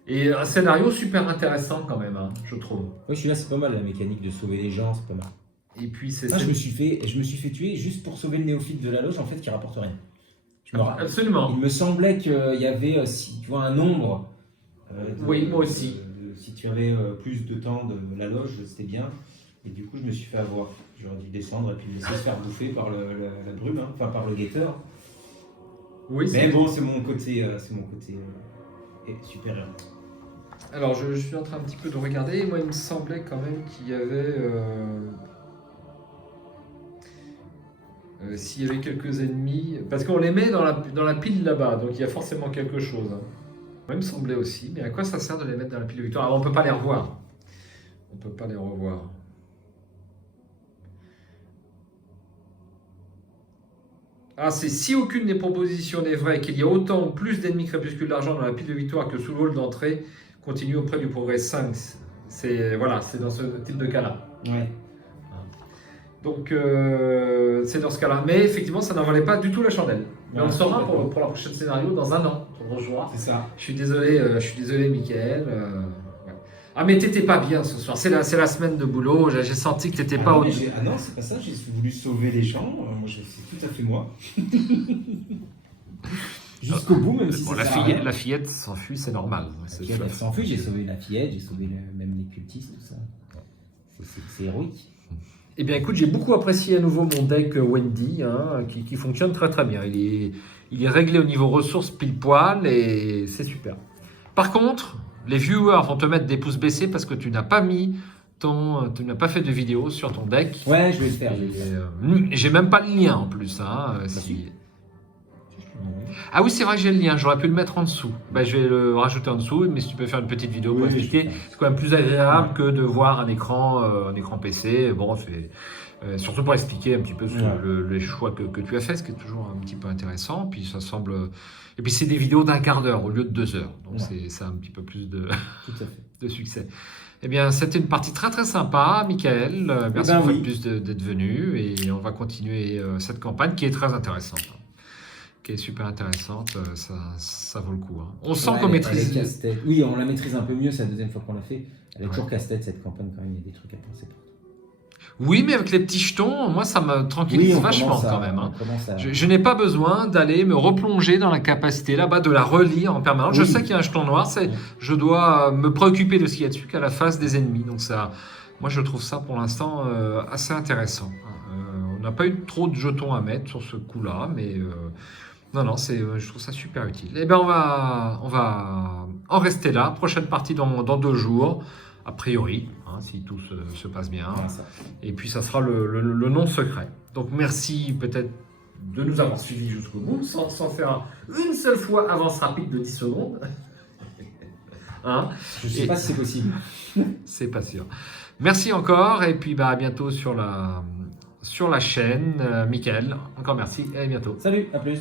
Et un scénario super intéressant quand même, hein, je trouve. Oui, celui-là, c'est pas mal, la mécanique de sauver les gens, c'est pas mal. Et puis c'est... Ah, je me suis fait tuer juste pour sauver le néophyte de la loge, en fait, qui rapporte rien. Je me rappelle. Absolument. Il me semblait qu'il y avait, si tu vois, un nombre. Oui, moi aussi. Si tu avais plus de temps de la loge, c'était bien. Et du coup, je me suis fait avoir. J'aurais dû descendre et puis laisser se faire bouffer par la brume, hein, enfin par le guetteur. Oui, Mais bon, c'est mon côté, supérieur. Alors je suis en train un petit peu de regarder, et moi il me semblait quand même qu'il y avait... s'il y avait quelques ennemis, parce qu'on les met dans la pile là-bas, donc il y a forcément quelque chose. Hein. Moi il me semblait aussi, mais à quoi ça sert de les mettre dans la pile de victoire? Alors on peut pas les revoir. On peut pas les revoir. Ah, c'est si aucune des propositions n'est vraie, qu'il y a autant ou plus d'ennemis crépuscules d'argent dans la pile de victoire que sous le hall d'entrée, continue auprès du progrès 5. C'est voilà, c'est dans ce type de cas-là. Ouais. Donc c'est dans ce cas-là. Mais effectivement, ça n'en valait pas du tout la chandelle. Mais on le saura pour la prochaine scénario dans un an. On rejoindra. C'est ça. Je suis désolé, Mickaël. Ouais. Ah mais t'étais pas bien ce soir. C'est la semaine de boulot. J'ai senti que t'étais pas au. Ah non, c'est pas ça. J'ai voulu sauver les gens. Moi, c'est tout à fait moi. Jusqu'au bout, même si bon, c'est la fillette s'enfuit, c'est normal. Elle s'enfuit. J'ai sauvé la fillette, j'ai sauvé même les cultistes, tout ça. C'est héroïque. Eh bien écoute, j'ai beaucoup apprécié à nouveau mon deck Wendy, hein, qui fonctionne très très bien. Il est réglé au niveau ressources pile poil et c'est super. Par contre, les viewers vont te mettre des pouces baissés parce que tu n'as pas fait de vidéo sur ton deck. Ouais, je vais le faire. J'ai même pas le lien en plus. Hein, si... Ah oui, c'est vrai que j'ai le lien, j'aurais pu le mettre en dessous. Ben, je vais le rajouter en dessous, mais si tu peux faire une petite vidéo pour expliquer, c'est quand même plus agréable que de voir un écran PC. Bon, c'est surtout pour expliquer un petit peu les choix que tu as fait, ce qui est toujours un petit peu intéressant. Puis ça semble. Et puis c'est des vidéos d'1 quart d'heure au lieu de 2 heures, donc c'est un petit peu plus de succès. Eh bien, c'était une partie très très sympa, Mickaël. Merci une fois de plus d'être venu et on va continuer cette campagne qui est très intéressante. Qui est super intéressante, ça vaut le coup. Hein. On sent qu'on maîtrise... Oui, on la maîtrise un peu mieux, c'est la deuxième fois qu'on l'a fait. Elle est toujours casse-tête cette campagne quand même, il y a des trucs à penser partout. Oui, mais avec les petits jetons, moi ça me tranquillise vachement quand même. Hein. Je n'ai pas besoin d'aller me replonger dans la capacité là-bas de la relire en permanence. Je sais qu'il y a un jeton noir, je dois me préoccuper de ce qu'il y a dessus qu'à la face des ennemis. Donc ça, moi je trouve ça pour l'instant assez intéressant. On n'a pas eu trop de jetons à mettre sur ce coup-là, mais... Non, je trouve ça super utile. Eh bien, on va en rester là. Prochaine partie dans 2 jours, a priori, hein, si tout se passe bien. Et puis, ça sera le nom secret. Donc, merci peut-être de nous avoir suivis jusqu'au bout, sans faire une seule fois avance rapide de 10 secondes. Hein? Je ne sais pas si c'est possible. C'est pas sûr. Merci encore, et puis à bientôt sur la chaîne. Mickaël, encore merci, et à bientôt. Salut, à plus.